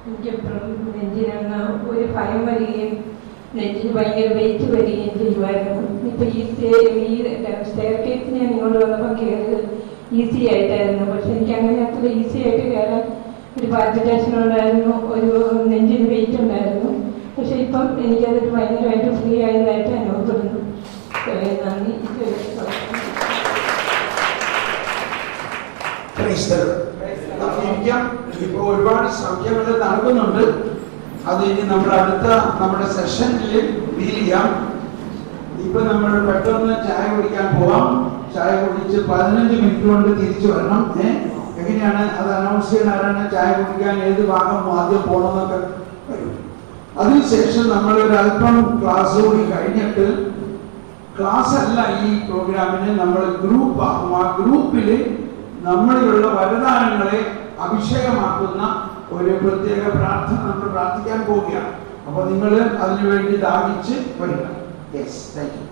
എനിക്കെപ്പോഴും നെഞ്ചിനങ്ങ് ഒരു ഭയം വരികയും നെഞ്ചിന് ഭയങ്കര വെയിറ്റ് വരികയും ചെയ്യുമായിരുന്നു. ഇപ്പം ഈ സ്റ്റെയർ കേസ് ഞാൻ ഇങ്ങോട്ട് വന്നപ്പോൾ കയറിയത് ഈസി ആയിട്ടായിരുന്നു. പക്ഷെ എനിക്ക് അങ്ങനെ അത്ര ഈസി ആയിട്ട് കയറാൻ ഒരു പാൽപിറ്റേഷൻ ഉണ്ടായിരുന്നു, ഒരു നെഞ്ചിന് വെയിറ്റ് ഉണ്ടായിരുന്നു. പക്ഷെ ഇപ്പം എനിക്കതൊരു ഭയങ്കരമായിട്ട് ഫ്രീ ആയതായിട്ട് അനുഭവപ്പെടുന്നു. നന്ദി. ഇപ്പോൾ ഒരുപാട് സൗഖ്യങ്ങൾ നടക്കുന്നുണ്ട്. അത് ഇനി നമ്മുടെ സെഷനിൽ ഡീൽ ചെയ്യാം. ഇപ്പൊ നമ്മൾ പെട്ടെന്ന് ചായ കുടിക്കാൻ പോവാം. ചായ കുടിച്ച് 15 മിനിറ്റ് കൊണ്ട് തിരിച്ചു വരണം. എങ്ങനെയാണ് അത് അനൗൺസ് ചെയ്യാൻ? ആരാണ് ചായ കുടിക്കാൻ ഏത് ഭാഗം ആദ്യം പോകണമെന്നൊക്കെ വരും. അതിനുശേഷം നമ്മൾ ഒരു അല്പം ക്ലാസ് കൂടി കഴിഞ്ഞിട്ട്, ക്ലാസ് അല്ല ഈ പ്രോഗ്രാമിന് നമ്മൾ ഗ്രൂപ്പാകും. ആ ഗ്രൂപ്പിൽ നമ്മളിലുള്ള വരദാനങ്ങളെ അഭിഷേകമാക്കുന്ന ഒരു പ്രത്യേക പ്രാർത്ഥന നമ്മൾ പ്രാർത്ഥിക്കാൻ പോവുകയാണ്. അപ്പൊ നിങ്ങൾ അതിനുവേണ്ടി ദാഹിച്ച് വരിക. Yes, thank you.